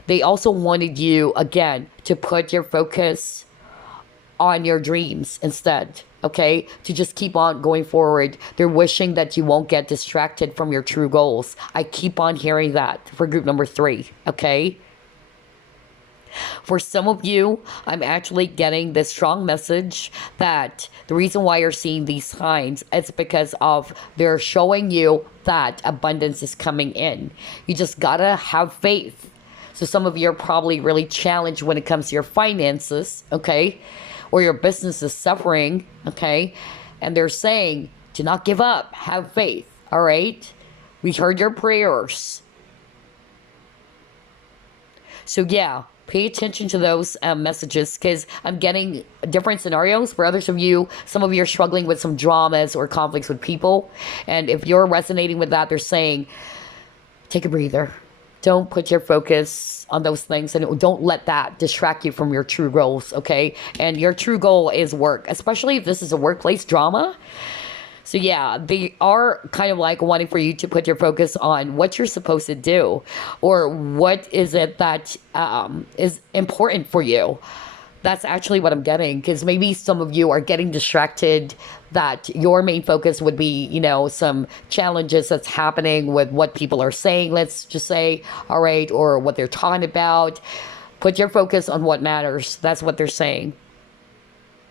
They also wanted you, again, to put your focus on your dreams instead, okay? To just keep on going forward. They're wishing that you won't get distracted from your true goals. I keep on hearing that for group number 3, okay? For some of you, I'm actually getting this strong message that the reason why you're seeing these signs is because of they're showing you that abundance is coming in. You just gotta have faith. So some of you are probably really challenged when it comes to your finances, okay? Or your business is suffering, okay? And they're saying, do not give up, have faith, all right? We heard your prayers. So yeah, pay attention to those messages, because I'm getting different scenarios. For others of you, some of you are struggling with some dramas or conflicts with people. And if you're resonating with that, they're saying, take a breather. Don't put your focus on those things, and don't let that distract you from your true goals, okay? And your true goal is work, especially if this is a workplace drama. So yeah, they are kind of like wanting for you to put your focus on what you're supposed to do, or what is it that is important for you. That's actually what I'm getting, because maybe some of you are getting distracted, that your main focus would be, you know, some challenges that's happening with what people are saying, let's just say, all right, or what they're talking about. Put your focus on what matters. That's what they're saying.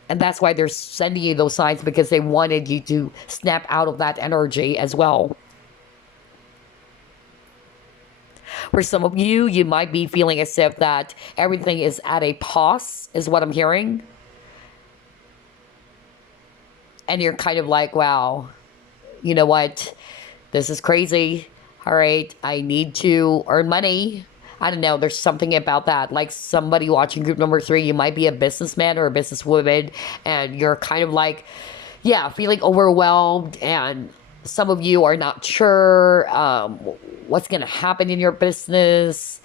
And that's why they're sending you those signs, because they wanted you to snap out of that energy as well. For some of you, you might be feeling as if that everything is at a pause, is what I'm hearing. And you're kind of like, wow, you know what? This is crazy. All right, I need to earn money. I don't know, there's something about that. Like somebody watching group number 3, you might be a businessman or a businesswoman, and you're kind of like, yeah, feeling overwhelmed, and some of you are not sure what's going to happen in your business.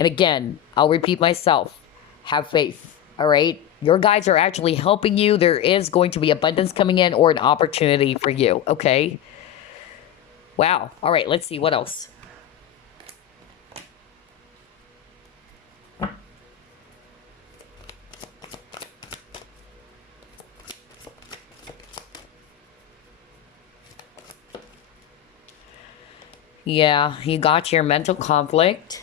And again, I'll repeat myself, have faith, all right? Your guides are actually helping you. There is going to be abundance coming in, or an opportunity for you, okay? Wow. All right, let's see what else. Yeah, you got your mental conflict.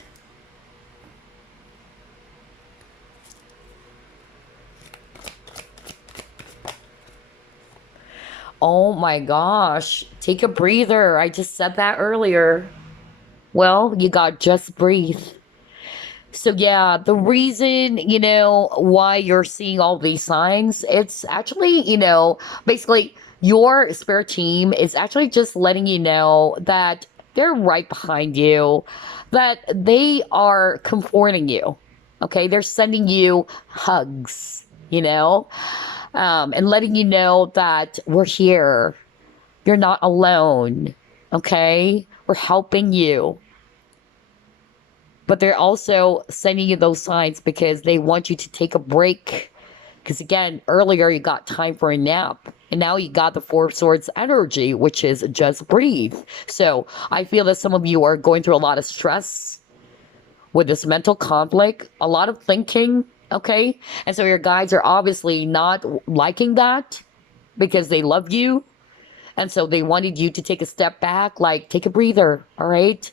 Oh my gosh. Take a breather. I just said that earlier. Well, you got just breathe. So yeah, the reason, you know, why you're seeing all these signs, it's actually, you know, basically your spirit team is actually just letting you know that they're right behind you, that they are comforting you. Okay, they're sending you hugs, you know, and letting you know that we're here. You're not alone. Okay, we're helping you. But they're also sending you those signs because they want you to take a break. Because again, earlier you got time for a nap, and now you got the Four of Swords energy, which is just breathe. So I feel that some of you are going through a lot of stress with this mental conflict, a lot of thinking, okay? And so your guides are obviously not liking that, because they love you. And so they wanted you to take a step back, like take a breather, all right?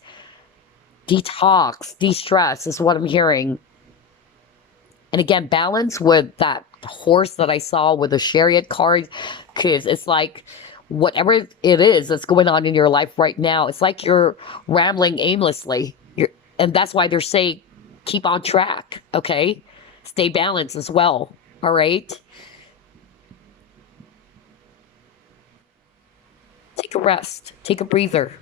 Detox, de-stress is what I'm hearing. And again, balance with that horse that I saw with the chariot card, because it's like whatever it is that's going on in your life right now, it's like you're rambling aimlessly. And that's why they're saying keep on track, okay? Stay balanced as well, all right? Take a rest, take a breather.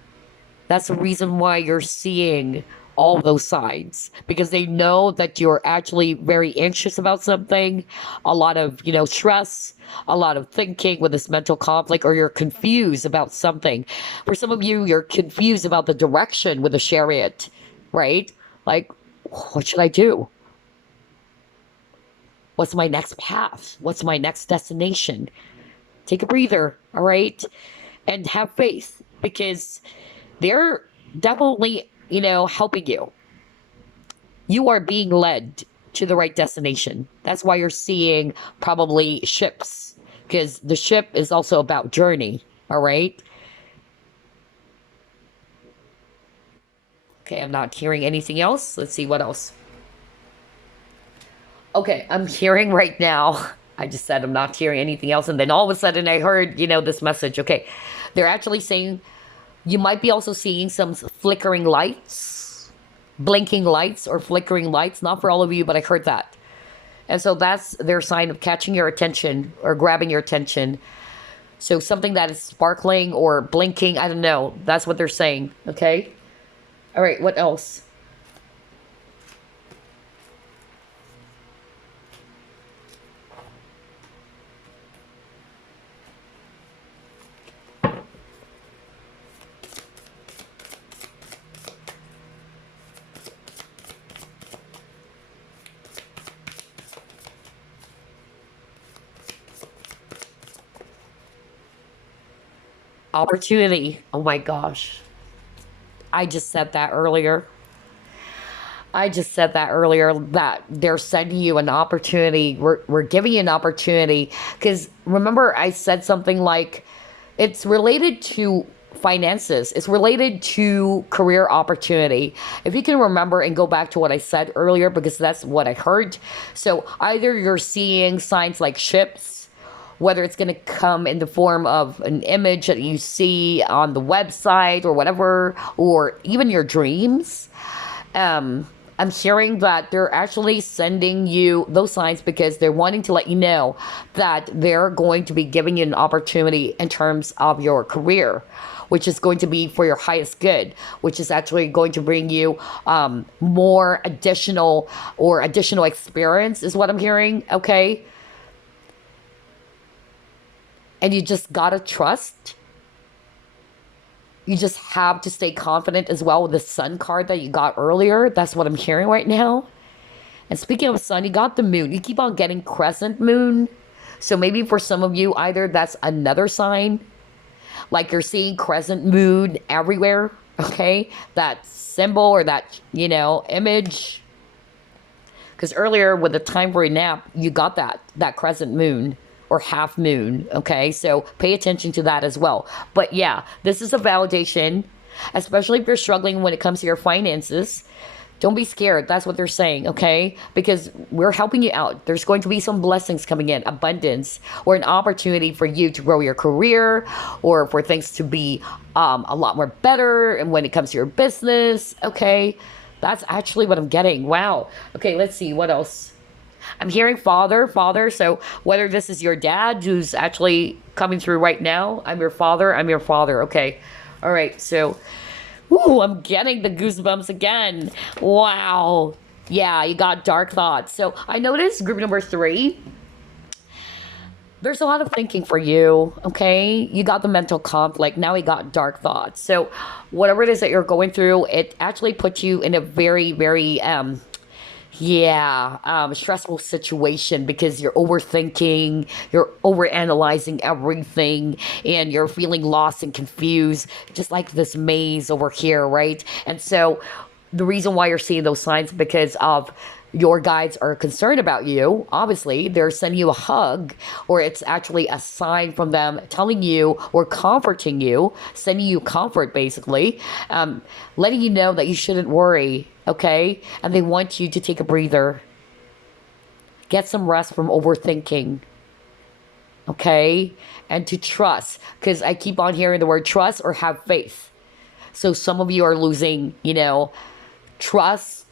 That's the reason why you're seeing all those signs, because they know that you're actually very anxious about something, a lot of, you know, stress, a lot of thinking with this mental conflict, or you're confused about something. For some of you, you're confused about the direction with the chariot, right? Like, what should I do? What's my next path? What's my next destination? Take a breather, all right? And have faith, because they're definitely, you know, helping you. You are being led to the right destination. That's why you're seeing probably ships, because the ship is also about journey, all right? Okay, I'm not hearing anything else. Let's see what else. Okay, I'm hearing right now. I just said I'm not hearing anything else, and then all of a sudden I heard, this message. Okay, they're actually saying you might be also seeing some flickering lights, blinking lights, or flickering lights. Not for all of you, but I heard that. And so that's their sign of catching your attention or grabbing your attention. So something that is sparkling or blinking, I don't know. That's what they're saying. Okay. All right. What else? Opportunity. Oh my gosh. I just said that earlier. I just said that earlier that they're sending you an opportunity. We're giving you an opportunity. Because remember, I said something like it's related to finances, it's related to career opportunity. If you can remember and go back to what I said earlier, because that's what I heard. So either you're seeing signs like ships, whether it's going to come in the form of an image that you see on the website or whatever, or even your dreams. I'm hearing that they're actually sending you those signs because they're wanting to let you know that they're going to be giving you an opportunity in terms of your career, which is going to be for your highest good, which is actually going to bring you more additional experience, is what I'm hearing. Okay. And you just gotta trust. You just have to stay confident as well with the sun card that you got earlier. That's what I'm hearing right now. And speaking of sun, you got the moon. You keep on getting crescent moon. So maybe for some of you, either that's another sign, like you're seeing crescent moon everywhere, okay? That symbol or that, image. Because earlier with the time for a nap, you got that crescent moon or half moon, okay? So pay attention to that as well. But yeah, this is a validation, especially if you're struggling when it comes to your finances. Don't be scared. That's what they're saying, okay? Because we're helping you out. There's going to be some blessings coming in, abundance, or an opportunity for you to grow your career, or for things to be a lot more better. And when it comes to your business, okay? That's actually what I'm getting. Wow. Okay, let's see. What else? I'm hearing father. So whether this is your dad who's actually coming through right now, I'm your father. Okay. All right. So, ooh, I'm getting the goosebumps again. Wow. Yeah, you got dark thoughts. So I noticed group number 3. There's a lot of thinking for you, okay? You got the mental conflict. Now we got dark thoughts. So whatever it is that you're going through, it actually puts you in a very, very, stressful situation because you're overthinking, you're overanalyzing everything, and you're feeling lost and confused, just like this maze over here, right? And so the reason why you're seeing those signs because of your guides are concerned about you. Obviously, they're sending you a hug, or it's actually a sign from them telling you or comforting you, sending you comfort, basically, letting you know that you shouldn't worry, okay? And they want you to take a breather, get some rest from overthinking, okay? And to trust, because I keep on hearing the word trust or have faith. So some of you are losing, trust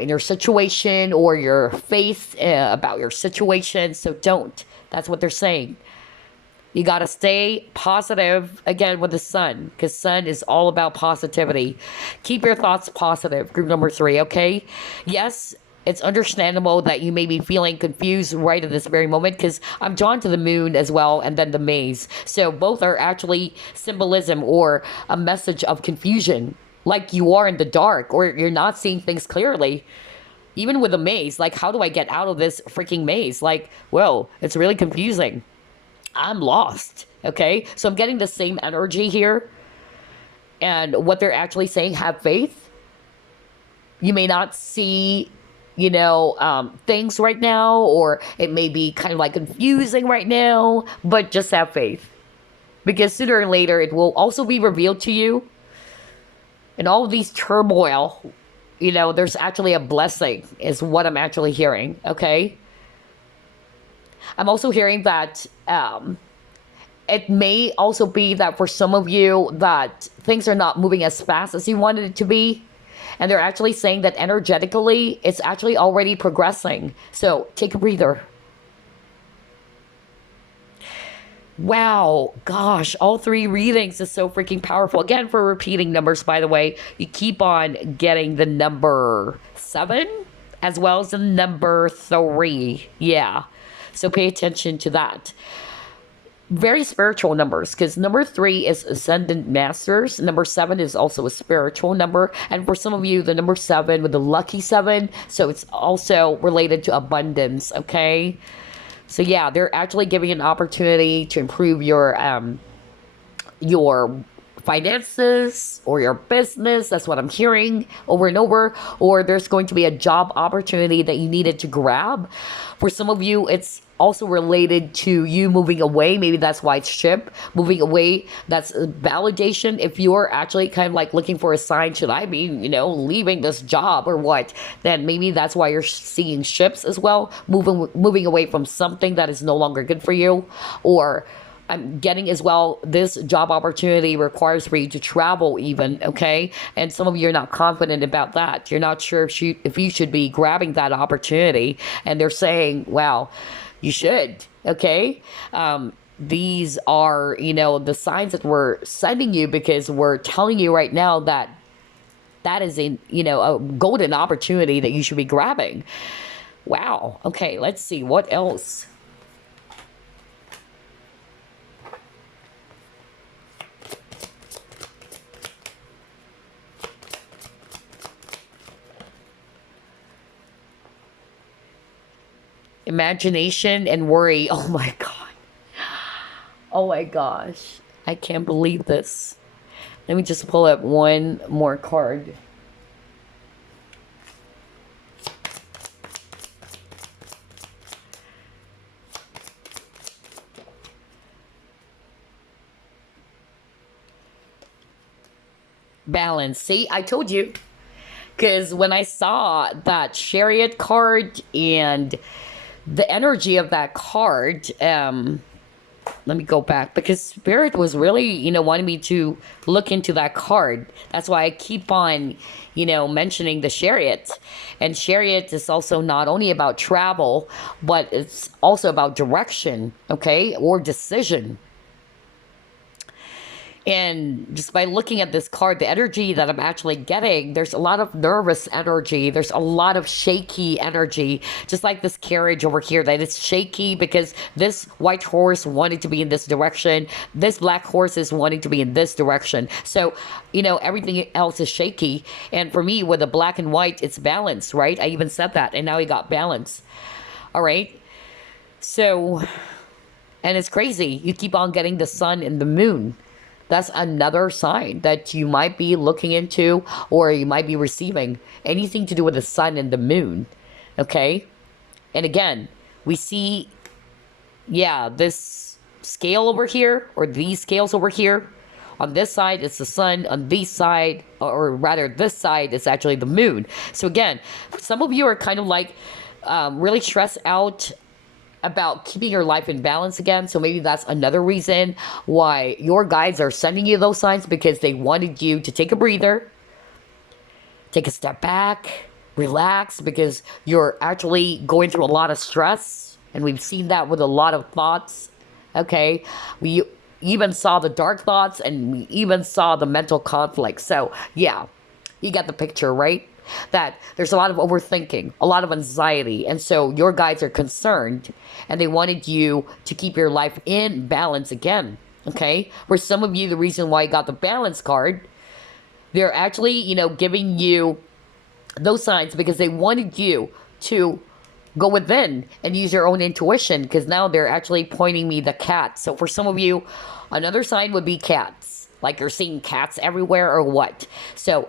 in your situation, or your faith about your situation. So don't. That's what they're saying. You got to stay positive again with the sun, because sun is all about positivity. Keep your thoughts positive. Group number 3, okay? Yes, it's understandable that you may be feeling confused right at this very moment, because I'm drawn to the moon as well, and then the maze. So both are actually symbolism or a message of confusion. Like you are in the dark, or you're not seeing things clearly. Even with a maze, like, how do I get out of this freaking maze? Like, whoa, it's really confusing. I'm lost, okay? So I'm getting the same energy here. And what they're actually saying, have faith. You may not see, things right now, or it may be kind of like confusing right now, but just have faith. Because sooner or later, it will also be revealed to you. And all of these turmoil, there's actually a blessing, is what I'm actually hearing, okay? I'm also hearing that it may also be that for some of you that things are not moving as fast as you wanted it to be. And they're actually saying that energetically, it's actually already progressing. So take a breather. Wow, gosh, all three readings is so freaking powerful. Again, for repeating numbers, by the way, you keep on getting the number 7 as well as the number 3. Yeah, so pay attention to that. Very spiritual numbers, because number 3 is ascendant masters. Number 7 is also a spiritual number. And for some of you, the number 7 with the lucky 7, so it's also related to abundance, okay? So yeah, they're actually giving an opportunity to improve your finances or your business. That's what I'm hearing over and over. Or there's going to be a job opportunity that you needed to grab. For some of you, it's also related to you moving away. Maybe that's why it's ship moving away. That's a validation. If you're actually kind of like looking for a sign, should I be, leaving this job or what? Then maybe that's why you're seeing ships as well, moving away from something that is no longer good for you. Or I'm getting as well, this job opportunity requires for you to travel even, okay? And some of you are not confident about that. You're not sure if you should be grabbing that opportunity. And they're saying, wow, you should, okay? These are, the signs that we're sending you, because we're telling you right now that that is a golden opportunity that you should be grabbing. Wow. Okay, let's see. What else? Imagination and worry. Oh my God. Oh my gosh. I can't believe this. Let me just pull up one more card. Balance. See, I told you. Because when I saw that Chariot card and the energy of that card, let me go back, because Spirit was really, wanting me to look into that card. That's why I keep on, mentioning the Chariot. And Chariot is also not only about travel, but it's also about direction, okay, or decision. And just by looking at this card, the energy that I'm actually getting, there's a lot of nervous energy. There's a lot of shaky energy, just like this carriage over here, that it's shaky because this white horse wanted to be in this direction. This black horse is wanting to be in this direction. So, everything else is shaky. And for me, with the black and white, it's balanced, right? I even said that, and now we got balance. All right. So, and it's crazy. You keep on getting the sun and the moon. That's another sign that you might be looking into, or you might be receiving anything to do with the sun and the moon. Okay? And again, we see, this scale over here, or these scales over here. On this side, it's the sun. On this side, or rather this side, it's actually the moon. So again, some of you are kind of like really stressed out about keeping your life in balance again. So maybe that's another reason why your guides are sending you those signs, because they wanted you to take a breather, take a step back, relax, because you're actually going through a lot of stress. And we've seen that with a lot of thoughts. Okay. We even saw the dark thoughts, and we even saw the mental conflict. So yeah, you got the picture, right? That there's a lot of overthinking, a lot of anxiety. And so your guides are concerned, and they wanted you to keep your life in balance again. Okay. For some of you, the reason why you got the balance card, they're actually, giving you those signs because they wanted you to go within and use your own intuition, because now they're actually pointing me the cat. So for some of you, another sign would be cats. Like you're seeing cats everywhere, or what? So,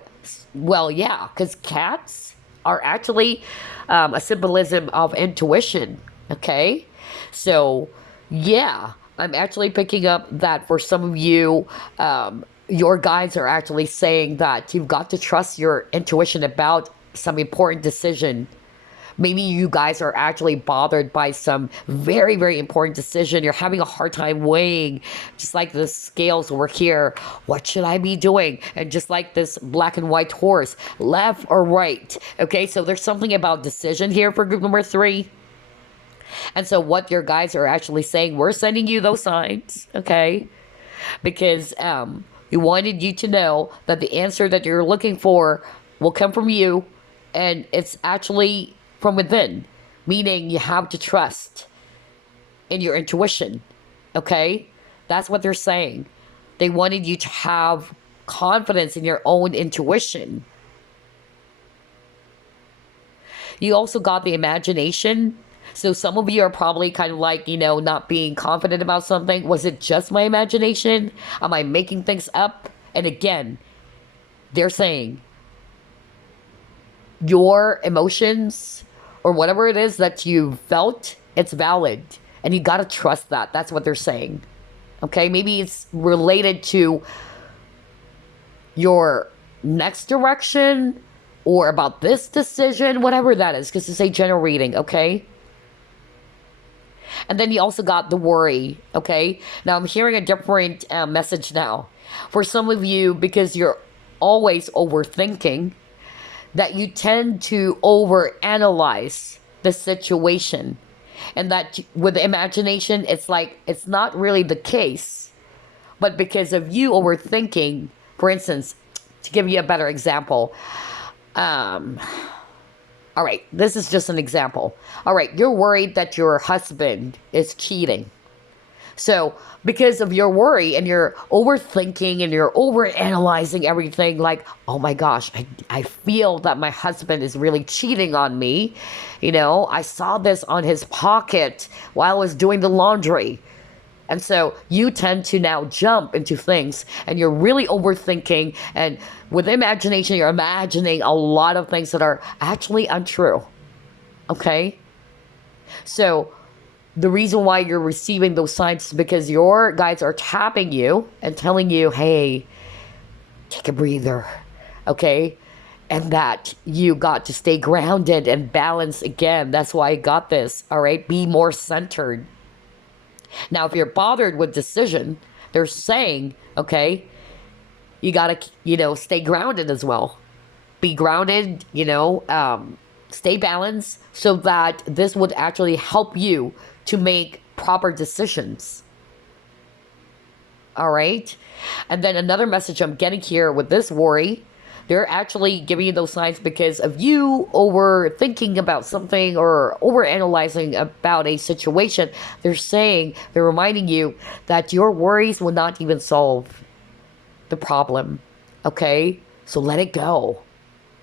well, yeah, because cats are actually a symbolism of intuition, okay? So, yeah, I'm actually picking up that for some of you, your guides are actually saying that you've got to trust your intuition about some important decision Maybe you guys are actually bothered by some very, very important decision. You're having a hard time weighing, just like the scales over here. What should I be doing? And just like this black and white horse, left or right. Okay, so there's something about decision here for group number 3. And so what your guys are actually saying, we're sending you those signs, okay? Because we wanted you to know that the answer that you're looking for will come from you, and it's actually from within, meaning you have to trust in your intuition, okay? That's what they're saying. They wanted you to have confidence in your own intuition. You also got the imagination. So some of you are probably kind of like, not being confident about something. Was it just my imagination? Am I making things up? And again, they're saying your emotions or whatever it is that you felt, it's valid. And you got to trust that. That's what they're saying. Okay, maybe it's related to your next direction or about this decision, whatever that is, because it's a general reading, okay? And then you also got the worry, okay? Now I'm hearing a different message now. For some of you, because you're always overthinking, that you tend to overanalyze the situation. And that with imagination, it's like, it's not really the case. But because of you overthinking, for instance, to give you a better example, all right, this is just an example. All right, you're worried that your husband is cheating. So because of your worry and you're overthinking and you're overanalyzing everything, like, oh my gosh, I feel that my husband is really cheating on me. I saw this on his pocket while I was doing the laundry. And so you tend to now jump into things and you're really overthinking. And with imagination, you're imagining a lot of things that are actually untrue. Okay? So the reason why you're receiving those signs is because your guides are tapping you and telling you, hey, take a breather. Okay? And that you got to stay grounded and balanced again. That's why I got this. All right? Be more centered. Now, if you're bothered with decision, they're saying, okay, you got to, stay grounded as well. Be grounded, stay balanced so that this would actually help you to make proper decisions. All right. And then another message I'm getting here with this worry, they're actually giving you those signs because of you overthinking about something or overanalyzing about a situation. They're reminding you that your worries will not even solve the problem. Okay? So let it go.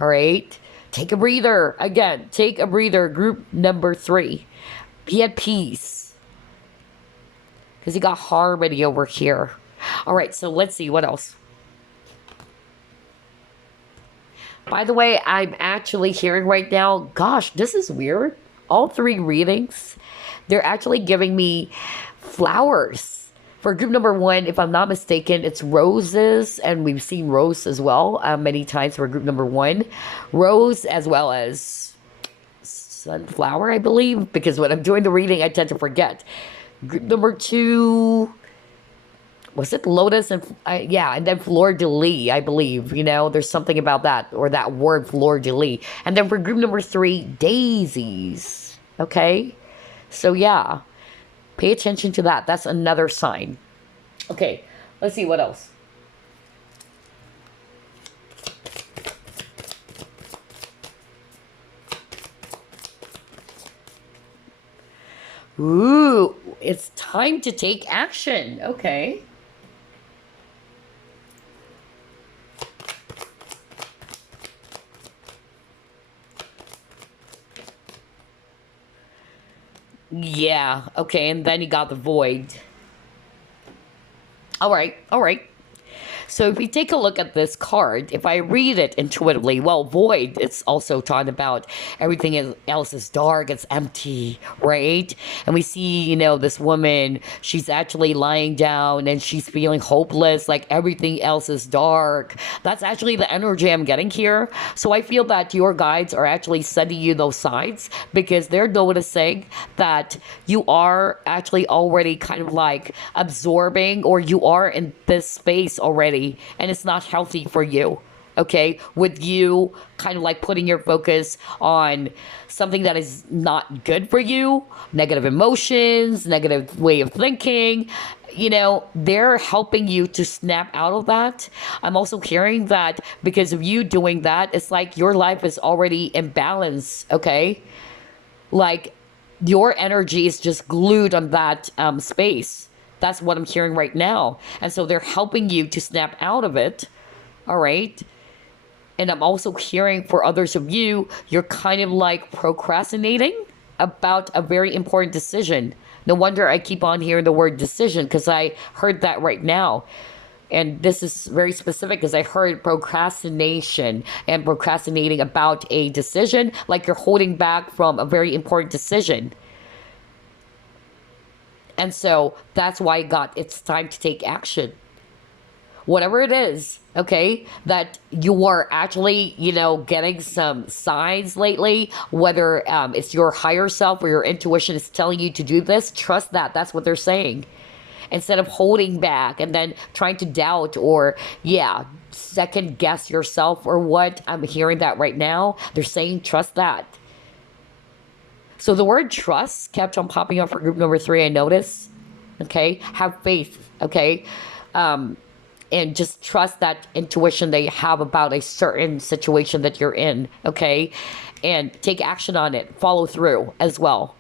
All right? Take a breather. Again, take a breather. Group number 3. Be at peace. Because you got harmony over here. All right, so let's see what else. By the way, I'm actually hearing right now, gosh, this is weird. All 3 readings, they're actually giving me flowers. For group number 1, if I'm not mistaken, it's roses. And we've seen rose as well many times for group number 1. Rose as well as sunflower, I believe. Because when I'm doing the reading, I tend to forget. Group number 2... was it lotus and and then fleur-de-lis, I believe. There's something about that, or that word fleur-de-lis. And then for group number 3, daisies. Okay, so yeah, pay attention to that. That's another sign. Okay, let's see what else. Ooh, it's time to take action. Okay. Yeah, okay, and then you got the void. All right. So if we take a look at this card, if I read it intuitively, well, void, it's also talking about everything else is dark, it's empty, right? And we see, this woman, she's actually lying down and she's feeling hopeless, like everything else is dark. That's actually the energy I'm getting here. So I feel that your guides are actually sending you those signs because they're noticing that you are actually already kind of like absorbing, or you are in this space already, and it's not healthy for you. Okay, with you kind of like putting your focus on something that is not good for you, negative emotions, negative way of thinking, they're helping you to snap out of that. I'm also hearing that because of you doing that, it's like your life is already in balance, okay? Like your energy is just glued on that space. That's what I'm hearing right now. And so they're helping you to snap out of it, all right? And I'm also hearing for others of you, you're kind of like procrastinating about a very important decision. No wonder I keep on hearing the word decision, because I heard that right now. And this is very specific because I heard procrastination and procrastinating about a decision, like you're holding back from a very important decision. And so that's why I got it's time to take action. Whatever it is, okay, that you are actually, getting some signs lately, whether it's your higher self or your intuition is telling you to do this, trust that. That's what they're saying. Instead of holding back and then trying to doubt or, second guess yourself or what. I'm hearing that right now. They're saying trust that. So the word trust kept on popping up for group number 3, I noticed. Okay, have faith, okay? And just trust that intuition they have about a certain situation that you're in, okay? And take action on it. Follow through as well.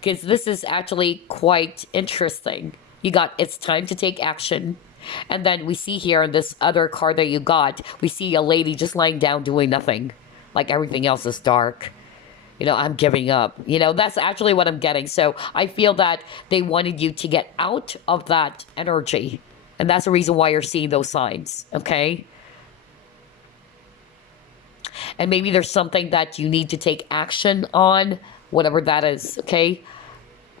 Because this is actually quite interesting. You got, it's time to take action. And then we see here in this other card that you got, we see a lady just lying down doing nothing. Like everything else is dark. I'm giving up. That's actually what I'm getting. So I feel that they wanted you to get out of that energy. And that's the reason why you're seeing those signs, okay? And maybe there's something that you need to take action on, whatever that is, okay?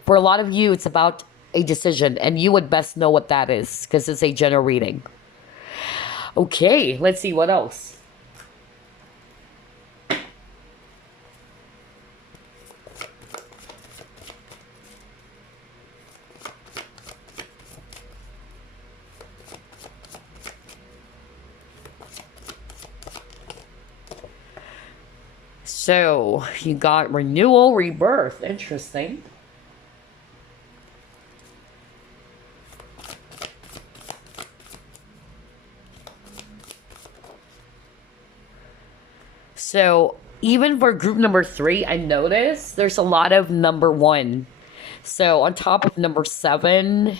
For a lot of you, it's about a decision, and you would best know what that is because it's a general reading. Okay, let's see what else. So, you got renewal, rebirth. Interesting. So, even for group number 3, I noticed there's a lot of number 1. So, on top of number 7,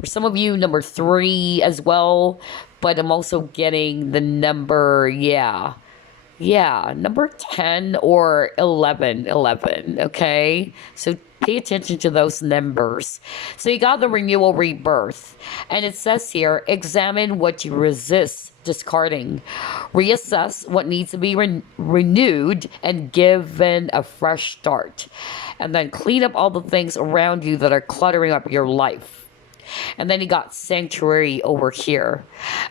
for some of you, number 3 as well. But I'm also getting the number, number 10 or 11, okay? So pay attention to those numbers. So you got the renewal, rebirth. And it says here, examine what you resist discarding. Reassess what needs to be renewed and given a fresh start. And then clean up all the things around you that are cluttering up your life. And then you got sanctuary over here.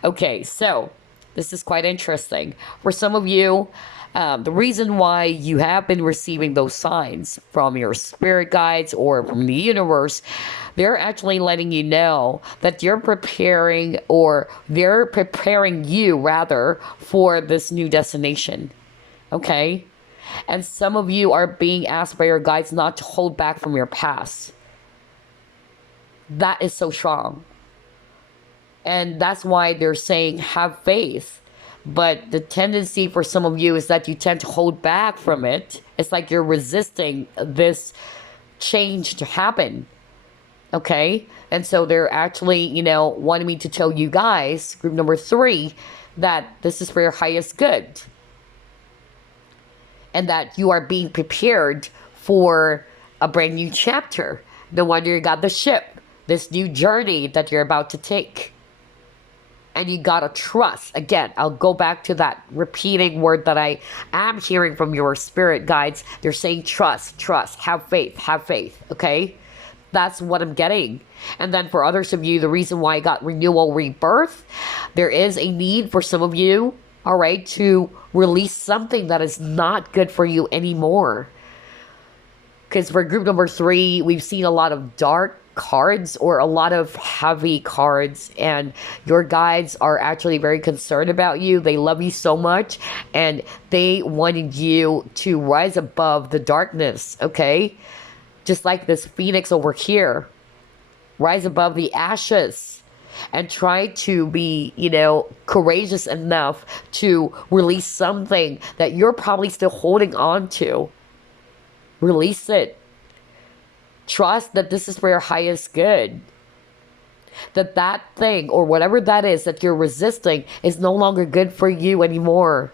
Okay, so this is quite interesting. For some of you, the reason why you have been receiving those signs from your spirit guides or from the universe, they're actually letting you know that you're preparing, or they're preparing you rather, for this new destination. Okay? And some of you are being asked by your guides not to hold back from your past. That is so strong. And that's why they're saying have faith. But the tendency for some of you is that you tend to hold back from it. It's like you're resisting this change to happen. Okay? And so they're actually, wanting me to tell you guys, group number 3, that this is for your highest good. And that you are being prepared for a brand new chapter. No wonder you got the ship. this new journey that you're about to take. And you gotta trust. Again, I'll go back to that repeating word that I am hearing from your spirit guides. They're saying trust, trust, have faith, okay? That's what I'm getting. And then for others of you, the reason why I got renewal, rebirth, there is a need for some of you, all right, to release something that is not good for you anymore. Because for group number 3, we've seen a lot of dark cards or a lot of heavy cards, and your guides are actually very concerned about you. They love you so much, and they wanted you to rise above the darkness, okay? Just like this phoenix over here. Rise above the ashes and try to be, courageous enough to release something that you're probably still holding on to. Release it. Trust that this is for your highest good. That thing or whatever that is that you're resisting is no longer good for you anymore.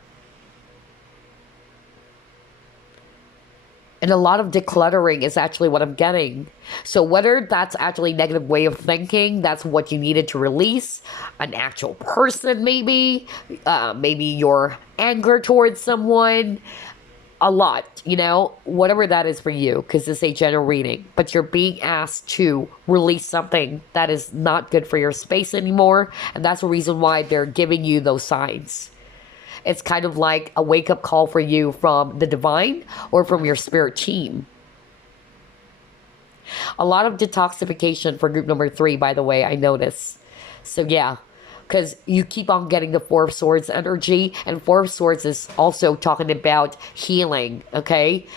And a lot of decluttering is actually what I'm getting. So whether that's actually a negative way of thinking, that's what you needed to release. An actual person maybe. Maybe your anger towards someone. A lot, whatever that is for you, because it's a general reading. But you're being asked to release something that is not good for your space anymore. And that's the reason why they're giving you those signs. It's kind of like a wake-up call for you from the divine or from your spirit team. A lot of detoxification for group number 3, by the way, I notice. So yeah, because you keep on getting the Four of Swords energy, and Four of Swords is also talking about healing, okay?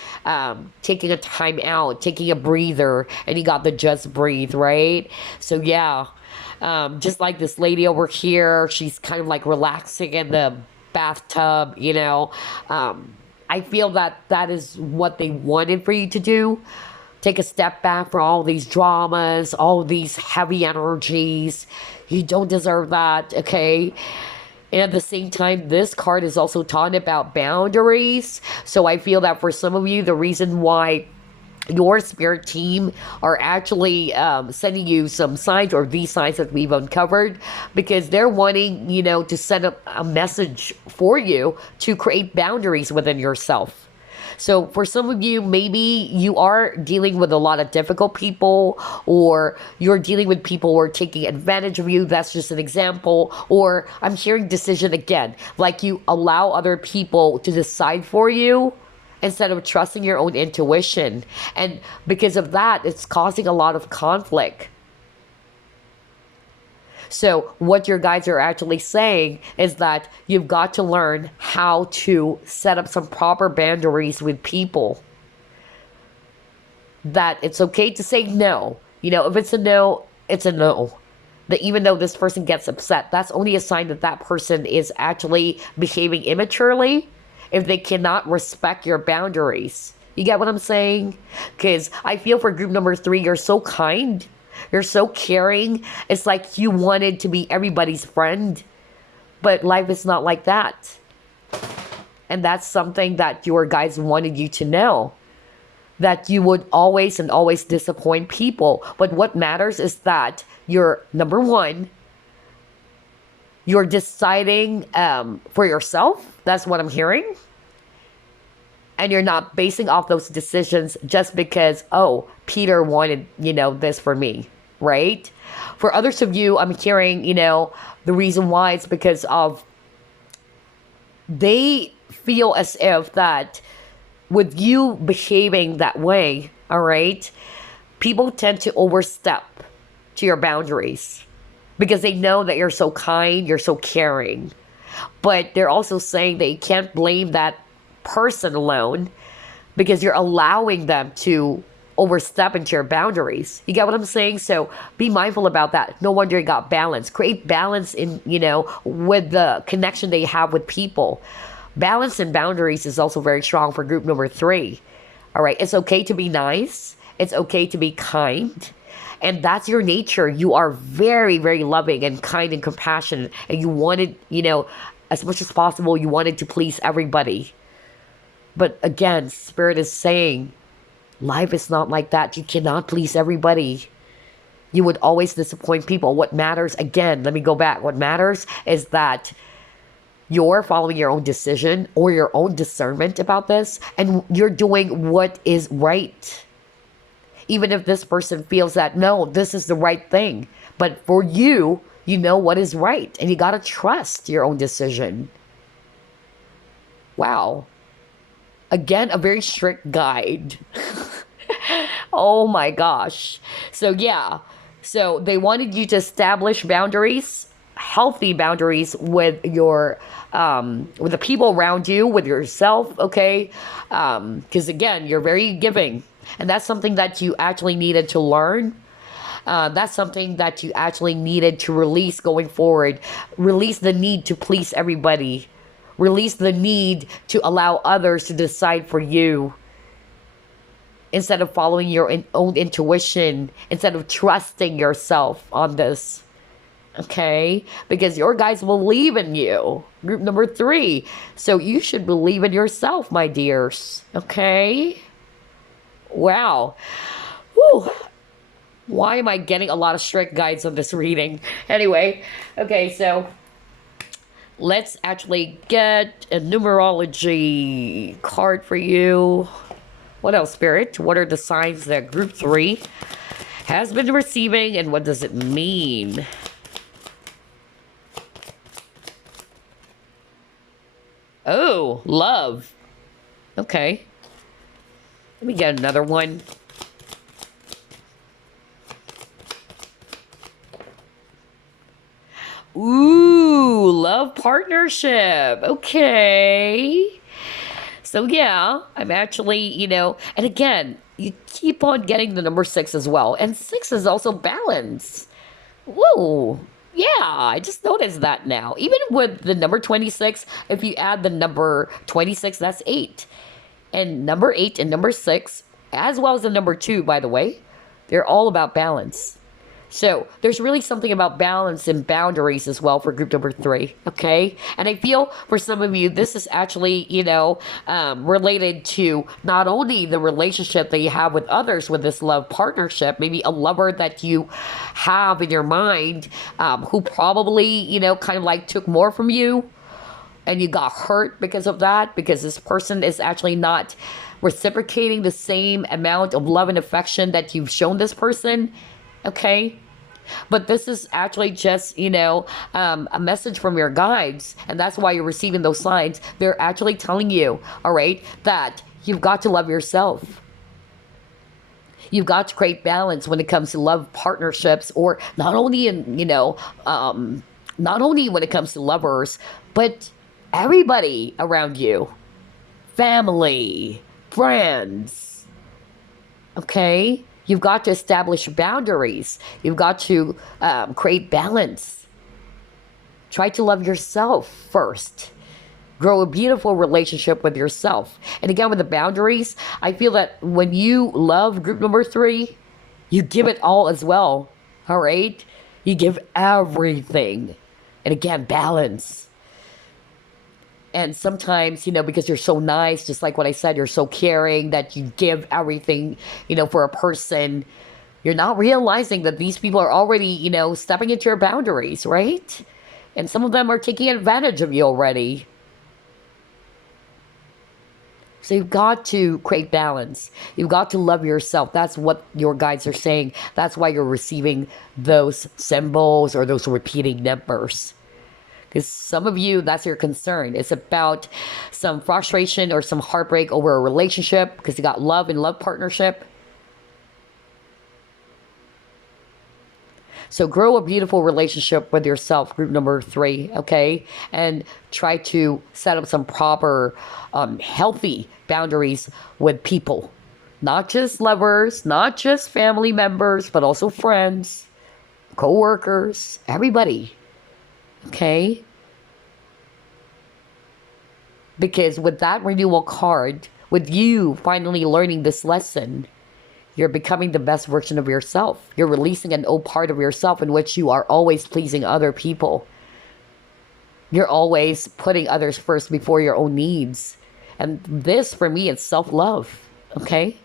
Taking a time out, taking a breather, and you got the just breathe, right? So yeah, just like this lady over here, she's kind of like relaxing in the bathtub, I feel that is what they wanted for you to do. Take a step back from all these dramas, all these heavy energies. You don't deserve that, okay? And at the same time, this card is also talking about boundaries. So I feel that for some of you, the reason why your spirit team are actually sending you some signs, or these signs that we've uncovered, because they're wanting, to send up a message for you to create boundaries within yourself. So for some of you, maybe you are dealing with a lot of difficult people, or you're dealing with people who are taking advantage of you. That's just an example. Or I'm hearing decision again, like you allow other people to decide for you instead of trusting your own intuition. And because of that, it's causing a lot of conflict. So what your guides are actually saying is that you've got to learn how to set up some proper boundaries with people. That it's okay to say no. If it's a no, it's a no. That even though this person gets upset, that's only a sign that that person is actually behaving immaturely if they cannot respect your boundaries. You get what I'm saying? Because I feel for group number 3, you're so kind. You're so caring. It's like you wanted to be everybody's friend. But life is not like that. And that's something that your guides wanted you to know. That you would always and always disappoint people. But what matters is that you're, number 1, you're deciding for yourself. That's what I'm hearing. And you're not basing off those decisions just because, Peter wanted, this for me, right? For others of you, I'm hearing, the reason why is because of they feel as if that with you behaving that way, all right, people tend to overstep to your boundaries because they know that you're so kind, you're so caring. But they're also saying that you can't blame that person alone because you're allowing them to overstep into your boundaries. You get what I'm saying? So be mindful about that. No wonder you got balance. Create balance in, with the connection that you have with people. Balance and boundaries is also very strong for group number 3. All right. It's okay to be nice. It's okay to be kind. And that's your nature. You are very, very loving and kind and compassionate. And you wanted, as much as possible, you wanted to please everybody. But again, Spirit is saying, life is not like that. You cannot please everybody. You would always disappoint people. What matters, again, let me go back. What matters is that you're following your own decision or your own discernment about this, and you're doing what is right. Even if this person feels that, no, this is the right thing. But for you, you know what is right, and you got to trust your own decision. Wow. Again, a very strict guide. Oh my gosh. So yeah. So they wanted you to establish boundaries, healthy boundaries with your with the people around you, with yourself, okay? Because again, you're very giving. And that's something that you actually needed to learn. That's something that you actually needed to release going forward. Release the need to please everybody. Release the need to allow others to decide for you. Instead of following your own intuition. Instead of trusting yourself on this. Okay? Because your guys believe in you. Group number 3. So you should believe in yourself, my dears. Okay? Wow. Whew. Why am I getting a lot of strict guides on this reading? Anyway, okay, so let's actually get a numerology card for you. What else, Spirit? What are the signs that Group 3 has been receiving, and what does it mean? Oh, love. Okay. Let me get another one. Ooh, love partnership. Okay. So yeah, I'm actually, and again, you keep on getting the number 6 as well. And 6 is also balance. Whoa. Yeah, I just noticed that now. Even with the number 26, if you add the number 26, that's 8. And number 8 and number 6, as well as the number 2, by the way, they're all about balance. So there's really something about balance and boundaries as well for group number 3, okay? And I feel for some of you, this is actually, related to not only the relationship that you have with others with this love partnership, maybe a lover that you have in your mind who probably, kind of like took more from you and you got hurt because of that, because this person is actually not reciprocating the same amount of love and affection that you've shown this person. Okay, but this is actually just, a message from your guides, and that's why you're receiving those signs. They're actually telling you, all right, that you've got to love yourself. You've got to create balance when it comes to love partnerships, or not only not only when it comes to lovers, but everybody around you, family, friends. Okay. You've got to establish boundaries. You've got to create balance. Try to love yourself first. Grow a beautiful relationship with yourself. And again, with the boundaries, I feel that when you love group number 3, you give it all as well. All right? You give everything. And again, balance. And sometimes, because you're so nice, just like what I said, you're so caring that you give everything, for a person. You're not realizing that these people are already, stepping into your boundaries, right? And some of them are taking advantage of you already. So you've got to create balance. You've got to love yourself. That's what your guides are saying. That's why you're receiving those symbols or those repeating numbers. Because some of you, that's your concern. It's about some frustration or some heartbreak over a relationship because you got love and love partnership. So grow a beautiful relationship with yourself, group number 3, okay? And try to set up some proper, healthy boundaries with people. Not just lovers, not just family members, but also friends, co-workers, everybody. Okay? Because with that renewal card, with you finally learning this lesson, you're becoming the best version of yourself. You're releasing an old part of yourself in which you are always pleasing other people. You're always putting others first before your own needs. And this, for me, is self-love. Okay?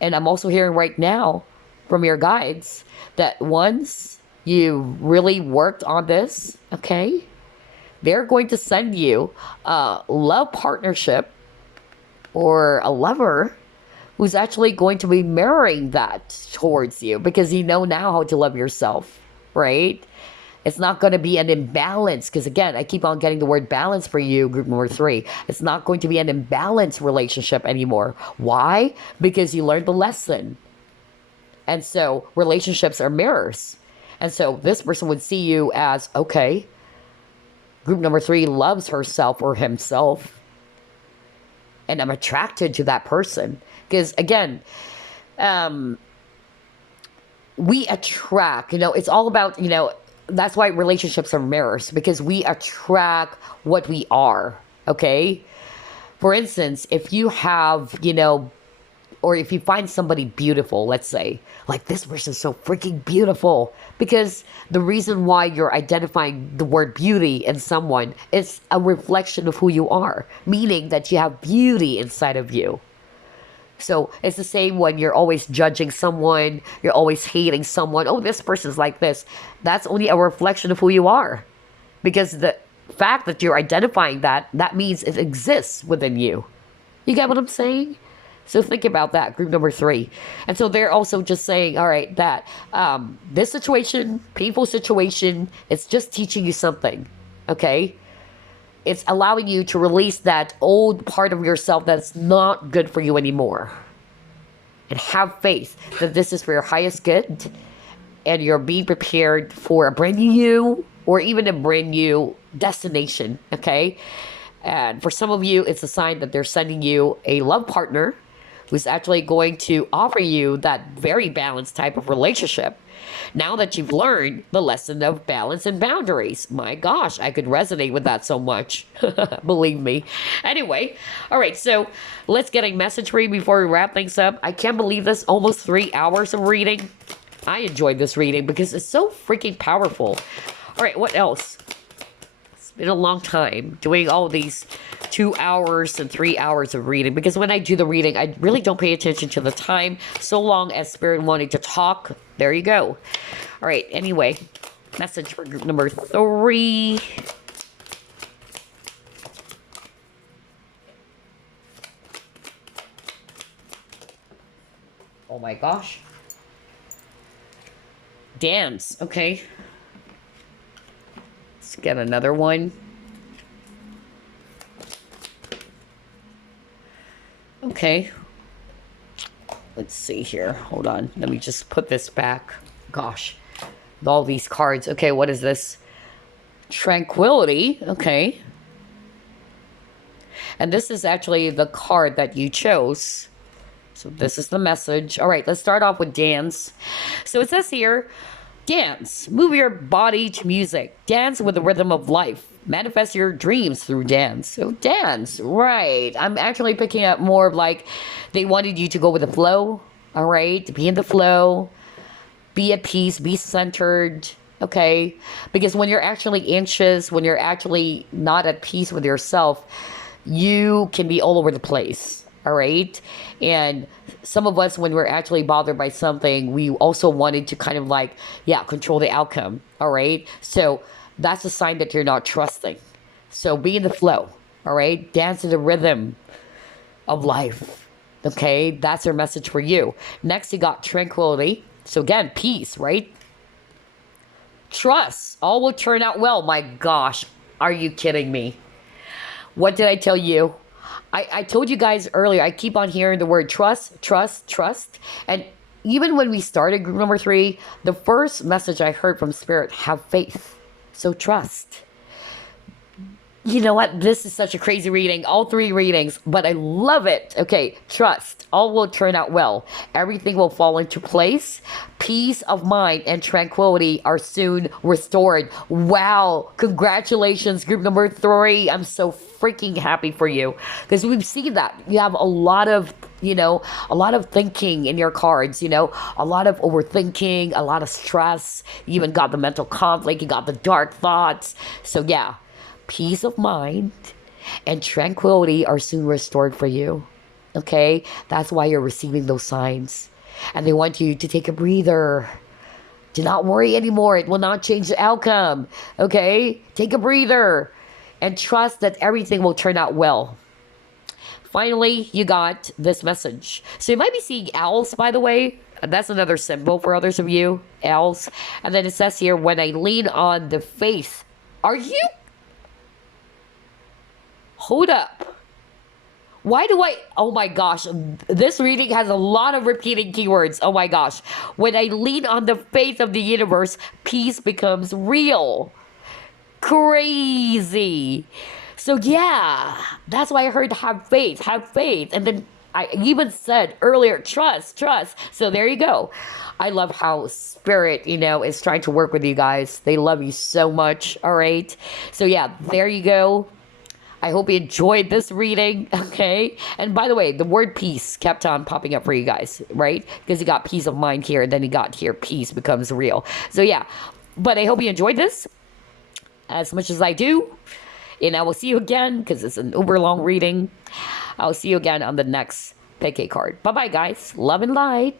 And I'm also hearing right now from your guides that once you really worked on this, okay, they're going to send you a love partnership or a lover who's actually going to be mirroring that towards you, because you know now how to love yourself, right? It's not going to be an imbalance, because again, I keep on getting the word balance for you, group number 3. It's not going to be an imbalanced relationship anymore. Why? Because you learned the lesson. And so relationships are mirrors. And so this person would see you as, okay, group number 3 loves herself or himself, and I'm attracted to that person. Because again, we attract, it's all about, that's why relationships are mirrors, because we attract what we are, okay? For instance, if you have, or if you find somebody beautiful, let's say, like this person's so freaking beautiful, because the reason why you're identifying the word beauty in someone is a reflection of who you are, meaning that you have beauty inside of you. So it's the same when you're always judging someone, you're always hating someone. Oh, this person's like this. That's only a reflection of who you are. Because the fact that you're identifying that means it exists within you. You get what I'm saying? So think about that, group number 3. And so they're also just saying, all right, that this situation, painful situation, it's just teaching you something, okay? It's allowing you to release that old part of yourself that's not good for you anymore. And have faith that this is for your highest good, and you're being prepared for a brand new you, or even a brand new destination, okay? And for some of you, it's a sign that they're sending you a love partner who's actually going to offer you that very balanced type of relationship. Now that you've learned the lesson of balance and boundaries. My gosh, I could resonate with that so much. Believe me. Anyway, all right, so let's get a message for you before we wrap things up. I can't believe this, almost 3 hours of reading. I enjoyed this reading because it's so freaking powerful. All right, what else? It's been a long time doing all these 2 hours and 3 hours of reading, because when I do the reading, I really don't pay attention to the time, so long as Spirit wanted to talk. There you go. All right, anyway, message for group number 3. Oh my gosh. Dance, okay. Let's get another one. Okay. Let's see here. Hold on. Let me just put this back. Gosh. With all these cards. Okay, what is this? Tranquility. Okay. And this is actually the card that you chose. So this is the message. All right, let's start off with dance. So it says here, dance. Move your body to music. Dance with the rhythm of life. Manifest your dreams through dance. So dance, right. I'm actually picking up more of like, they wanted you to go with the flow, all right? Be in the flow, be at peace, be centered, okay? Because when you're actually anxious, when you're actually not at peace with yourself, you can be all over the place, all right? And some of us, when we're actually bothered by something, we also wanted to kind of like, control the outcome, all right? So that's a sign that you're not trusting. So be in the flow, all right? Dance to the rhythm of life, okay? That's our message for you. Next, you got tranquility. So again, peace, right? Trust. All will turn out well. My gosh, are you kidding me? What did I tell you? I told you guys earlier, I keep on hearing the word trust, trust, trust. And even when we started group number 3, the first message I heard from Spirit, have faith. So trust. You know what? This is such a crazy reading. All 3 readings, but I love it. Okay, trust. All will turn out well. Everything will fall into place. Peace of mind and tranquility are soon restored. Wow. Congratulations, group number 3. I'm so freaking happy for you. Because we've seen that. You have a lot of thinking in your cards, a lot of overthinking, a lot of stress. You even got the mental conflict. You got the dark thoughts. So yeah. Peace of mind and tranquility are soon restored for you. Okay? That's why you're receiving those signs. And they want you to take a breather. Do not worry anymore. It will not change the outcome. Okay? Take a breather and trust that everything will turn out well. Finally, you got this message. So you might be seeing owls, by the way. That's another symbol for others of you. Owls. And then it says here, when I lean on the faith. Are you? Hold up. Why do I... Oh my gosh. This reading has a lot of repeating keywords. Oh my gosh. When I lean on the faith of the universe, peace becomes real. Crazy. So yeah, that's why I heard have faith. And then I even said earlier, trust. So there you go. I love how Spirit, is trying to work with you guys. They love you so much. All right. So yeah, there you go. I hope you enjoyed this reading, okay? And by the way, the word peace kept on popping up for you guys, right? Because you got peace of mind here, and then you got here, peace becomes real. So yeah, but I hope you enjoyed this as much as I do. And I will see you again, because it's an uber long reading. I'll see you again on the next pick a card. Bye-bye, guys. Love and light.